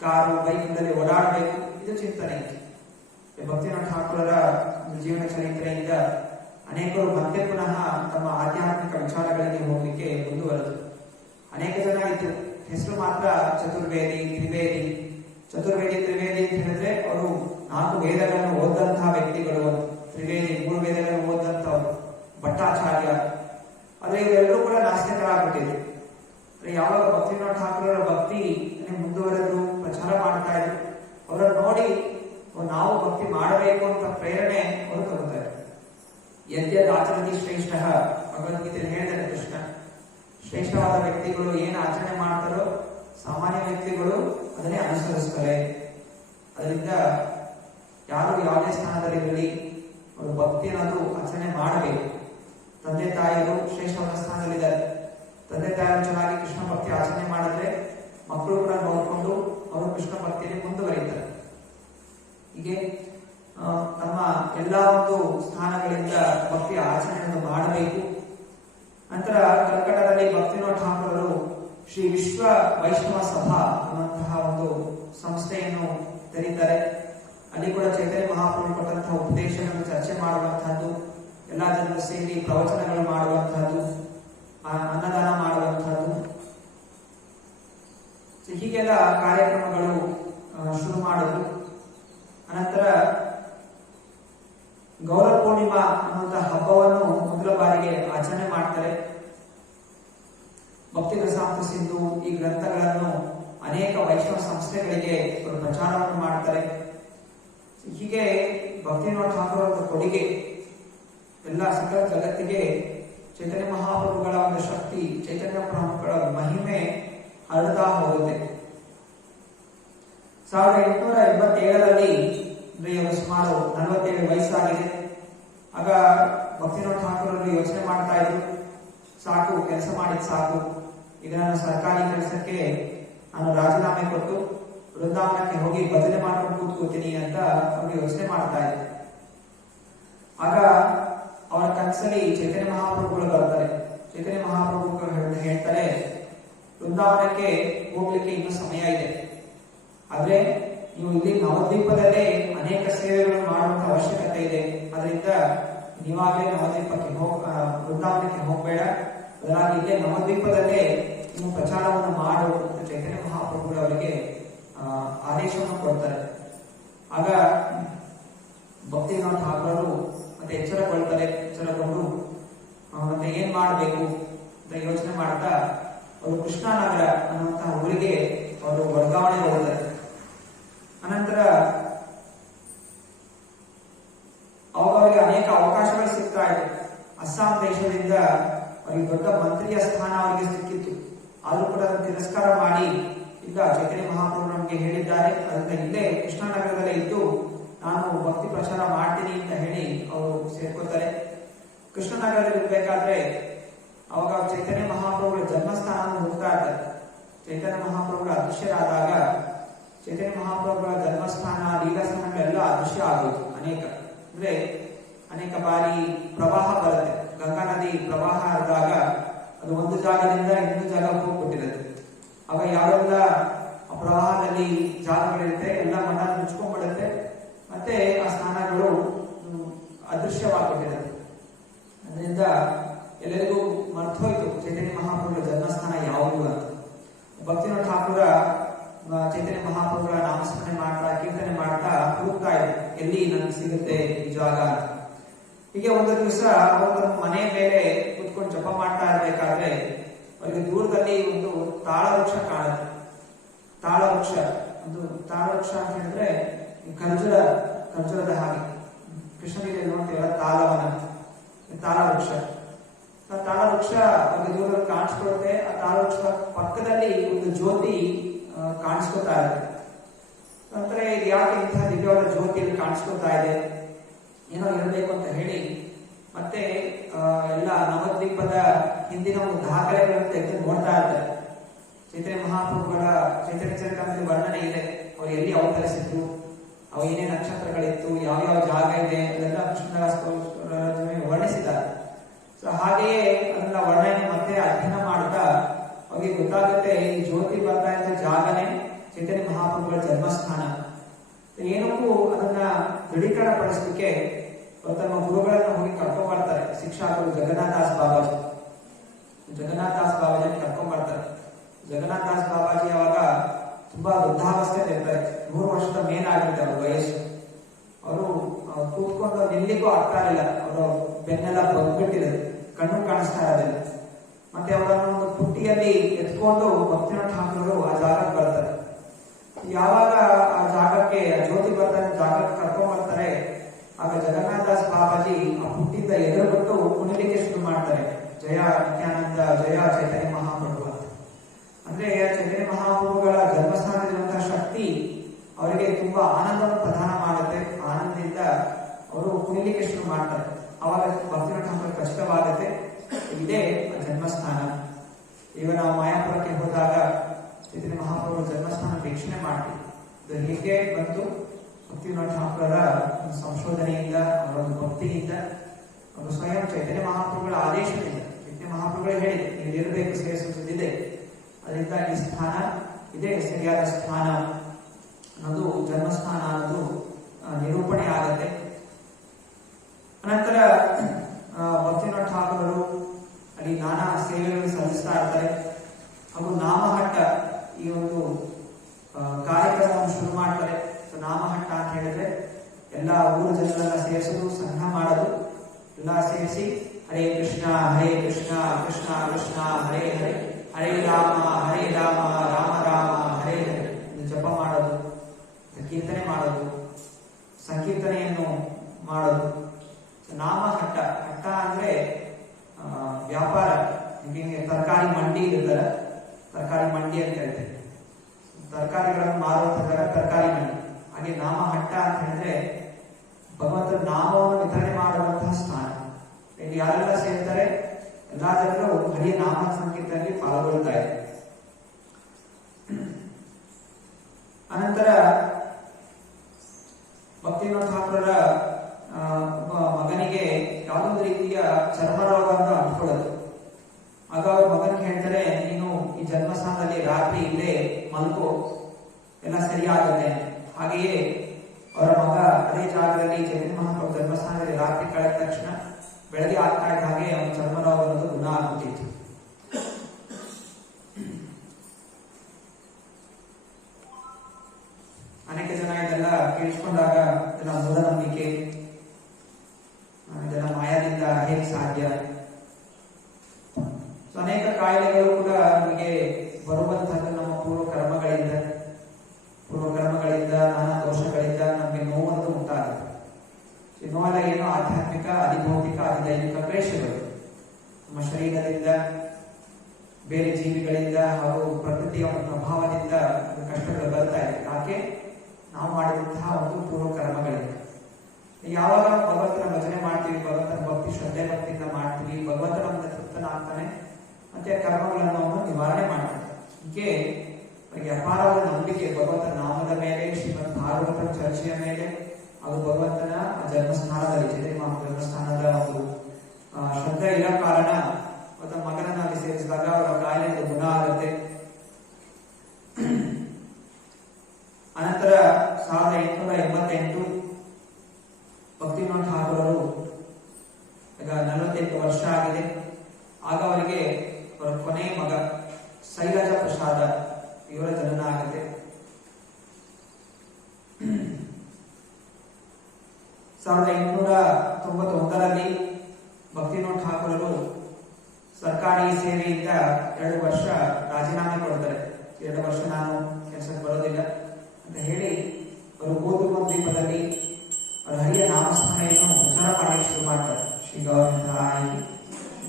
ಕಾರು ಬೈಕ್ನಲ್ಲಿ ಓಡಾಡಬೇಕು, ಇದು ಚಿಂತನೆ. ಭಕ್ತಿವಿನೋದ ಠಾಕೂರರ ಜೀವನ ಚರಿತ್ರೆಯಿಂದ ಅನೇಕರು ಮತ್ತೆ ಪುನಃ ತಮ್ಮ ಆಧ್ಯಾತ್ಮಿಕ ವಿಚಾರಗಳಿಗೆ ಹೋಗ್ಲಿಕ್ಕೆ ಮುಂದುವರೆದರು. ಅನೇಕ ಜನ ಇದ್ರು, ಹೆಸರು ಮಾತ್ರ ಚತುರ್ವೇದಿ, ತ್ರಿವೇದಿ. ಚತುರ್ವೇದಿ ತ್ರಿವೇದಿ ಅಂತ ಹೇಳಿದ್ರೆ ಅವರು 4 ವೇದಗಳನ್ನು ಓದಂತಹ ವ್ಯಕ್ತಿಗಳು. ತ್ರಿವೇದಿ 3 ವೇದಗಳನ್ನು ಓದಂತವ್ರು, ಭಟ್ಟಾಚಾರ್ಯ. ಆದ್ರೆ ಇವರೆಲ್ಲರೂ ಕೂಡ ನಾಸ್ತಿಕರಾಗ್ಬಿಟ್ಟಿದ್ರು. ಯಾವಾಗ ಭಕ್ತಿವಿನೋದ ಠಾಕೂರರ ಭಕ್ತಿ ಮುಂದುವರೆದು ಪ್ರಚಾರ ಮಾಡ್ತಾ ಇದ್ರು, ಅವರನ್ನು ನೋಡಿ ನಾವು ಭಕ್ತಿ ಮಾಡಬೇಕು ಅಂತ ಪ್ರೇರಣೆ ಅವರು ತಗೋತಾರೆ. ಯದ್ಯದ್ ಆಚರಣೆ ಶ್ರೇಷ್ಠ, ಭಗವದ್ಗೀತೆಯಲ್ಲಿ ಹೇಳಿದರೆ ಕೃಷ್ಣ ಶ್ರೇಷ್ಠವಾದ ವ್ಯಕ್ತಿಗಳು ಏನು ಆಚರಣೆ ಮಾಡ್ತಾರೋ ಸಾಮಾನ್ಯ ವ್ಯಕ್ತಿಗಳು ಅದನ್ನೇ ಅನುಸರಿಸ್ತಾರೆ. ಅದರಿಂದ ಯಾರು ಯಾವುದೇ ಸ್ಥಾನದಲ್ಲಿರಲಿ ಅವರು ಭಕ್ತಿ ಅನ್ನೋದು ಆಚರಣೆ ಮಾಡಬೇಕು. ತಂದೆ ತಾಯಿಯರು ಶ್ರೇಷ್ಠವಾದ ಸ್ಥಾನದಲ್ಲಿದ್ದಾರೆ. ತಂದೆ ತಾಯಿಯರು ಚೆನ್ನಾಗಿ ಕೃಷ್ಣ ಭಕ್ತಿ ಆಚರಣೆ ಮಾಡಿದ್ರೆ ಮಕ್ಕಳು ಕೂಡ ನೋಡಿಕೊಂಡು ಅವರು ಕೃಷ್ಣ ಭಕ್ತಿಯಲ್ಲಿ ಮುಂದುವರಿತಾರೆ. ಹೀಗೆ ನಮ್ಮ ಎಲ್ಲ ಒಂದು ಸ್ಥಾನಗಳಿಂದ ಭಕ್ತಿ ಆಚರಣೆಯನ್ನು ಮಾಡಬೇಕು. ನಂತರ ಕಲ್ಕಟ್ಟಾದಲ್ಲಿ ಭಕ್ತಿವಿನೋದ ಠಾಕೂರರು ಶ್ರೀ ವಿಶ್ವ ವೈಷ್ಣವ ಸಭಾ ಅನ್ನುವಂತಹ ಒಂದು ಸಂಸ್ಥೆಯನ್ನು ತೆರೀತಾರೆ. ಅಲ್ಲಿ ಕೂಡ ಚೈತನ್ಯ ಮಹಾಪ್ರಭು ಕೊಟ್ಟಂತಹ ಉಪದೇಶಗಳನ್ನು ಚರ್ಚೆ ಮಾಡುವಂತಹದ್ದು, ಎಲ್ಲಾ ಜನರು ಸೇರಿ ಪ್ರವಚನಗಳು ಮಾಡುವಂತಹದ್ದು, ಅನ್ನದಾನ ಮಾಡುವಂತಹದ್ದು, ಹೀಗೆಲ್ಲ ಕಾರ್ಯಕ್ರಮಗಳು ಶುರು ಮಾಡಿದ್ರು. ಅನಂತರ ಗೌರ ಪೂರ್ಣಿಮಾ ಅನ್ನುವಂತಹ ಹಬ್ಬವನ್ನು ಮೊದಲ ಬಾರಿಗೆ ಆಚರಣೆ ಮಾಡ್ತಾರೆ. ಭಕ್ತಿ ರಸಾಮೃತ ಸಿಂಧು ಈ ಗ್ರಂಥಗಳನ್ನು ಅನೇಕ ವೈಷ್ಣವ ಸಂಸ್ಥೆಗಳಿಗೆ ಪ್ರಚಾರವನ್ನು ಮಾಡ್ತಾರೆ. ಹೀಗೆ ಭಕ್ತಿವಿನೋದ ಠಾಕೂರರ ಕೊಡುಗೆ ಎಲ್ಲ ಸಕಲ ಜಗತ್ತಿಗೆ ಚೈತನ್ಯ ಮಹಾಪ್ರಭುಗಳ ಒಂದು ಶಕ್ತಿ, ಚೈತನ್ಯ ಮಹಾಪ್ರಭುಗಳ ಮಹಿಮೆ ಹರಡ್ತಾ ಹೋಗುತ್ತೆ. 1887ರಲ್ಲಿ ಇವರು ಸುಮಾರು 47 ವಯಸ್ಸಾಗಿದೆ. ಆಗ ಭಕ್ತಿವಿನೋದ ಠಾಕೂರರು ಯೋಚನೆ ಮಾಡ್ತಾ ಇದ್ರು, ಸಾಕು ಕೆಲಸ ಮಾಡಿದ್ ಸಾಕು, ಈಗ ನಾನು ಸರ್ಕಾರಿ ಕೆಲಸಕ್ಕೆ ನಾನು ರಾಜೀನಾಮೆ ಕೊಟ್ಟು ವೃಂದಾವನಕ್ಕೆ ಹೋಗಿ ಭಜನೆ ಮಾಡ್ಕೊಂಡು ಕೂತ್ಕೋತೀನಿ ಅಂತ ಅವರು ಯೋಚನೆ ಮಾಡ್ತಾ ಇದ್ರು. ಆಗ ಅವರ ಕನಸಲ್ಲಿ ಚೈತನ್ಯ ಮಹಾಪ್ರಭುಗಳು ಬರ್ತಾರೆ. ಚೈತನ್ಯ ಮಹಾಪ್ರಭುಗಳು ಹೇಳ್ತಾರೆ, ವೃಂದಾವನಕ್ಕೆ ಹೋಗ್ಲಿಕ್ಕೆ ಇನ್ನೂ ಸಮಯ ಇದೆ, ಆದ್ರೆ ನೀವು ಇಲ್ಲಿ ನವದ್ವೀಪದಲ್ಲೇ ಅನೇಕ ಸೇವೆಗಳನ್ನು ಮಾಡುವಂತ ಅವಶ್ಯಕತೆ ಇದೆ. ಅದರಿಂದ ನೀವಾಗಲೇ ನವದ್ವೀಪಕ್ಕೆ ವೃಂದಾವನಕ್ಕೆ ಹೋಗಬೇಡ, ಬದಲಾಗಿ ಇಲ್ಲೇ ನವದ್ವೀಪದಲ್ಲೇ ನೀವು ಪ್ರಚಾರವನ್ನು ಮಾಡು ಅಂತ ಚೈತನ್ಯ ಮಹಾಪ್ರಭುಗಳು ಅವರಿಗೆ ಆದೇಶವನ್ನು ಕೊಡ್ತಾರೆ. ಆಗ ಭಕ್ತಿವಿನೋದ ಠಾಕೂರರು ಮತ್ತೆ ಎಚ್ಚರಗೊಂಡು ಮತ್ತೆ ಏನ್ ಮಾಡಬೇಕು ಅಂತ ಯೋಚನೆ ಮಾಡ್ತಾ ಅವರು ಕೃಷ್ಣನಗರ ಅನ್ನುವಂತಹ ಊರಿಗೆ ಅವರು ವರ್ಗಾವಣೆಗೊಳ್ತಾರೆ. ಅನಂತರ ಅವರಿಗೆ ಅನೇಕ ಅವಕಾಶಗಳು ಸಿಗ್ತಾ ಇದೆ. ಅಸ್ಸಾಂ ದೇಶದಿಂದ ಅವರಿಗೆ ದೊಡ್ಡ ಮಂತ್ರಿಯ ಸ್ಥಾನ ಅವರಿಗೆ ಸಿಕ್ಕಿತ್ತು. ಆದ್ರೂ ಕೂಡ ಅದನ್ನು ತಿರಸ್ಕಾರ ಮಾಡಿ, ಇಲ್ಲ ಚೈತನ್ಯ ಮಹಾಪ್ರಭು ನಮಗೆ ಹೇಳಿದ್ದಾರೆ, ಅದರಿಂದ ಇಲ್ಲೇ ಕೃಷ್ಣನಗರದಲ್ಲೇ ಇದ್ದು ನಾನು ಭಕ್ತಿ ಪ್ರಚಾರ ಮಾಡ್ತೀನಿ ಅಂತ ಹೇಳಿ ಅವರು ಸೇರ್ಕೋತಾರೆ. ಕೃಷ್ಣನಗರದಲ್ಲಿ ಇರ್ಬೇಕಾದ್ರೆ ಅವಾಗ ಚೈತನ್ಯ ಮಹಾಪ್ರಭುಗಳ ಜನ್ಮಸ್ಥಾನವನ್ನು ಹುಡುಕ್ತಾ ಇರ್ತಾರೆ. ಚೈತನ್ಯ ಮಹಾಪ್ರಭುಗಳ ಅದೃಶ್ಯರಾದಾಗ ಚೈತನ್ಯ ಮಹಾಪ್ರಭುಗಳ ಜನ್ಮಸ್ಥಾನ ಲೀಲಾಸ್ಥಾನಗಳೆಲ್ಲ ಅದೃಶ್ಯ ಆಗೋದು. ಅನೇಕ ಬಾರಿ ಪ್ರವಾಹ ಬರುತ್ತೆ. ಗಂಗಾ ನದಿ ಪ್ರವಾಹ ಆದಾಗ ಅದು ಒಂದು ಜಾಗದಿಂದ ಇನ್ನೊಂದು ಜಾಗಕ್ಕೆ ಹೋಗ್ಬಿಟ್ಟಿರುತ್ತೆ. ಆಗ ಯಾವೆಲ್ಲ ಪ್ರವಾಹದಲ್ಲಿ ಜಾಗಗಳಿರುತ್ತೆ ಎಲ್ಲ ಮಣ್ಣ ಮುಚ್ಕೊಂಡ್ಬಿಡುತ್ತೆ, ಮತ್ತೆ ಆ ಸ್ಥಾನಗಳು ಅದೃಶ್ಯವಾಗ್ಬಿಟ್ಟಿರುತ್ತೆ. ಅದರಿಂದ ಎಲ್ಲರಿಗೂ ಮರ್ತೋಯ್ತು ಚೈತನ್ಯ ಮಹಾಪ್ರಭುಗಳ ಜನ್ಮಸ್ಥಾನ ಯಾವುದು ಅಂತ. ಭಕ್ತಿನಾಥ ಠಾಕೂರ ಚೈತನ್ಯ ಮಹಾಪ್ರಭುಗಳ ನಾಮಸ್ಮರಣೆ ಮಾಡ್ತಾ ಕೀರ್ತನೆ ಮಾಡ್ತಾ ಹುಡುಕ್ತಾ ಇದ್ರು, ಎಲ್ಲಿ ನನ್ಗೆ ಸಿಗುತ್ತೆ ಈ ಜಾಗ ಅಂತ. ಹೀಗೆ ಒಂದು ದಿವಸ ಅವರು ಮನೆ ಮೇಲೆ ಕುತ್ಕೊಂಡು ಜಪ ಮಾಡ್ತಾ ಇರ್ಬೇಕಾದ್ರೆ ಅವರಿಗೆ ದೂರದಲ್ಲಿ ಒಂದು ತಾಳ ವೃಕ್ಷ ಕಾಣುತ್ತೆ. ತಾಳ ವೃಕ್ಷ ಅಂತ ಹೇಳಿದ್ರೆ ಖರ್ಜೂರದ ಹಾಗೆ ಕೃಷ್ಣನಿಗೆ ನೋಡ್ತೀವಲ್ಲ ತಾಳವನ, ತಾಳ ವೃಕ್ಷ. ಆ ತಾಳ ವೃಕ್ಷ ಅವ್ರಿಗೆ ದೂರದಲ್ಲಿ ಕಾಣಿಸ್ಕೊಳುತ್ತೆ. ಆ ತಾಳ ವೃಕ್ಷದ ಪಕ್ಕದಲ್ಲಿ ಒಂದು ಜ್ಯೋತಿ ಕಾಣಿಸ್ಕೊತಾ ಇದೆ. ನಂತರ ಯಾಕೆ ಇಂತಹ ದಿವ್ಯವಾದ ಜ್ಯೋತಿಯಲ್ಲಿ ಕಾಣಿಸ್ಕೊತಾ ಇದೆ, ಏನೋ ಇರಬೇಕು ಅಂತ ಹೇಳಿ ಮತ್ತೆ ಎಲ್ಲ ನವದ್ವೀಪದ ಹಿಂದಿನ ಒಂದು ದಾಖಲೆಗಳನ್ನು ತೆಗೆದು ನೋಡ್ತಾ ಇದ್ದಾರೆ. ಚೈತನ್ಯ ಮಹಾಪ್ರಭುಗಳ ಚೈತನ್ಯ ಚರಿತಾಮೃತದಲ್ಲಿ ವರ್ಣನೆ ಇದೆ, ಅವರು ಎಲ್ಲಿ ಅವತರಿಸಿದ್ರು, ಅವು ಏನೇ ನಕ್ಷತ್ರಗಳಿತ್ತು, ಯಾವ್ಯಾವ ಜಾಗ ಇದೆ ಅದೆಲ್ಲ ಕೃಷ್ಣದಾಸ್ ವರ್ಣಿಸಿದ್ದಾರೆ. ಸೊ ಹಾಗೆಯೇ ಅದನ್ನ ವರ್ಣನೆ ಮತ್ತೆ ಅಧ್ಯಯನ ಮಾಡ್ತಾ ಅವ್ರಿಗೆ ಗೊತ್ತಾಗುತ್ತೆ ಈ ಜ್ಯೋತಿ ಬರ್ತಾ ಇದ್ದ ಜಾಗನೇ ಚೈತನ್ಯ ಮಹಾಪ್ರಭುಗಳ ಜನ್ಮಸ್ಥಾನ. ಏನಕ್ಕೂ ಅದನ್ನ ದೃಢೀಕರಣ ಪಡಿಸಲಿಕ್ಕೆ ತಮ್ಮ ಗುರುಗಳನ್ನ ಹೋಗಿ ಕರ್ಕೊಂಡ್ ಬರ್ತಾರೆ. ಶಿಕ್ಷಕರು ಜಗನ್ನಾಥ ದಾಸ್ ಬಾಬಾಜಿ ಕರ್ಕೊಂಡ್ ಬರ್ತಾರೆ. ಜಗನ್ನಾಥ ದಾಸ್ ಬಾಬಾಜಿ ಅವಾಗ ತುಂಬಾ ವೃದ್ಧಾವಸ್ಥೆಯಲ್ಲಿ ಇರ್ತಾರೆ. 100 ವರ್ಷದ ಮೇಲಾಗಿರುತ್ತೆ ಅವ್ರ ವಯಸ್ಸು. ಅವರು ಕೂತ್ಕೊಂಡು ನಿಲ್ಲಿಗೂ ಆಗ್ತಾ ಇರಲಿಲ್ಲ, ಅವರು ಬೆನ್ನೆಲ್ಲ ಬಗ್ಬಿಟ್ಟಿದೆ, ಕಣ್ಣು ಕಾಣಿಸ್ತಾ ಇರೋದಿಲ್ಲ. ಮತ್ತೆ ಅವರನ್ನು ಒಂದು ಪುಟ್ಟಿಯಲ್ಲಿ ಎತ್ಕೊಂಡು ಭಕ್ತಿನಾಥ ಠಾಕೂರರು ಆ ಜಾಗಕ್ಕೆ ಬರ್ತಾರೆ. ಯಾವಾಗ ಆ ಜಾಗಕ್ಕೆ ಜ್ಯೋತಿ ಬರ್ತಾರೆ ಜಾಗಕ್ಕೆ ಕರ್ಕೊಂಡ್ ಬರ್ತಾರೆ, ಆಗ ಜಗನ್ನಾಥ ದಾಸ್ ಬಾಬಾಜಿ ಆ ಪುಟ್ಟಿಯಿಂದ ಎದುರುಬಿಟ್ಟು ಕುಣಿಲಿಕ್ಕೆ ಶುರು ಮಾಡ್ತಾರೆ. ಜಯ ನಿತ್ಯಾನಂದ, ಜಯ ಚೈತನ್ಯ ಮಹಾಪ್ರಭು ಅಂತ. ಅಂದ್ರೆ ಚೈತನ್ಯ ಮಹಾಪ್ರಭುಗಳ ಜನ್ಮಸ್ಥಾನದಲ್ಲಿರುವಂತಹ ಶಕ್ತಿ ಅವರಿಗೆ ತುಂಬಾ ಆನಂದವನ್ನು ಪ್ರದಾನ ಮಾಡುತ್ತೆ. ಆನಂದದಿಂದ ಅವರು ಕುಣಿಲಿಕ್ಕೆ ಶುರು ಮಾಡ್ತಾರೆ. ಅವಾಗ ಭಕ್ತಿನಾಥ ಠಾಕೂರ್ ಖಚಿತವಾಗುತ್ತೆ, ಇದೇ ಜನ್ಮಸ್ಥಾನ. ಈಗ ನಾವು ಮಾಯಾಪುರಕ್ಕೆ ಹೋದಾಗ ಚೈತನ್ಯ ಮಹಾಪ್ರಭುಗಳ ಜನ್ಮಸ್ಥಾನ ವೀಕ್ಷಣೆ ಮಾಡ್ತೀವಿ. ಇದು ಹೀಗೆ ಬಂತು ಭಕ್ತಿನಾಥ ಠಾಕೂರರ ಸಂಶೋಧನೆಯಿಂದ, ಅವರ ಒಂದು ಭಕ್ತಿಯಿಂದ, ಅವರು ಸ್ವಯಂ ಚೈತನ್ಯ ಮಹಾಪ್ರಭುಗಳ ಆದೇಶದಿಂದ, ಚೈತನ್ಯ ಮಹಾಪ್ರಭುಗಳೇ ಹೇಳಿದೆ ನೀವು ಇರಬೇಕು, ಸೇರಿಸುತ್ತಿದೆ. ಅದರಿಂದ ಈ ಸ್ಥಾನ ಇದೇ ಸರಿಯಾದ ಸ್ಥಾನ ಅನ್ನೋದು, ಜನ್ಮಸ್ಥಾನ ಅನ್ನೋದು ನಿರೂಪಣೆ ಆಗತ್ತೆ. ಅನಂತರ ಭಕ್ತಿನಾಥ ಠಾಕೂರರು ಅಲ್ಲಿ ನಾನಾ ಸೇವೆಗಳನ್ನು ಸಲ್ಲಿಸ್ತಾ ಇರ್ತಾರೆ. ಹಾಗೂ ನಾಮಹಟ್ಟ ಈ ಒಂದು ಕಾರ್ಯಕ್ರಮವನ್ನು ಶುರು ಮಾಡ್ತಾರೆ. ನಾಮಹಟ್ಟ ಅಂತ ಹೇಳಿದ್ರೆ ಎಲ್ಲ ಊರ ಜನರನ್ನ ಸೇರಿಸೋದು, ಸಂಘ ಮಾಡೋದು, ಎಲ್ಲ ಸೇರಿಸಿ ಹರೇ ಕೃಷ್ಣ ಕೃಷ್ಣ ಕೃಷ್ಣ ಹರೇ ಹರೇ, ಹರೇ ರಾಮ ರಾಮ ರಾಮ ಹರೇ ಹರೇ ಜಪ ಮಾಡೋದು, ಕೀರ್ತನೆ ಮಾಡೋದು, ಸಂಕೀರ್ತನೆಯನ್ನು ಮಾಡೋದು. ನಾಮಹಟ್ಟ, ಹಟ್ಟ ಅಂದ್ರೆ ವ್ಯಾಪಾರ. ತರಕಾರಿ ಮಂಡಿ ಇರುತ್ತಲ್ಲ, ತರಕಾರಿ ಮಂಡಿ ಅಂತ ಹೇಳ್ತೇವೆ. ತರಕಾರಿಗಳನ್ನು ಮಾರುವಂತ ಜಾಗ ತರಕಾರಿ ಮಂಡಿ. ಹಾಗೆ ನಾಮಹಟ್ಟ ಅಂತ ಹೇಳಿದ್ರೆ ಭಗವಂತನ ನಾಮವನ್ನು ವಿತರಣೆ ಮಾಡುವಂತಹ ಸ್ಥಾನ. ಇಲ್ಲಿ ಯಾರೆಲ್ಲ ಸೇರ್ತಾರೆ ಎಲ್ಲಾ ಜನರು ಹರಿಯ ನಾಮ ಸಂಕೀರ್ತನೆಯಲ್ಲಿ ಪಾಲ್ಗೊಳ್ತಾ ಇದೆ. ಅನಂತರ ಭಕ್ತಿನಾಥ ಠಾಕೂರರ ಒಬ್ಬ ಮಗನಿಗೆ ಯಾವುದೊಂದು ರೀತಿಯ ಚರ್ಮ ರೋಗವನ್ನು ಅಂಟ್ಕೊಳ್ಳೋದು. ಆಗ ಅವ್ರ ಮಗನಿಗೆ ಹೇಳ್ತಾರೆ, ನೀನು ಈ ಜನ್ಮಸ್ಥಾನದಲ್ಲಿ ರಾತ್ರಿ ಇಲ್ಲೇ ಮಲ್ಕೋ, ಎಲ್ಲ ಸರಿಯಾಗುತ್ತೆ. ಹಾಗೆಯೇ ಅವರ ಮಗ ಅದೇ ಜಾಗದಲ್ಲಿ ಚೈತನ್ಯ ಮಹಾಪ್ರಭು ಜನ್ಮಸ್ಥಾನದಲ್ಲಿ ರಾತ್ರಿ ಕಳೆದ ತಕ್ಷಣ ಬೆಳಗ್ಗೆ ಆಗ್ತಾ ಇದ್ದ ಹಾಗೆ ಅವನ ಚರ್ಮ ರೋಗ ಅನ್ನೋದು ಗುಣ ಆಗ್ಬಿಟ್ಟಿತ್ತು. ಅನೇಕ ಜನ ಇದೆಲ್ಲ ಕೇಳಿಸ್ಕೊಂಡಾಗ ಇದೆಲ್ಲ ಮೂಢನಂಬಿಕೆ, ಇದೆಲ್ಲ ಮಾಯದಿಂದ ಹೇಗೆ ಸಾಧ್ಯ? ಅನೇಕ ಕಾಯಿಲೆಗಳು ಕೂಡ ನಮಗೆ ಬರುವಂತಹದ್ದು ನಮ್ಮ ಪೂರ್ವಕರ್ಮಗಳಿಂದ, ನಾನಾ ದೋಷಗಳಿಂದ ನಮಗೆ ನೋವನ್ನು ಉಂಟಾಗುತ್ತೆ. ನೋವೆಲ್ಲ ಏನು ಆಧ್ಯಾತ್ಮಿಕ, ಅಧಿಭೌತಿಕ, ಅಧಿದೈವಿಕ ಕ್ಲೇಶಗಳು ನಮ್ಮ ಶರೀರದಿಂದ, ಬೇರೆ ಜೀವಿಗಳಿಂದ ಹಾಗೂ ಪ್ರಕೃತಿಯ ಒಂದು ಪ್ರಭಾವದಿಂದ ಕಷ್ಟಗಳು ಬರ್ತಾ ಇದೆ. ಯಾಕೆ? ನಾವು ಮಾಡಿದಂತಹ ಒಂದು ಪೂರ್ವ ಕರ್ಮಗಳಿಂದ. ಯಾವಾಗ ಭಗವಂತನ ಭಜನೆ ಮಾಡ್ತೀವಿ, ಭಗವಂತನ ಭಕ್ತಿ ಶ್ರದ್ಧೆ ಭಕ್ತಿಯಿಂದ ಮಾಡ್ತೀವಿ, ಭಗವಂತನ ಮುಂದೆ ತೃಪ್ತನಾಗ್ತಾನೆ, ಮತ್ತೆ ಕರ್ಮಗಳನ್ನು ಅವನು ನಿವಾರಣೆ ಮಾಡ್ತಾನೆ. ಹೀಗೆ ಅವರಿಗೆ ಅಪಾರವಾದ ನಂಬಿಕೆ ಭಗವಂತನ ನಾಮದ ಮೇಲೆ, ಶ್ರೀಮದ್ ಭಾಗವತನ ಚರ್ಚೆಯ ಮೇಲೆ, ಅದು ಭಗವಂತನ ಜನ್ಮಸ್ಥಾನದಲ್ಲಿ, ಚೈತನ್ಯ ಮಹಾಪ್ರಭು ಜನ್ಮಸ್ಥಾನದ ಒಂದು ಶ್ರದ್ಧೆ ಇರೋ ಕಾರಣ ಅವರ ಮಗನನ್ನ ಅಲ್ಲಿ ಸೇರಿಸಿದಾಗ ಅವರ ಕಾಯಿಲೆ ಗುಣ ಆಗುತ್ತೆ. ಅನಂತರ 1888 ಭಕ್ತಿವಿನೋದ್ ಠಾಕೂರರು, ಈಗ 48 ವರ್ಷ ಆಗಿದೆ. ಆಗ ಅವರಿಗೆ ಅವರ ಕೊನೆಯ ಮಗ ಶೈಲಜಾ ಪ್ರಸಾದ ಇವರ ಜನನ ಆಗುತ್ತೆ. 1891ರಲ್ಲಿ ಭಕ್ತಿವಿನೋದ್ ಠಾಕೂರರು ಸರ್ಕಾರಿ ಸೇವೆಯಿಂದ 2 ವರ್ಷ ರಾಜೀನಾಮೆ ಕೊಡ್ತಾರೆ. 2 ವರ್ಷ ನಾನು ಕೆಲಸಕ್ಕೆ ಬರೋದಿಲ್ಲ ಅಂತ ಹೇಳಿ ಅವರು ಗೋಧುಮ ದ್ವೀಪದಲ್ಲಿ ಅವರ ಹರಿಯ ನಾಮಸ್ಮರಣೆಯನ್ನು ಪ್ರಚಾರ ಮಾಡಲಿಕ್ಕೆ ಶುರು ಮಾಡ್ತಾರೆ. ಶ್ರೀ ಗೌರವಾಯಿ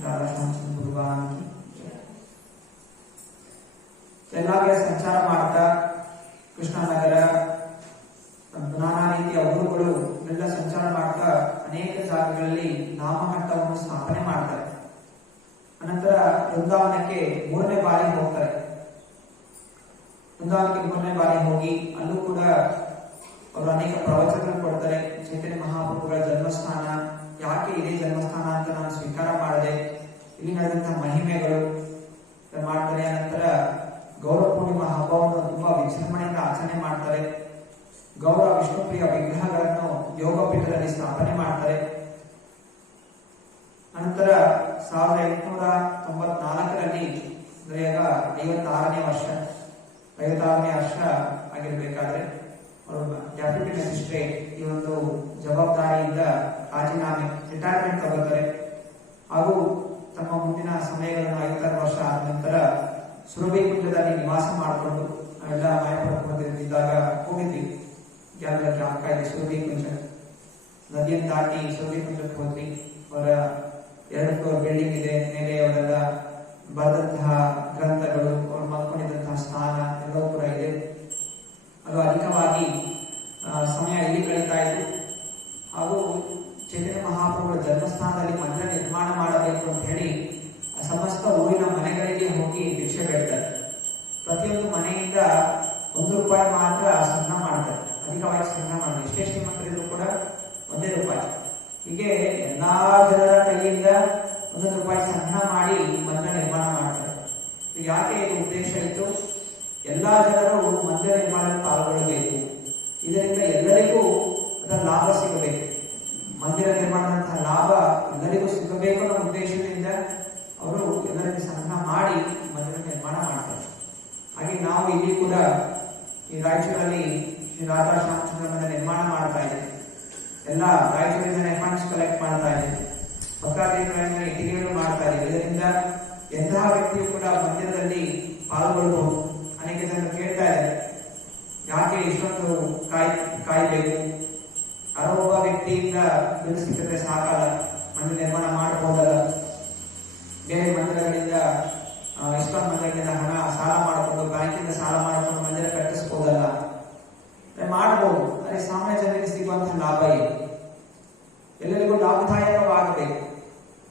ಭಗವಾನ್ ಎಲ್ಲ ಕಡೆ ಸಂಚಾರ ಮಾಡ್ತಾ ಕೃಷ್ಣನಗರ, ನಾನಾ ರೀತಿಯ ಊರುಗಳು ಎಲ್ಲ ಸಂಚಾರ ಮಾಡ್ತಾ ಅನೇಕ ಜಾಗಗಳಲ್ಲಿ ನಾಮಘಟ್ಟವನ್ನು ಸ್ಥಾಪನೆ ಮಾಡ್ತಾರೆ. ಅನಂತರ ವೃಂದಾವನಕ್ಕೆ 3ನೇ ಬಾರಿ ಹೋಗ್ತಾರೆ. ವೃಂದಾವನಕ್ಕೆ 3ನೇ ಬಾರಿ ಹೋಗಿ ಅಲ್ಲೂ ಕೂಡ ಅವರು ಅನೇಕ ಪ್ರವಚನಗಳು ಕೊಡ್ತಾರೆ. ಚೈತನ್ಯ ಮಹಾಪ್ರಭುಗಳ ಜನ್ಮಸ್ಥಾನ, ಯಾಕೆ ಇದೇ ಜನ್ಮಸ್ಥಾನ ಅಂತ ನಾನು ಸ್ವೀಕಾರ ಮಾಡಿದೆ, ಇಲ್ಲಿ ನಡೆದಂತಹ ಮಹಿಮೆಗಳು ಮಾಡ್ತಾರೆ. ಅನಂತರ ಗೌರವ ಪೂರ್ಣಿಮಾ ಹಬ್ಬವನ್ನು ತುಂಬಾ ವಿಜೃಂಭಣೆಯಿಂದ ಆಚರಣೆ ಮಾಡ್ತಾರೆ. ಗೌರವ ವಿಷ್ಣುಪ್ರಿಯ ವಿಗ್ರಹಗಳನ್ನು ಯೋಗ ಪೀಠದಲ್ಲಿ ಸ್ಥಾಪನೆ ಮಾಡ್ತಾರೆ. ಅನಂತರ 1894ರಲ್ಲಿ ಅಂದ್ರೆ 56ನೇ ವರ್ಷ ಆಗಿರ್ಬೇಕಾದ್ರೆ ಅವರು ಡೆಪ್ಯೂಟಿ ಮ್ಯಾಜಿಸ್ಟ್ರೇಟ್ ಈ ಒಂದು ಜವಾಬ್ದಾರಿಯಿಂದ ರಾಜೀನಾಮೆ, ರಿಟೈರ್ಮೆಂಟ್ ತಗೋತಾರೆ. ಹಾಗೂ ತಮ್ಮ ಮುಂದಿನ ಸಮಯಗಳನ್ನು 56 ವರ್ಷ ಆದ ನಂತರ ಸುರಭಿಕುಂಜದಲ್ಲಿ ನಿವಾಸ ಮಾಡಿಕೊಂಡು, ನಾವೆಲ್ಲ ಮಾಯಪುರದಿದ್ದಾಗ ಹೋಗಿದ್ವಿ, ಜ್ಞಾಪಕ ಇದೆ. ಸುರಭಿಕುಂಜ ನದಿಯನ್ನು ದಾಟಿ ಸುರಭಿಕುಂಜಕ್ಕೆ ಹೋದ್ವಿ. ಅವರ 2 ಫ್ಲೋರ್ ಬಿಲ್ಡಿಂಗ್ ಇದೆ, ಮೇಲೆ ಅವರೆಲ್ಲ ಬರೆದಂತಹ ಗ್ರಂಥಗಳು, ಅವರು ಮಲ್ಕೊಂಡಿದ್ದಂತಹ ಸ್ಥಾನ ಎಲ್ಲವೂ ಕೂಡ ಇದೆ. ಅದು ಅಧಿಕವಾಗಿ ಸಮಯ ಇಲ್ಲಿ ಕಳೀತಾ ಇತ್ತು. ಹಾಗೂ ಚೈತನ್ಯ ಮಹಾಪ್ರಭುಗಳ ಜನ್ಮಸ್ಥಾನದಲ್ಲಿ ಮಂದಿರ ನಿರ್ಮಾಣ ಮಾಡಬೇಕು ಅಂತ ಹೇಳಿ ಸಮಸ್ತ ಊರಿನ ಮನೆಗಳಿಗೆ ಹೋಗಿ ಭಿಕ್ಷೆ ಬೇಡ್ತಾರೆ. ಪ್ರತಿಯೊಂದು ಮನೆಯಿಂದ ₹1 ಮಾತ್ರ ಸಂಗ್ರಹ ಮಾಡ್ತಾರೆ, ಅಧಿಕವಾಗಿ ಸಂಗ್ರಹ ಮಾಡ್ತಾರೆ. ಎಷ್ಟೇ ಶ್ರೀಮಂತರಿದ್ರು ಕೂಡ ₹1. ಹೀಗೆ ಎಲ್ಲಾ ಜನರ ಕೈಯಿಂದ ₹1 ಸಂಗ್ರಹ ಮಾಡಿ ಮಂದಿರ ನಿರ್ಮಾಣ ಮಾಡ್ತಾರೆ. ಯಾಕೆ ಇದು ಉದ್ದೇಶ ಇತ್ತು? ಎಲ್ಲಾ ಜನರು ಮಂದಿರ ನಿರ್ಮಾಣದಲ್ಲಿ ಪಾಲ್ಗೊಳ್ಳಬೇಕು, ಇದರಿಂದ ಎಲ್ಲರಿಗೂ ಅದರ ಲಾಭ ಸಿಗಬೇಕು, ಮಂದಿರ ನಿರ್ಮಾಣದಂತಹ ಲಾಭ ಎಲ್ಲರಿಗೂ ಸಿಗಬೇಕು ಅನ್ನೋ ಉದ್ದೇಶದಿಂದ ಅವರು ಎಲ್ಲರಿಗೂ ಸಂಗ್ರಹ ಮಾಡಿ ಮಂದಿರ ನಿರ್ಮಾಣ ಮಾಡ್ತಾರೆ. ಹಾಗೆ ನಾವು ಇಲ್ಲಿ ಕೂಡ ಈ ರಾಯಚೂರಲ್ಲಿ ಶ್ರೀ ರಾಧಾ ಶ್ಯಾಮಚಂದ್ರ ಮಂದಿರ ನಿರ್ಮಾಣ ಮಾಡ್ತಾ ಇದ್ದೀವಿ. ಎಲ್ಲ ರಾಯಚೂರಿನ ಫಂಡ್ಸ್ ಕಲೆಕ್ಟ್ ಮಾಡ್ತಾ ಇದ್ದೀವಿ, ಭಕ್ತಾದಿಗಳಿಂದ ಇಟ್ಟಿಗೆಗಳು ಮಾಡ್ತಾ ಇದ್ದೀವಿ. ಇದರಿಂದ ಎಂತಹ ವ್ಯಕ್ತಿಯು ಕೂಡ ಮಂದಿರದಲ್ಲಿ ಪಾಲ್ಗೊಳ್ಳಬಹುದು. ಅನೇಕ ಜನರು ಕೇಳ್ತಾ ಇದ್ದಾರೆ, ಯಾಕೆ ಇಷ್ಟೊಂದು ಕಾಯ್ಬೇಕು, ಒಬ್ಬ ವ್ಯಕ್ತಿಯಿಂದ ದುಡ್ಡು ಸಿಕ್ಕಿದ್ರೆ ಸಾಕಲ್ಲ, ಮಂದಿರ ನಿರ್ಮಾಣ ಮಾಡಬಹುದಲ್ಲ, ಬೇರೆ ಮಂದಿರಗಳಿಂದ ಇಷ್ಟೊಂದು ಮಂದಿರಗಳಿಂದ ಹಣ ಸಾಲ ಮಾಡಿಕೊಂಡು, ಬ್ಯಾಂಕಿಂದ ಸಾಲ ಮಾಡಿಕೊಂಡು ಮಂದಿರ ಕಟ್ಟಿಸಬಹುದಲ್ಲ, ಮಾಡಬಹುದು. ಅದೇ ಸಾಮಾನ್ಯ ಜನರಿಗೆ ಸಿಗುವಂತಹ ಲಾಭ ಏನು? ಎಲ್ಲರಿಗೂ ಲಾಭದಾಯಕವಾಗಬೇಕು,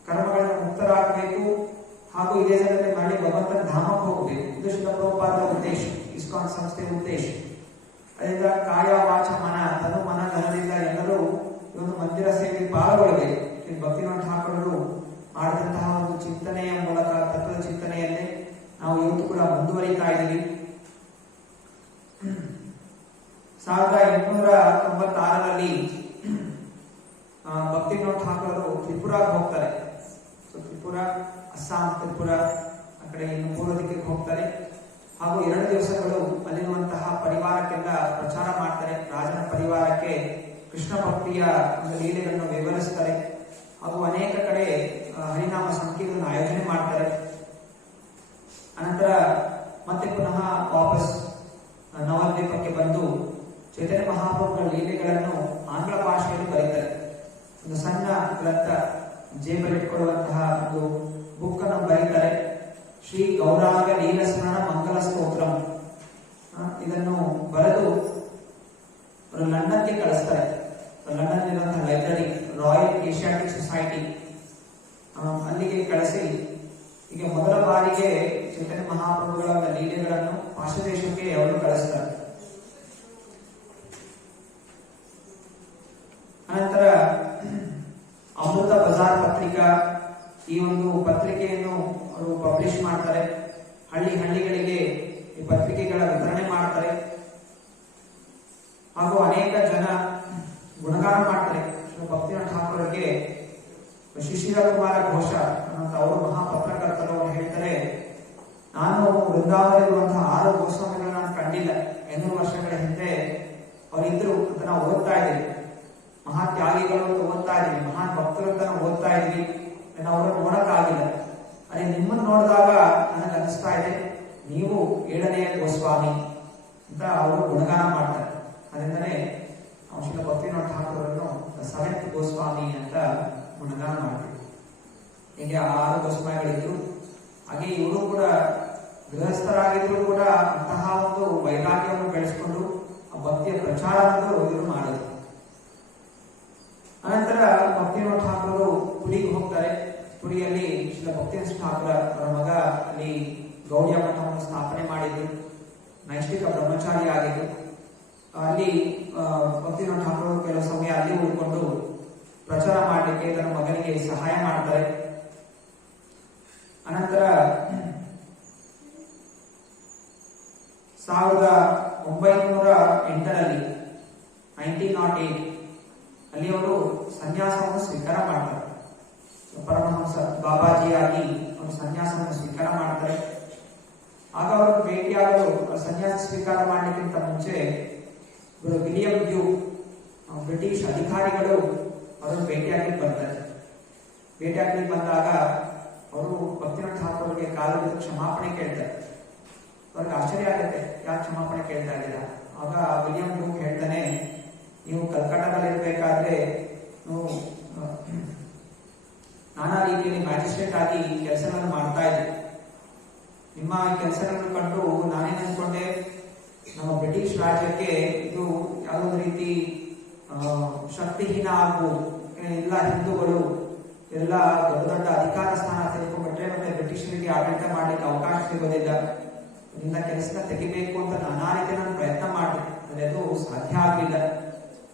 ಕರ್ಮಗಳಿಂದ ಮುಕ್ತರಾಗಬೇಕು, ಹಾಗೂ ಇದೇ ಜನರಲ್ಲಿ ಮಾಡಿ ಭಗವಂತನ ಧಾಮಕ್ಕೆ ಹೋಗಬೇಕು. ಇದು ಶ್ರೀಲ ಪ್ರಭುಪಾದರ ಉದ್ದೇಶ, ಇಸ್ಕಾನ್ ಸಂಸ್ಥೆಯ ಉದ್ದೇಶ. ಅದರಿಂದ ಕಾಯ ವಾಚ ಮನ, ತನು ಮನ ಧನದಿಂದ ಎಲ್ಲರೂ ಈ ಒಂದು ಮಂದಿರ ಸೇವೆಗೆ ಪಾಲ್ಗೊಳ್ಳಬೇಕು. ಭಕ್ತಿವಿನೋದ್ ಠಾಕೂರರು ಮಾಡಿದಂತಹ ಒಂದು ಚಿಂತನೆಯ ಮೂಲಕ, ತತ್ವದ ಚಿಂತನೆಯಲ್ಲೇ ನಾವು ಇವತ್ತು ಕೂಡ ಮುಂದುವರಿತಾ ಇದ್ದೀವಿ. 1896ರಲ್ಲಿ ಭಕ್ತಿವಿನೋದ್ ಠಾಕೂರರು ತ್ರಿಪುರಾಗೆ ಹೋಗ್ತಾರೆ. ತ್ರಿಪುರ, ಅಸ್ಸಾಂ, ತ್ರಿಪುರ ಆ ಕಡೆ ಇನ್ನು ಪೂರ್ವ ದಿಕ್ಕಿಗೆ ಹೋಗ್ತಾರೆ. ಹಾಗೂ 2 ದಿವಸಗಳು ಅಲ್ಲಿರುವಂತಹ ಪರಿವಾರಕ್ಕೆಲ್ಲ ಪ್ರಚಾರ ಮಾಡ್ತಾರೆ. ರಾಜನ ಪರಿವಾರಕ್ಕೆ ಕೃಷ್ಣ ಭಕ್ತಿಯ ಒಂದು ಲೀಲೆಗಳನ್ನು ವಿವರಿಸ್ತಾರೆ. ಹಾಗೂ ಅನೇಕ ಕಡೆ ಹರಿನಾಮ ಸಂಕೀರ್ತನ ಆಯೋಜನೆ ಮಾಡ್ತಾರೆ. ಅನಂತರ ಮತ್ತೆ ಪುನಃ ವಾಪಸ್ ನವದ್ವೀಪಕ್ಕೆ ಬಂದು ಚೈತನ್ಯ ಮಹಾಪ್ರಭುಗಳ ಲೀಲೆಗಳನ್ನು ಆಂಗ್ಲ ಭಾಷೆಯಲ್ಲಿ ಬರೀತಾರೆ. ಒಂದು ಸಣ್ಣ ಗ್ರಂಥ, ಜೇಬಲ್ಲಿಟ್ಕೊಳ್ಳುವಂತಹ ಒಂದು ಬುಕ್ ಅನ್ನು ಬರೀತಾರೆ. ಶ್ರೀ ಗೌರಾಂಗ ಲೀಲಸ್ಮರಣ ಮಂಗಲ ಸ್ತೋತ್ರ, ಇದನ್ನು ಬರೆದು ಅವರು ಲಂಡನ್ಗೆ ಕಳಿಸ್ತಾರೆ. ಲಂಡನ್ ಇರುವಂತಹ ಲೈಬ್ರರಿ ರಾಯಲ್ ಏಷಿಯಾಟಿಕ್ ಸೊಸೈಟಿ ಅಲ್ಲಿಗೆ ಕಳಿಸಿ ಈಗ ಮೊದಲ ಬಾರಿಗೆ ಚೈತನ್ಯ ಮಹಾಪ್ರಭುಗಳ ಲೀಲೆಗಳನ್ನು ಪಾಶ್ಚಾತ್ಯ ದೇಶಕ್ಕೆ ಅವರು ಕಳಿಸ್ತಾರೆ. ಅನಂತರ ಅಮೃತ ಬಜಾರ್ ಪತ್ರಿಕಾ ಈ ಒಂದು ಪತ್ರಿಕೆಯನ್ನು ಅವರು ಪಬ್ಲಿಷ್ ಮಾಡ್ತಾರೆ. ಹಳ್ಳಿಗಳಿಗೆ ಈ ಪತ್ರಿಕೆಗಳ ವಿತರಣೆ ಮಾಡ್ತಾರೆ. ಹಾಗೂ ಅನೇಕ ಜನ ಗುಣಗಾನ ಮಾಡ್ತಾರೆ. ಶ್ರೀ ಭಕ್ತಿನಾಥ ಠಾಕೂರ್ಗೆ ಶಿಶಿರ ಕುಮಾರ ಘೋಷ ಅನ್ನುವಂಥ ಅವರು ಮಹಾಪತ್ರಕರ್ತರು ಹೇಳ್ತಾರೆ, ನಾನು ವೃಂದಾವನಲ್ಲಿರುವಂತಹ 6 ಗೋಸ್ವಾಮಿಗಳನ್ನ ನಾನು ಕಂಡಿಲ್ಲ. 800 ವರ್ಷಗಳ ಹಿಂದೆ ಅವರಿದ್ರು ಅಂತ ನಾವು ಓದ್ತಾ ಇದ್ದೀವಿ. ಮಹಾತ್ಯಾಗಿಗಳು ಅಂತ ಓದ್ತಾ ಇದೀವಿ, ಮಹಾನ್ ಭಕ್ತರು ಅಂತ ನಾವು ಓದ್ತಾ ಇದ್ವಿ. ಅವರನ್ನು ನೋಡಕ್ಕಾಗಿಲ್ಲ. ಅದೇ ನಿಮ್ಮನ್ನು ನೋಡಿದಾಗ ನನಗೆ ಅನಿಸ್ತಾ ಇದೆ ನೀವು 7ನೇ ಗೋಸ್ವಾಮಿ ಅಂತ ಅವರು ಗುಣಗಾನ ಮಾಡ್ತಾರೆ. ಅದರಿಂದಲೇ ನಾವು ಶ್ರೀಲ ಭಕ್ತಿನಾಥ ಠಾಕೂರನ್ನು 7th ಗೋಸ್ವಾಮಿ ಅಂತ ಗುಣಗಾನ ಮಾಡ್ತೀವಿ. ಹೀಗೆ 6 ಗೋಸ್ವಾಮಿಗಳಿದ್ರು. ಹಾಗೆ ಇವರು ಕೂಡ ಗೃಹಸ್ಥರಾಗಿದ್ರು ಕೂಡ ಅಂತಹ ಒಂದು ವೈರಾಗ್ಯವನ್ನು ಬೆಳೆಸಿಕೊಂಡು ಆ ಭಕ್ತಿಯ ಪ್ರಚಾರವನ್ನು ಇವರು ಮಾಡಿದ್ರು. ಅನಂತರ ಭಕ್ತಿನಾಥ ಠಾಕೂರು ಪುರಿಗೆ ಹೋಗ್ತಾರೆ. ಪುರಿಯಲ್ಲಿ ಶ್ರೀಲ ಭಕ್ತಿನಾಥ ಠಾಕೂರ ಅವರ ಮಗ ಅಲ್ಲಿ ಗೌಡಿಯ ಮಠವನ್ನು ಸ್ಥಾಪನೆ ಮಾಡಿದ್ರು. ನೈಷ್ಠಿಕ ಬ್ರಹ್ಮಚಾರಿ ಆಗಿದ್ರು. ಅಲ್ಲಿ ಭಕ್ತಿನಾಥ ಠಾಕೂರು ಕೆಲವು ಸಮಯ ಅಲ್ಲಿ ಉಳ್ಕೊಂಡು ಪ್ರಚಾರ ಮಾಡಲಿಕ್ಕೆ ತನ್ನ ಮಗನಿಗೆ ಸಹಾಯ ಮಾಡ್ತಾರೆ. ಅನಂತರ 1908ರಲ್ಲಿ 1908 ಅಲ್ಲಿ ಅವರು ಸನ್ಯಾಸವನ್ನು ಸ್ವೀಕಾರ ಮಾಡ್ತಾರೆ. ಪರಮಹಂಸ ಬಾಬಾಜಿಯಾಗಿ ಅವರು ಸನ್ಯಾಸವನ್ನು ಸ್ವೀಕಾರ ಮಾಡ್ತಾರೆ. ಆಗ ಅವರು ಭೇಟಿಯಾಗಲು ಸನ್ಯಾಸ ಸ್ವೀಕಾರ ಮಾಡಲಿಕ್ಕಿಂತ ಮುಂಚೆ ವಿಲಿಯಂ ಡ್ಯೂಕ್ ಬ್ರಿಟಿಷ್ ಅಧಿಕಾರಿಗಳು ಅವರನ್ನು ಭೇಟಿಯಾಗಿ ಬರ್ತಾರೆ. ಭೇಟಿಯಾಗಿ ಬಂದಾಗ ಅವರು ಭಕ್ತಿನಾಥ ಠಾಕೂರ್ಗೆ ಕಾಲು ಬಿದ್ದು ಕ್ಷಮಾಪಣೆ ಕೇಳ್ತಾರೆ. ಅವ್ರಿಗೆ ಆಶ್ಚರ್ಯ ಆಗುತ್ತೆ, ಯಾಕೆ ಕ್ಷಮಾಪಣೆ ಕೇಳ್ತಾ ಇದ್ದೀರಾ? ಆಗ ವಿಲಿಯಂ ಡ್ಯೂಕ್ ಹೇಳ್ತಾನೆ, ನೀವು ಕಲ್ಕಟ್ಟಾದಲ್ಲಿ ಇರಬೇಕಾದ್ರೆ ನೀವು ನಾನಾ ರೀತಿಯಲ್ಲಿ ಮ್ಯಾಜಿಸ್ಟ್ರೇಟ್ ಆಗಿ ಕೆಲಸಗಳನ್ನು ಮಾಡ್ತಾ ಇದ್ದೆ. ನಿಮ್ಮ ಕೆಲಸಗಳನ್ನು ಕಂಡು ನಾನೇನು ಅನ್ಕೊಂಡೆ, ನಮ್ಮ ಬ್ರಿಟಿಷ್ ರಾಜ್ಯಕ್ಕೆ ಇದು ಯಾವುದೊಂದು ರೀತಿ ಶಕ್ತಿಹೀನ ಆಗ್ಬೋದು. ಎಲ್ಲ ಹಿಂದೂಗಳು ಎಲ್ಲ ದೊಡ್ಡ ದೊಡ್ಡ ಅಧಿಕಾರ ಸ್ಥಾನ ತೆಗೆದುಕೊಂಡ್ಬಿಟ್ರೆ ಮತ್ತೆ ಬ್ರಿಟಿಷರಿಗೆ ಆಡಳಿತ ಮಾಡ್ಲಿಕ್ಕೆ ಅವಕಾಶ ಸಿಗೋದಿಲ್ಲ. ನಿನ್ನ ಕೆಲಸನ ತೆಗಿಬೇಕು ಅಂತ ನಾನಾ ರೀತಿ ನಾನು ಪ್ರಯತ್ನ ಮಾಡಿದೆ, ಆದರೆ ಅದು ಸಾಧ್ಯ ಆಗಲಿಲ್ಲ.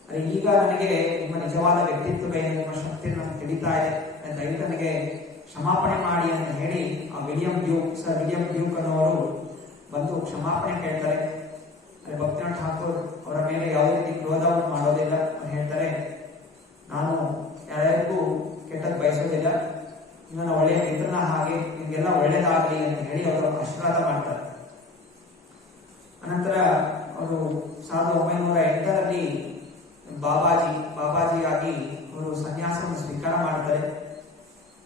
ಆದರೆ ಈಗ ನನಗೆ ನಿಮ್ಮ ನಿಜವಾದ ವ್ಯಕ್ತಿತ್ವವೇನು, ನಿಮ್ಮ ಶಕ್ತಿ ನನಗೆ ತಿಳಿತಾ ಇದೆ, ದಯವಿಟ್ಟು ನನಗೆ ಕ್ಷಮಾಪಣೆ ಮಾಡಿ ಅಂತ ಹೇಳಿ ಆ ವಿಲಿಯಂ ಡ್ಯೂಕ್ ಅನ್ನೋರು ಬಂದು ಕ್ಷಮಾಪಣೆ ಕೇಳ್ತಾರೆ. ಅದೇ ಭಕ್ತಿನಾಥ ಠಾಕೂರ್ ಅವರ ಮೇಲೆ ಯಾವುದೇ ರೀತಿ ಕ್ರೋಧವನ್ನು ಮಾಡೋದಿಲ್ಲ. ಹೇಳ್ತಾರೆ, ನಾನು ಯಾರ್ಯಾರಿಗೂ ಕೆಟ್ಟದ್ದು ಬಯಸೋದಿಲ್ಲ, ನನ್ನ ಒಳ್ಳೆಯ ಮಿತ್ರನ ಹಾಗೆ ನಿಮಗೆಲ್ಲ ಒಳ್ಳೇದಾಗಲಿ ಅಂತ ಹೇಳಿ ಅವರು ಆಶೀರ್ವಾದ ಮಾಡ್ತಾರೆ. ಅನಂತರ ಅವರು 1908ರಲ್ಲಿ ಬಾಬಾಜಿಯಾಗಿ ಅವರು ಸನ್ಯಾಸವನ್ನು ಸ್ವೀಕಾರ ಮಾಡ್ತಾರೆ.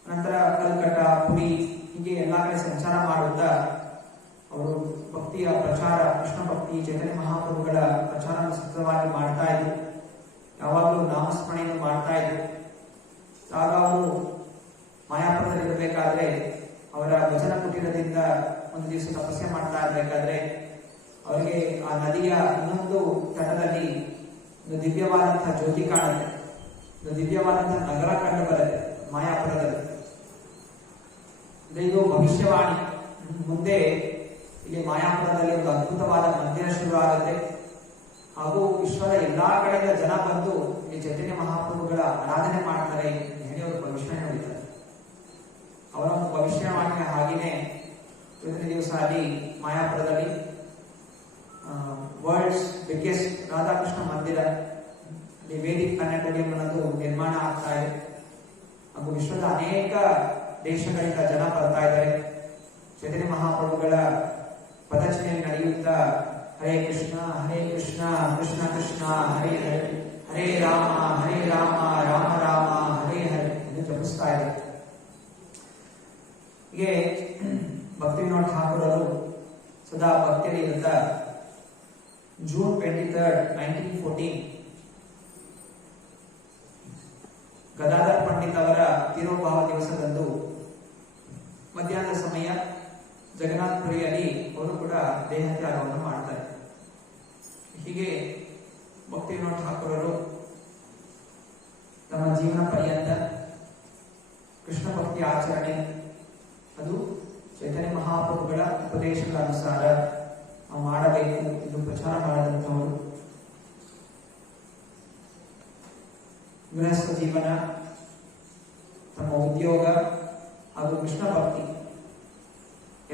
ನಂತರ ಕಲ್ಕಟ್ಟ, ಪುರಿ ಹೀಗೆ ಎಲ್ಲಾ ಕಡೆ ಸಂಚಾರ ಮಾಡುತ್ತಾ ಅವರು ಭಕ್ತಿಯ ಪ್ರಚಾರ, ಕೃಷ್ಣ ಭಕ್ತಿ, ಚೈತನ್ಯ ಮಹಾಪ್ರಭುಗಳ ಪ್ರಚಾರವನ್ನು ಸತತವಾಗಿ ಮಾಡ್ತಾ ಇದ್ರು. ಯಾವಾಗಲೂ ನಾಮಸ್ಮರಣೆಯನ್ನು ಮಾಡ್ತಾ ಇದ್ರು. ಆಗ ಅವರು ಮಾಯಾಪುರದಲ್ಲಿ ಇರಬೇಕಾದ್ರೆ ಅವರ ಭಜನ ಕುಟೀರದಿಂದ ಒಂದು ದಿವಸ ತಪಸ್ಸೆ ಮಾಡ್ತಾ ಇರಬೇಕಾದ್ರೆ ಅವರಿಗೆ ಆ ನದಿಯ ಇನ್ನೊಂದು ತಟದಲ್ಲಿ ಒಂದು ದಿವ್ಯವಾದಂತಹ ಜ್ಯೋತಿ ಕಾಣುತ್ತೆ. ಒಂದು ದಿವ್ಯವಾದಂತಹ ನಗರ ಕಂಡು ಬರುತ್ತೆ ಮಾಯಾಪುರದಲ್ಲಿ. ಇದು ಭವಿಷ್ಯವಾಣಿ, ಮುಂದೆ ಇಲ್ಲಿ ಮಾಯಾಪುರದಲ್ಲಿ ಒಂದು ಅದ್ಭುತವಾದ ಮಂದಿರ ಶುರು ಆಗುತ್ತೆ. ಹಾಗೂ ವಿಶ್ವದ ಎಲ್ಲಾ ಕಡೆಯಿಂದ ಜನ ಬಂದು ಈ ಚೈತನ್ಯ ಮಹಾಪ್ರಭುಗಳ ಆರಾಧನೆ ಮಾಡ್ತಾರೆ ಅಂತ ಹೇಳಿ ಅವರು ಭವಿಷ್ಯವಾಣಿ ಹೊಡಿತಾರೆ. ಅವರ ಒಂದು ಭವಿಷ್ಯವಾಣಿಯ ಹಾಗೆಯೇ ಇವತ್ತಿನ ದಿವಸ ಅಲ್ಲಿ ಮಾಯಾಪುರದಲ್ಲಿ ವರ್ಲ್ಡ್ಸ್ ಬಿಗ್ಗೆಸ್ಟ್ ರಾಧಾಕೃಷ್ಣ ಮಂದಿರ, ಅಲ್ಲಿ ವೇದಿಕ್ ಪ್ಲಾನೆಟೋರಿಯಂ ಅನ್ನೋದು ನಿರ್ಮಾಣ ಆಗ್ತಾ ಇದೆ. ಹಾಗೂ ವಿಶ್ವದ ಅನೇಕ ದೇಶಗಳಿಂದ ಜನ ಬರ್ತಾ ಇದ್ದಾರೆ. ಚೈತನ್ಯ ಮಹಾಪ್ರಭುಗಳ ಪದಚನೆಯಲ್ಲಿ ನಡೆಯುತ್ತಾ ಹರೇ ಕೃಷ್ಣ ಕೃಷ್ಣ ಕೃಷ್ಣ ಹರೇ ಹರೇ, ಹರೇ ರಾಮ ರಾಮ ರಾಮ ಹರೇ ಹರೇ ಎಂದು ಜಪಿಸ್ತಾ ಇದೆ. ಹೀಗೆ ಭಕ್ತಿವಿನೋದ್ ಠಾಕೂರ್ ಅವರು ಸದಾ ಭಕ್ತಿಯಲ್ಲಿ ಇರುತ್ತಾ ಜೂನ್ 23, 1914 ಗದಾಧರ್ ಪಂಡಿತ್ ಅವರ ತಿರೋಭಾವ ದಿವಸದಂದು ಮಧ್ಯಾಹ್ನದ ಸಮಯ ಜಗನ್ನಾಥಪುರಿಯಲ್ಲಿ ಅವರು ಕೂಡ ದೇಹತ್ಯಾಗವನ್ನು ಮಾಡ್ತಾರೆ. ಹೀಗೆ ಭಕ್ತಿವಿನೋದ ಠಾಕೂರರು ತಮ್ಮ ಜೀವನ ಪರ್ಯಂತ ಕೃಷ್ಣ ಭಕ್ತಿ ಆಚರಣೆ ಅದು ಚೈತನ್ಯ ಮಹಾಪ್ರಭುಗಳ ಉಪದೇಶಗಳ ಅನುಸಾರ ನಾವು ಮಾಡಬೇಕು ಎಂದು ಪ್ರಚಾರ ಮಾಡಿದಂಥವರು. ಗೃಹಸ್ಥ ಜೀವನ, ತಮ್ಮ ಉದ್ಯೋಗ ಹಾಗೂ ಕೃಷ್ಣ ಭಕ್ತಿ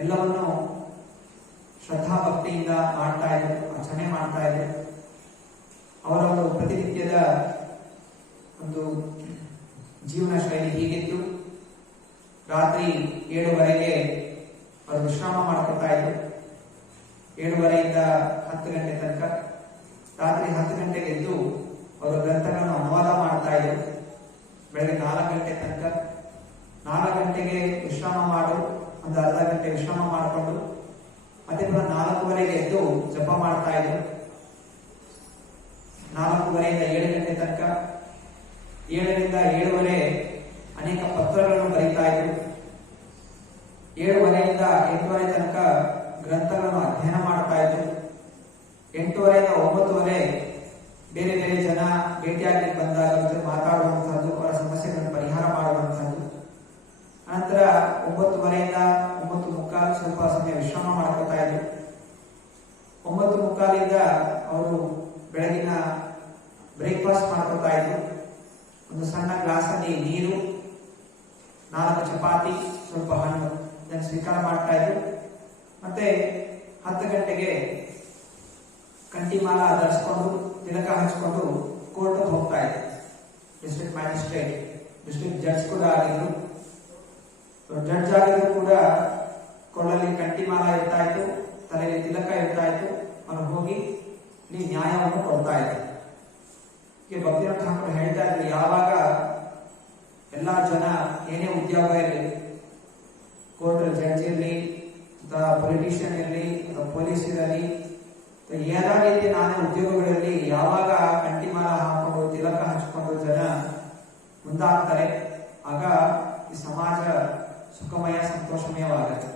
ಎಲ್ಲವನ್ನು ಶ್ರದ್ಧಾ ಭಕ್ತಿಯಿಂದ ಮಾಡ್ತಾ ಇದ್ರು, ಆಚರಣೆ ಮಾಡ್ತಾ ಇದ್ರು. ಅವರ ಒಂದು ಪ್ರತಿನಿತ್ಯದ ಒಂದು ಜೀವನ ಶೈಲಿ ಹೀಗಿತ್ತು. ರಾತ್ರಿ 7:30ಗೆ ಅವರು ವಿಶ್ರಾಮ ಮಾಡ್ಕೊತಾ ಇದ್ರು. 7:30ಯಿಂದ 10 ಗಂಟೆ ತನಕ. ರಾತ್ರಿ 10 ಗಂಟೆಗೆ ಎದ್ದು ಅವರ ಗ್ರಂಥಗಳನ್ನು ಅನುವಾದ ಮಾಡ್ತಾ ಇದ್ರು. ಬೆಳಗ್ಗೆ 4 ಗಂಟೆ ತನಕ. 4 ಗಂಟೆಗೆ ವಿಶ್ರಾಮ ಮಾಡು, ಒಂದು ಅರ್ಧ ಗಂಟೆ ವಿಶ್ರಾಮ ಮಾಡಿಕೊಂಡು ಮತ್ತೆ ಪುನಃ 4:30ಗೆ ಎದ್ದು ಜಪ ಮಾಡ್ತಾ ಇದ್ರು. 4:30ಯಿಂದ 7 ಗಂಟೆ ತನಕ. 7ರಿಂದ 7:30 ಅನೇಕ ಪತ್ರಗಳನ್ನು ಬರೀತಾ ಇದ್ರು. 7:30ಯಿಂದ 8:30 ತನಕ ಗ್ರಂಥಗಳನ್ನು ಅಧ್ಯಯನ ಮಾಡ್ತಾ ಇದ್ರು. 8:30ಯಿಂದ 9:30 ಬೇರೆ ಬೇರೆ ಜನ ಭೇಟಿಯಾಗಿ ಬಂದಾಗ ಜೊತೆ ಮಾತಾಡುವಂತಹದ್ದು, ಅವರ ಸಮಸ್ಯೆಗಳನ್ನು ಪರಿಹಾರ ಮಾಡುವಂತಹದ್ದು. ನಂತರ 9:30ಯಿಂದ 9:45 ಸ್ವಲ್ಪ ಸಮಯ ವಿಶ್ರಾಮ ಮಾಡ್ಕೊತಾ ಇದ್ರು. 9:45ರಿಂದ ಅವರು ಬೆಳಗಿನ ಬ್ರೇಕ್ಫಾಸ್ಟ್ ಮಾಡ್ಕೊತಾ ಇದ್ರು. ಒಂದು ಸಣ್ಣ ಗ್ಲಾಸ್ ಅಲ್ಲಿ ನೀರು, 4 ಚಪಾತಿ, ಸ್ವಲ್ಪ ಹಣ್ಣು ಇದನ್ನು ಸ್ವೀಕಾರ ಮಾಡ್ತಾ ಇದ್ರು. ಮತ್ತೆ 10 ಗಂಟೆಗೆ ಕಂಠಿಮಾಲ ಧರಿಸಿಕೊಂಡು ತಿಲಕ ಹಚ್ಕೊಂಡು ಕೋರ್ಟ್ ಹೋಗ್ತಾ ಇದ್ರು. ಡಿಸ್ಟ್ರಿಕ್ಟ್ ಮ್ಯಾಜಿಸ್ಟ್ರೇಟ್, ಡಿಸ್ಟ್ರಿಕ್ಟ್ ಜಡ್ಜ್ ಕೂಡ ಆಗಿದ್ರು. ಜಡ್ಜ್ ಆಗಿದ್ರು ಕೂಡ ಕೊಳ್ಳಲ್ಲಿ ಕಂಠಿಮಾಲ ಇರ್ತಾ ಇತ್ತು, ತಲೆಯಲ್ಲಿ ತಿಲಕ ಇರ್ತಾ ಇತ್ತು. ಅವರು ಹೋಗಿ ಇಲ್ಲಿ ನ್ಯಾಯವನ್ನು ಕೊಡ್ತಾ ಇದ್ರು. ಭಕ್ತಿವಿನೋದ ಠಾಕೂರ್ ಹೇಳ್ತಾ ಇದ್ರು, ಯಾವಾಗ ಎಲ್ಲಾ ಜನ ಏನೇ ಉದ್ಯೋಗ ಇರಲಿ, ಕೋರ್ಟ್ ಜಡ್ಜ್ ಇರಲಿ ಅಥವಾ ಪೊಲಿಟಿಷಿಯನ್ ಇರಲಿ ಅಥವಾ ಪೊಲೀಸ್ ಇರಲಿ, ಏನೇ ರೀತಿ ನಾನೇ ಉದ್ಯೋಗಗಳಲ್ಲಿ ಯಾವಾಗ ಕಂಠಿಮಾಲ ಹಾಕೊಂಡು ತಿಲಕ ಹಚ್ಕೊಂಡು ಜನ ಮುಂದಾಗ್ತಾರೆ, ಆಗ ಈ ಸಮಾಜ ಸುಖಮಯ ಸಂತೋಷಮಯವಾಗುತ್ತೆ.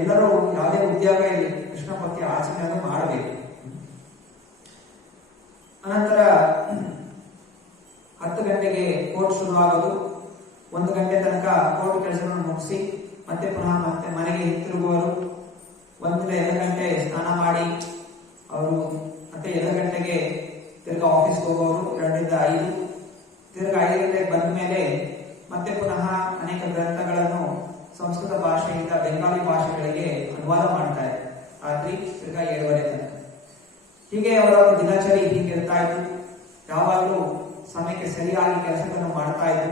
ಎಲ್ಲರೂ ಯಾವುದೇ ಉದ್ಯೋಗ ಇರಲಿ ಕೃಷ್ಣ ಭಕ್ತಿ ಆಚರಣೆಯನ್ನು ಮಾಡಬೇಕು. ಅನಂತರ 10 ಗಂಟೆಗೆ ಕೋರ್ಟ್ ಶುರುವಾಗೋದು. 1 ಗಂಟೆ ತನಕ ಕೋರ್ಟ್ ಕೆಲಸಗಳನ್ನು ಮುಗಿಸಿ ಮತ್ತೆ ಪುನಃ ಮತ್ತೆ ಮನೆಗೆ ಹಿಂತಿರುಗುವರು. 1ರಿಂದ 2 ಗಂಟೆ ಸ್ನಾನ ಮಾಡಿ ಅವರು ಮತ್ತೆ 2 ಗಂಟೆಗೆ ತಿರ್ಗಾ ಆಫೀಸ್ಗೆ ಹೋಗೋರು. 2ರಿಂದ 5 ತಿರ್ಗಾ 5 ಗಂಟೆಗೆ ಬಂದ ಮೇಲೆ ಮತ್ತೆ ಪುನಃ ಅನೇಕ ಗ್ರಂಥಗಳನ್ನು ಸಂಸ್ಕೃತ ಭಾಷೆಯಿಂದ ಬೆಂಗಾಲಿ ಭಾಷೆಗಳಿಗೆ ಅನುವಾದ ಮಾಡ್ತಾರೆ. ರಾತ್ರಿ ತಿರ್ಗಾ 7:30 ತನಕ. ಹೀಗೆ ಅವರ ದಿನಚರಿ ಹೀಗಿರ್ತಾ ಇತ್ತು. ಯಾವಾಗಲೂ ಸಮಯಕ್ಕೆ ಸರಿಯಾಗಿ ಕೆಲಸಗಳನ್ನು ಮಾಡ್ತಾ ಇದ್ರು.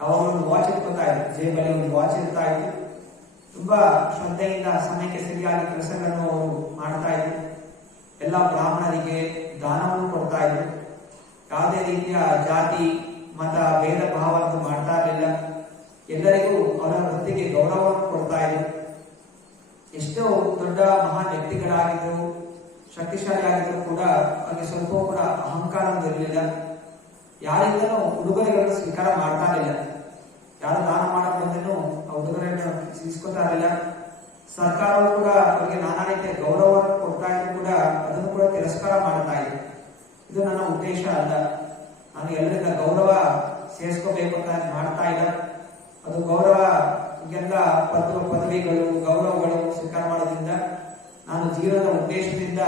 ಯಾವಾಗಲೂ ಒಂದು ವಾಚ್ ಇಟ್ಕೊತಾ ಇದ್ರು, ಜೇಬಲ್ಲಿ ಒಂದು ವಾಚ್ ಇರ್ತಾ ಇತ್ತು. ತುಂಬಾ ಶ್ರದ್ಧೆಯಿಂದ ಸಮಯಕ್ಕೆ ಸರಿಯಾಗಿ ಕೆಲಸಗಳನ್ನು ಅವರು ಮಾಡ್ತಾ ಇದ್ರು. ಎಲ್ಲ ಬ್ರಾಹ್ಮಣರಿಗೆ ದಾನವನ್ನು ಕೊಡ್ತಾ ಇದ್ರು. ಯಾವುದೇ ರೀತಿಯ ಜಾತಿ ಮತ ಭೇದ ಭಾವವನ್ನು ಮಾಡ್ತಾ ಇರಲಿಲ್ಲ. ಎಲ್ಲರಿಗೂ ಅವರ ವೃತ್ತಿಗೆ ಗೌರವವನ್ನು ಕೊಡ್ತಾ ಇದ್ರು. ಎಷ್ಟೋ ದೊಡ್ಡ ಮಹಾನ್ ವ್ಯಕ್ತಿಗಳಾಗಿದ್ರು, ಶಕ್ತಿಶಾಲಿ ಆಗಿದ್ರು ಕೂಡ ಅವರಿಗೆ ಸ್ವಲ್ಪ ಕೂಡ ಅಹಂಕಾರ ಇರಲಿಲ್ಲ. ಯಾರಿಂದಲೂ ಉಡುಗೊರೆಗಳನ್ನು ಸ್ವೀಕಾರ ಮಾಡ್ತಾ ಇರಲಿಲ್ಲ. ಯಾರು ದಾನ ಮಾಡಕ್ ಬಂದನು ಆ ಉಡುಗೊರೆಯನ್ನು ಇಸ್ಕೊತಾ ಇರಲಿಲ್ಲ. ಸರ್ಕಾರವು ಕೂಡ ಅವರಿಗೆ ನಾನಾ ರೀತಿಯ ಗೌರವವನ್ನು ಕೊಡ್ತಾ ಇದ್ರು ಕೂಡ ಅದನ್ನು ಕೂಡ ತಿರಸ್ಕಾರ ಮಾಡ್ತಾ ಇದ್ರು. ಇದು ನನ್ನ ಉದ್ದೇಶ ಅಲ್ಲ, ನಾನು ಎಲ್ಲರಿಂದ ಗೌರವ ಸೇರಿಸ್ಕೋಬೇಕು ಅಂತ ಮಾಡ್ತಾ ಇಲ್ಲ. ಅದು ಗೌರವ ಈಗೆಲ್ಲ ಪದವಿಗಳು ಗೌರವಗಳು ಸ್ವೀಕಾರ ಮಾಡೋದ್ರಿಂದ ನಾನು ಜೀವನದ ಉದ್ದೇಶದಿಂದ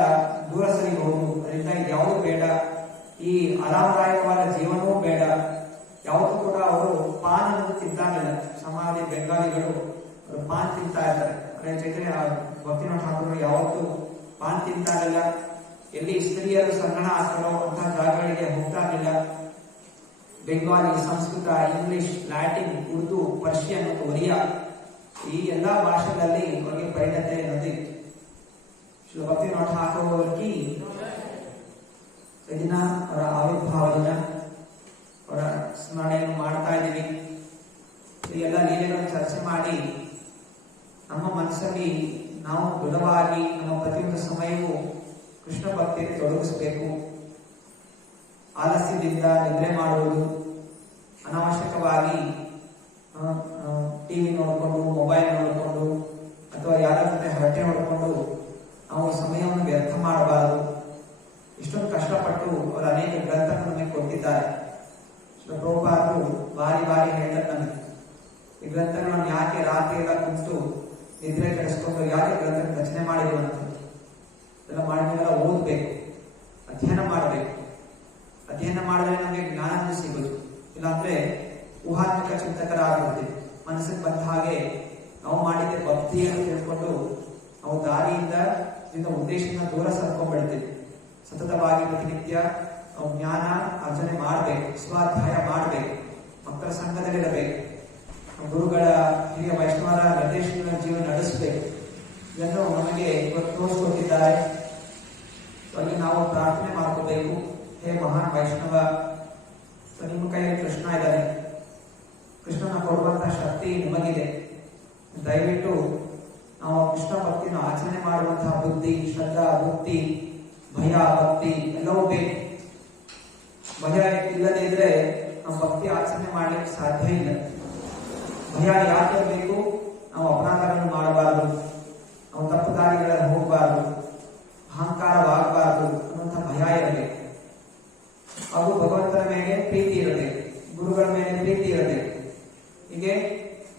ದೂರ ಸರಿಬಹುದು. ಅದರಿಂದ ಯಾವುದು ಬೇಡ, ಈ ಆರಾಮದಾಯಕವಾದ ಜೀವನವೂ ಬೇಡ. ಯಾವತ್ತೂ ಕೂಡ ಅವರು ಪಾನ್ ಅನ್ನು ತಿಂತಾಗಿಲ್ಲ. ಸಮಾಜ ಬೆಂಗಾಲಿಗಳು ಅವರು ಪಾನ್ ತಿಂತಾ ಇರ್ತಾರೆ. ಅದೇ ಚೈತನ್ಯ ಭಕ್ತಿವಿನೋದ ಠಾಕೂರ್ ಯಾವತ್ತೂ ಪಾನ್ ತಿಂತಾ ಇರಲಿಲ್ಲ. ಎಲ್ಲಿ ಸ್ತ್ರೀಯರು ಸಂಗಣ ಆಗ್ತಾರೋ ಅಂತಹ ಜಾಗಗಳಿಗೆ ಹೋಗ್ತಾ ಇರಲಿಲ್ಲ. Bengali, Sanskrit, English, Latin, Urdu, Persian ಮತ್ತು ಒರಿಯಾ ಈ ಎಲ್ಲಾ ಭಾಷೆಗಳಲ್ಲಿ ಅವರಿಗೆ ಪರಿಣತಿ ನದಿ. ಶ್ರೀ ಭಕ್ತಿವಿನೋದ ಠಾಕೂರ್ ಅವರಿಗೆ ದಿನ ಅವರ ಆವಿರ್ಭಾವ ದಿನ, ಅವರ ಸ್ಮರಣೆಯನ್ನು ಮಾಡ್ತಾ ಇದ್ದೀವಿ. ಈ ಎಲ್ಲ ಲೀಲೆಗಳನ್ನು ಚರ್ಚೆ ಮಾಡಿ ನಮ್ಮ ಮನಸ್ಸಲ್ಲಿ ನಾವು ದೃಢವಾಗಿ ನಮ್ಮ ಪ್ರತಿಯೊಂದು ಸಮಯವೂ ಕೃಷ್ಣ ಭಕ್ತಿಯಲ್ಲಿ ತೊಡಗಿಸಬೇಕು. ಆಲಸ್ಯದಿಂದ ನಿದ್ರೆ ಮಾಡುವುದು, ಅನಾವಶ್ಯಕವಾಗಿ ಟಿವಿ ನೋಡಿಕೊಂಡು, ಮೊಬೈಲ್ ನೋಡಿಕೊಂಡು ಅಥವಾ ಯಾರ ಜೊತೆ ಹರಟೆ ಹೊಡ್ಕೊಂಡು ನಾವು ಸಮಯವನ್ನು ವ್ಯರ್ಥ ಮಾಡಬಾರದು. ಇಷ್ಟೊಂದು ಕಷ್ಟ ಯಾಕೆ ರಾತ್ರಿ ಎಲ್ಲ ಕುಂತು ನಿದ್ರೆ ಕೆಡಿಸ್ಕೊಂಡು ಯಾಕೆ ಗ್ರಂಥ ರಚನೆ ಮಾಡಿರುವಂಥದ್ದು ಎಲ್ಲ ಮಾಡಿದೆಲ್ಲ ಓದಬೇಕು, ಅಧ್ಯಯನ ಮಾಡಬೇಕು. ಅಧ್ಯಯನ ಮಾಡಿದ್ರೆ ನಮಗೆ ಜ್ಞಾನ ಸಿಗೋದು, ಇಲ್ಲಾಂದ್ರೆ ಊಹಾತ್ಮಕ ಚಿಂತಕರಾಗಿರ್ತೀವಿ. ಮನಸ್ಸಿಗೆ ಬಂದ ಹಾಗೆ ನಾವು ಮಾಡಿದ ಭಕ್ತಿಯನ್ನು ತಿಳ್ಕೊಂಡು ನಾವು ದಾರಿಯಿಂದ ಉದ್ದೇಶದಿಂದ ದೂರ ಸರ್ಕೊಂಡ್ಬಿಡ್ತೀವಿ. ಸತತವಾಗಿ ಪ್ರತಿನಿತ್ಯ ನಾವು ಜ್ಞಾನ ಅರ್ಜನೆ ಮಾಡಬೇಕು, ಸ್ವಾಧ್ಯಾಯ ಮಾಡಬೇಕು, ಮಕ್ಕಳ ಸಂಘದಲ್ಲಿರಬೇಕು, ಗುರುಗಳ ಹಿರಿಯ ವೈಷ್ಣವರ ನಿರ್ದೇಶನ ಜೀವನ ನಡೆಸಬೇಕು. ಇದನ್ನು ನಮಗೆ ಇವತ್ತು ತೋರಿಸ್ಕೊಟ್ಟಿದ್ದಾರೆ. ಅಲ್ಲಿ ನಾವು ಪ್ರಾರ್ಥನೆ ಮಾಡ್ಕೋಬೇಕು, ಹೇ ಮಹಾನ್ ವೈಷ್ಣವ, ನಿಮ್ಮ ಕೈಯಲ್ಲಿ ಕೃಷ್ಣ ಇದ್ದಾನೆ, ಕೃಷ್ಣನ ಕೊಡುವಂತಹ ಶಕ್ತಿ ನಿಮಗಿದೆ. ದಯವಿಟ್ಟು ನಾವು ಕೃಷ್ಣ ಭಕ್ತಿನ ಆಚರಣೆ ಮಾಡುವಂತಹ ಬುದ್ಧಿ, ಶ್ರದ್ಧಾ, ಭಕ್ತಿ, ಭಯ, ಭಕ್ತಿ ಎಲ್ಲವೂ ಬೇಕು. ಭಯ ಇಲ್ಲದೆ ಇದ್ರೆ ನಾವು ಭಕ್ತಿ ಆಚರಣೆ ಮಾಡ್ಲಿಕ್ಕೆ ಸಾಧ್ಯ ಇಲ್ಲ. ಭಯ ಯಾಕೆ ಬೇಕು? ನಾವು ಅಪರಾಧಗಳನ್ನು ಮಾಡಬಾರದು, ನಾವು ತಪ್ಪು ದಾರಿಗಳಲ್ಲಿ ಹೋಗಬಾರದು, ಅಹಂಕಾರವಾಗಬಾರದು ಅನ್ನುವಂಥ ಭಯ ಇರಬೇಕು. ಹಾಗೂ ಭಗವಂತನ ಮೇಲೆ ಪ್ರೀತಿ ಇರಬೇಕು, ಗುರುಗಳ ಮೇಲೆ ಪ್ರೀತಿ ಇರಬೇಕು. ಹೀಗೆ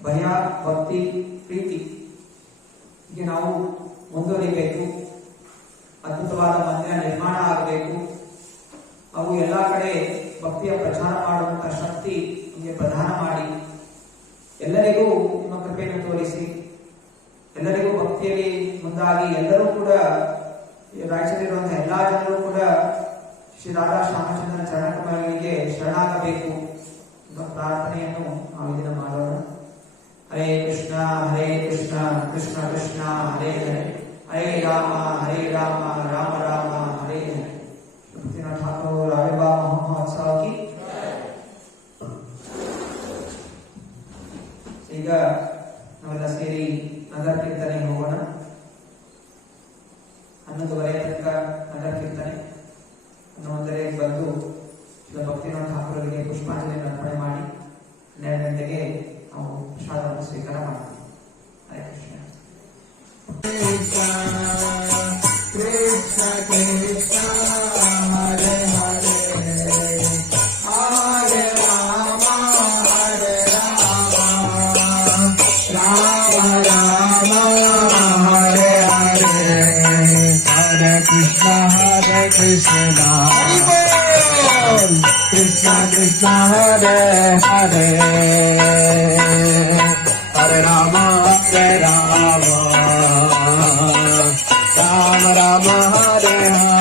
ಭಯ, ಭಕ್ತಿ, ಪ್ರೀತಿ ಹೀಗೆ ನಾವು ಮುಂದುವರಿಬೇಕು. ಅದ್ಭುತವಾದ ಮಂದಿರ ನಿರ್ಮಾಣ ಆಗಬೇಕು. ಹಾಗೂ ಎಲ್ಲಾ ಕಡೆ ಭಕ್ತಿಯ ಪ್ರಚಾರ ಮಾಡುವಂತಹ ಶಕ್ತಿ ನಿಮಗೆ ಪ್ರದಾನ ಮಾಡಿ, ಎಲ್ಲರಿಗೂ ನಿಮ್ಮ ಕೃಪೆಯನ್ನು ತೋರಿಸಿ, ಎಲ್ಲರಿಗೂ ಭಕ್ತಿಯಲ್ಲಿ ಮುಂದಾಗಿ ಎಲ್ಲರೂ ಕೂಡ ರಾಜ್ಯದಲ್ಲಿರುವಂತಹ ಎಲ್ಲಾ ಜನರು ಕೂಡ ಶ್ರೀ ರಾಧಾ ಶ್ಯಾಮಚಂದ್ರನ ಚರಣಕಮಲಗಳಿಗೆ ಶರಣಾಗಬೇಕು ಎಂಬ ಪ್ರಾರ್ಥನೆಯನ್ನು ನಾವು ಇದನ್ನ ಮಾಡೋಣ. ಹರೇ ಕೃಷ್ಣ ಕೃಷ್ಣ ಕೃಷ್ಣ ಹರೇ ಹರೇ, ಹರೇ ರಾಮ ರಾಮ ರಾಮ ಹರೇ ಹರೇ. ಠಾಕೂರ್ ಆವಿರ್ಭಾವ ಮಹೋತ್ಸವ ಕಿ. ಈಗ ನಾವೆಲ್ಲ ಸೇರಿ ನಗರ ಕೀರ್ತನೆ ಹೋಗೋಣ. 11:30 ತನಕ ನಗರ ಕೀರ್ತನೆ. 11:30 ಬಂದು ಭಕ್ತಿನಾಥ ಠಾಕೂರರಿಗೆ ಪುಷ್ಪಾಂಜಲಿಯನ್ನು ಅರ್ಪಣೆ ಮಾಡಿ 12 ಗಂಟೆಗೆ ನಾವು ಪ್ರಸಾದವನ್ನು ಸ್ವೀಕಾರ ಮಾಡ್ತೀವಿ. ಹರೇ ಕೃಷ್ಣ. ಕೃಷ್ಣ ಕೃಷ್ಣ ಹರೇ ಹರೇ, ಹರೇ ರಾಮ ಹರೇ ರಾಮ, ರಾಮ ರಾಮ ಹರೇ ಹರೇ, ಹರೇ ಕೃಷ್ಣ ಕೃಷ್ಣ ಕೃಷ್ಣ ಹರೇ ಹರೇ, ಹರೇ ರಾಮ ರಾಮ, ರಾಮ ರಾಮ ಹರೇ ಹರೇ.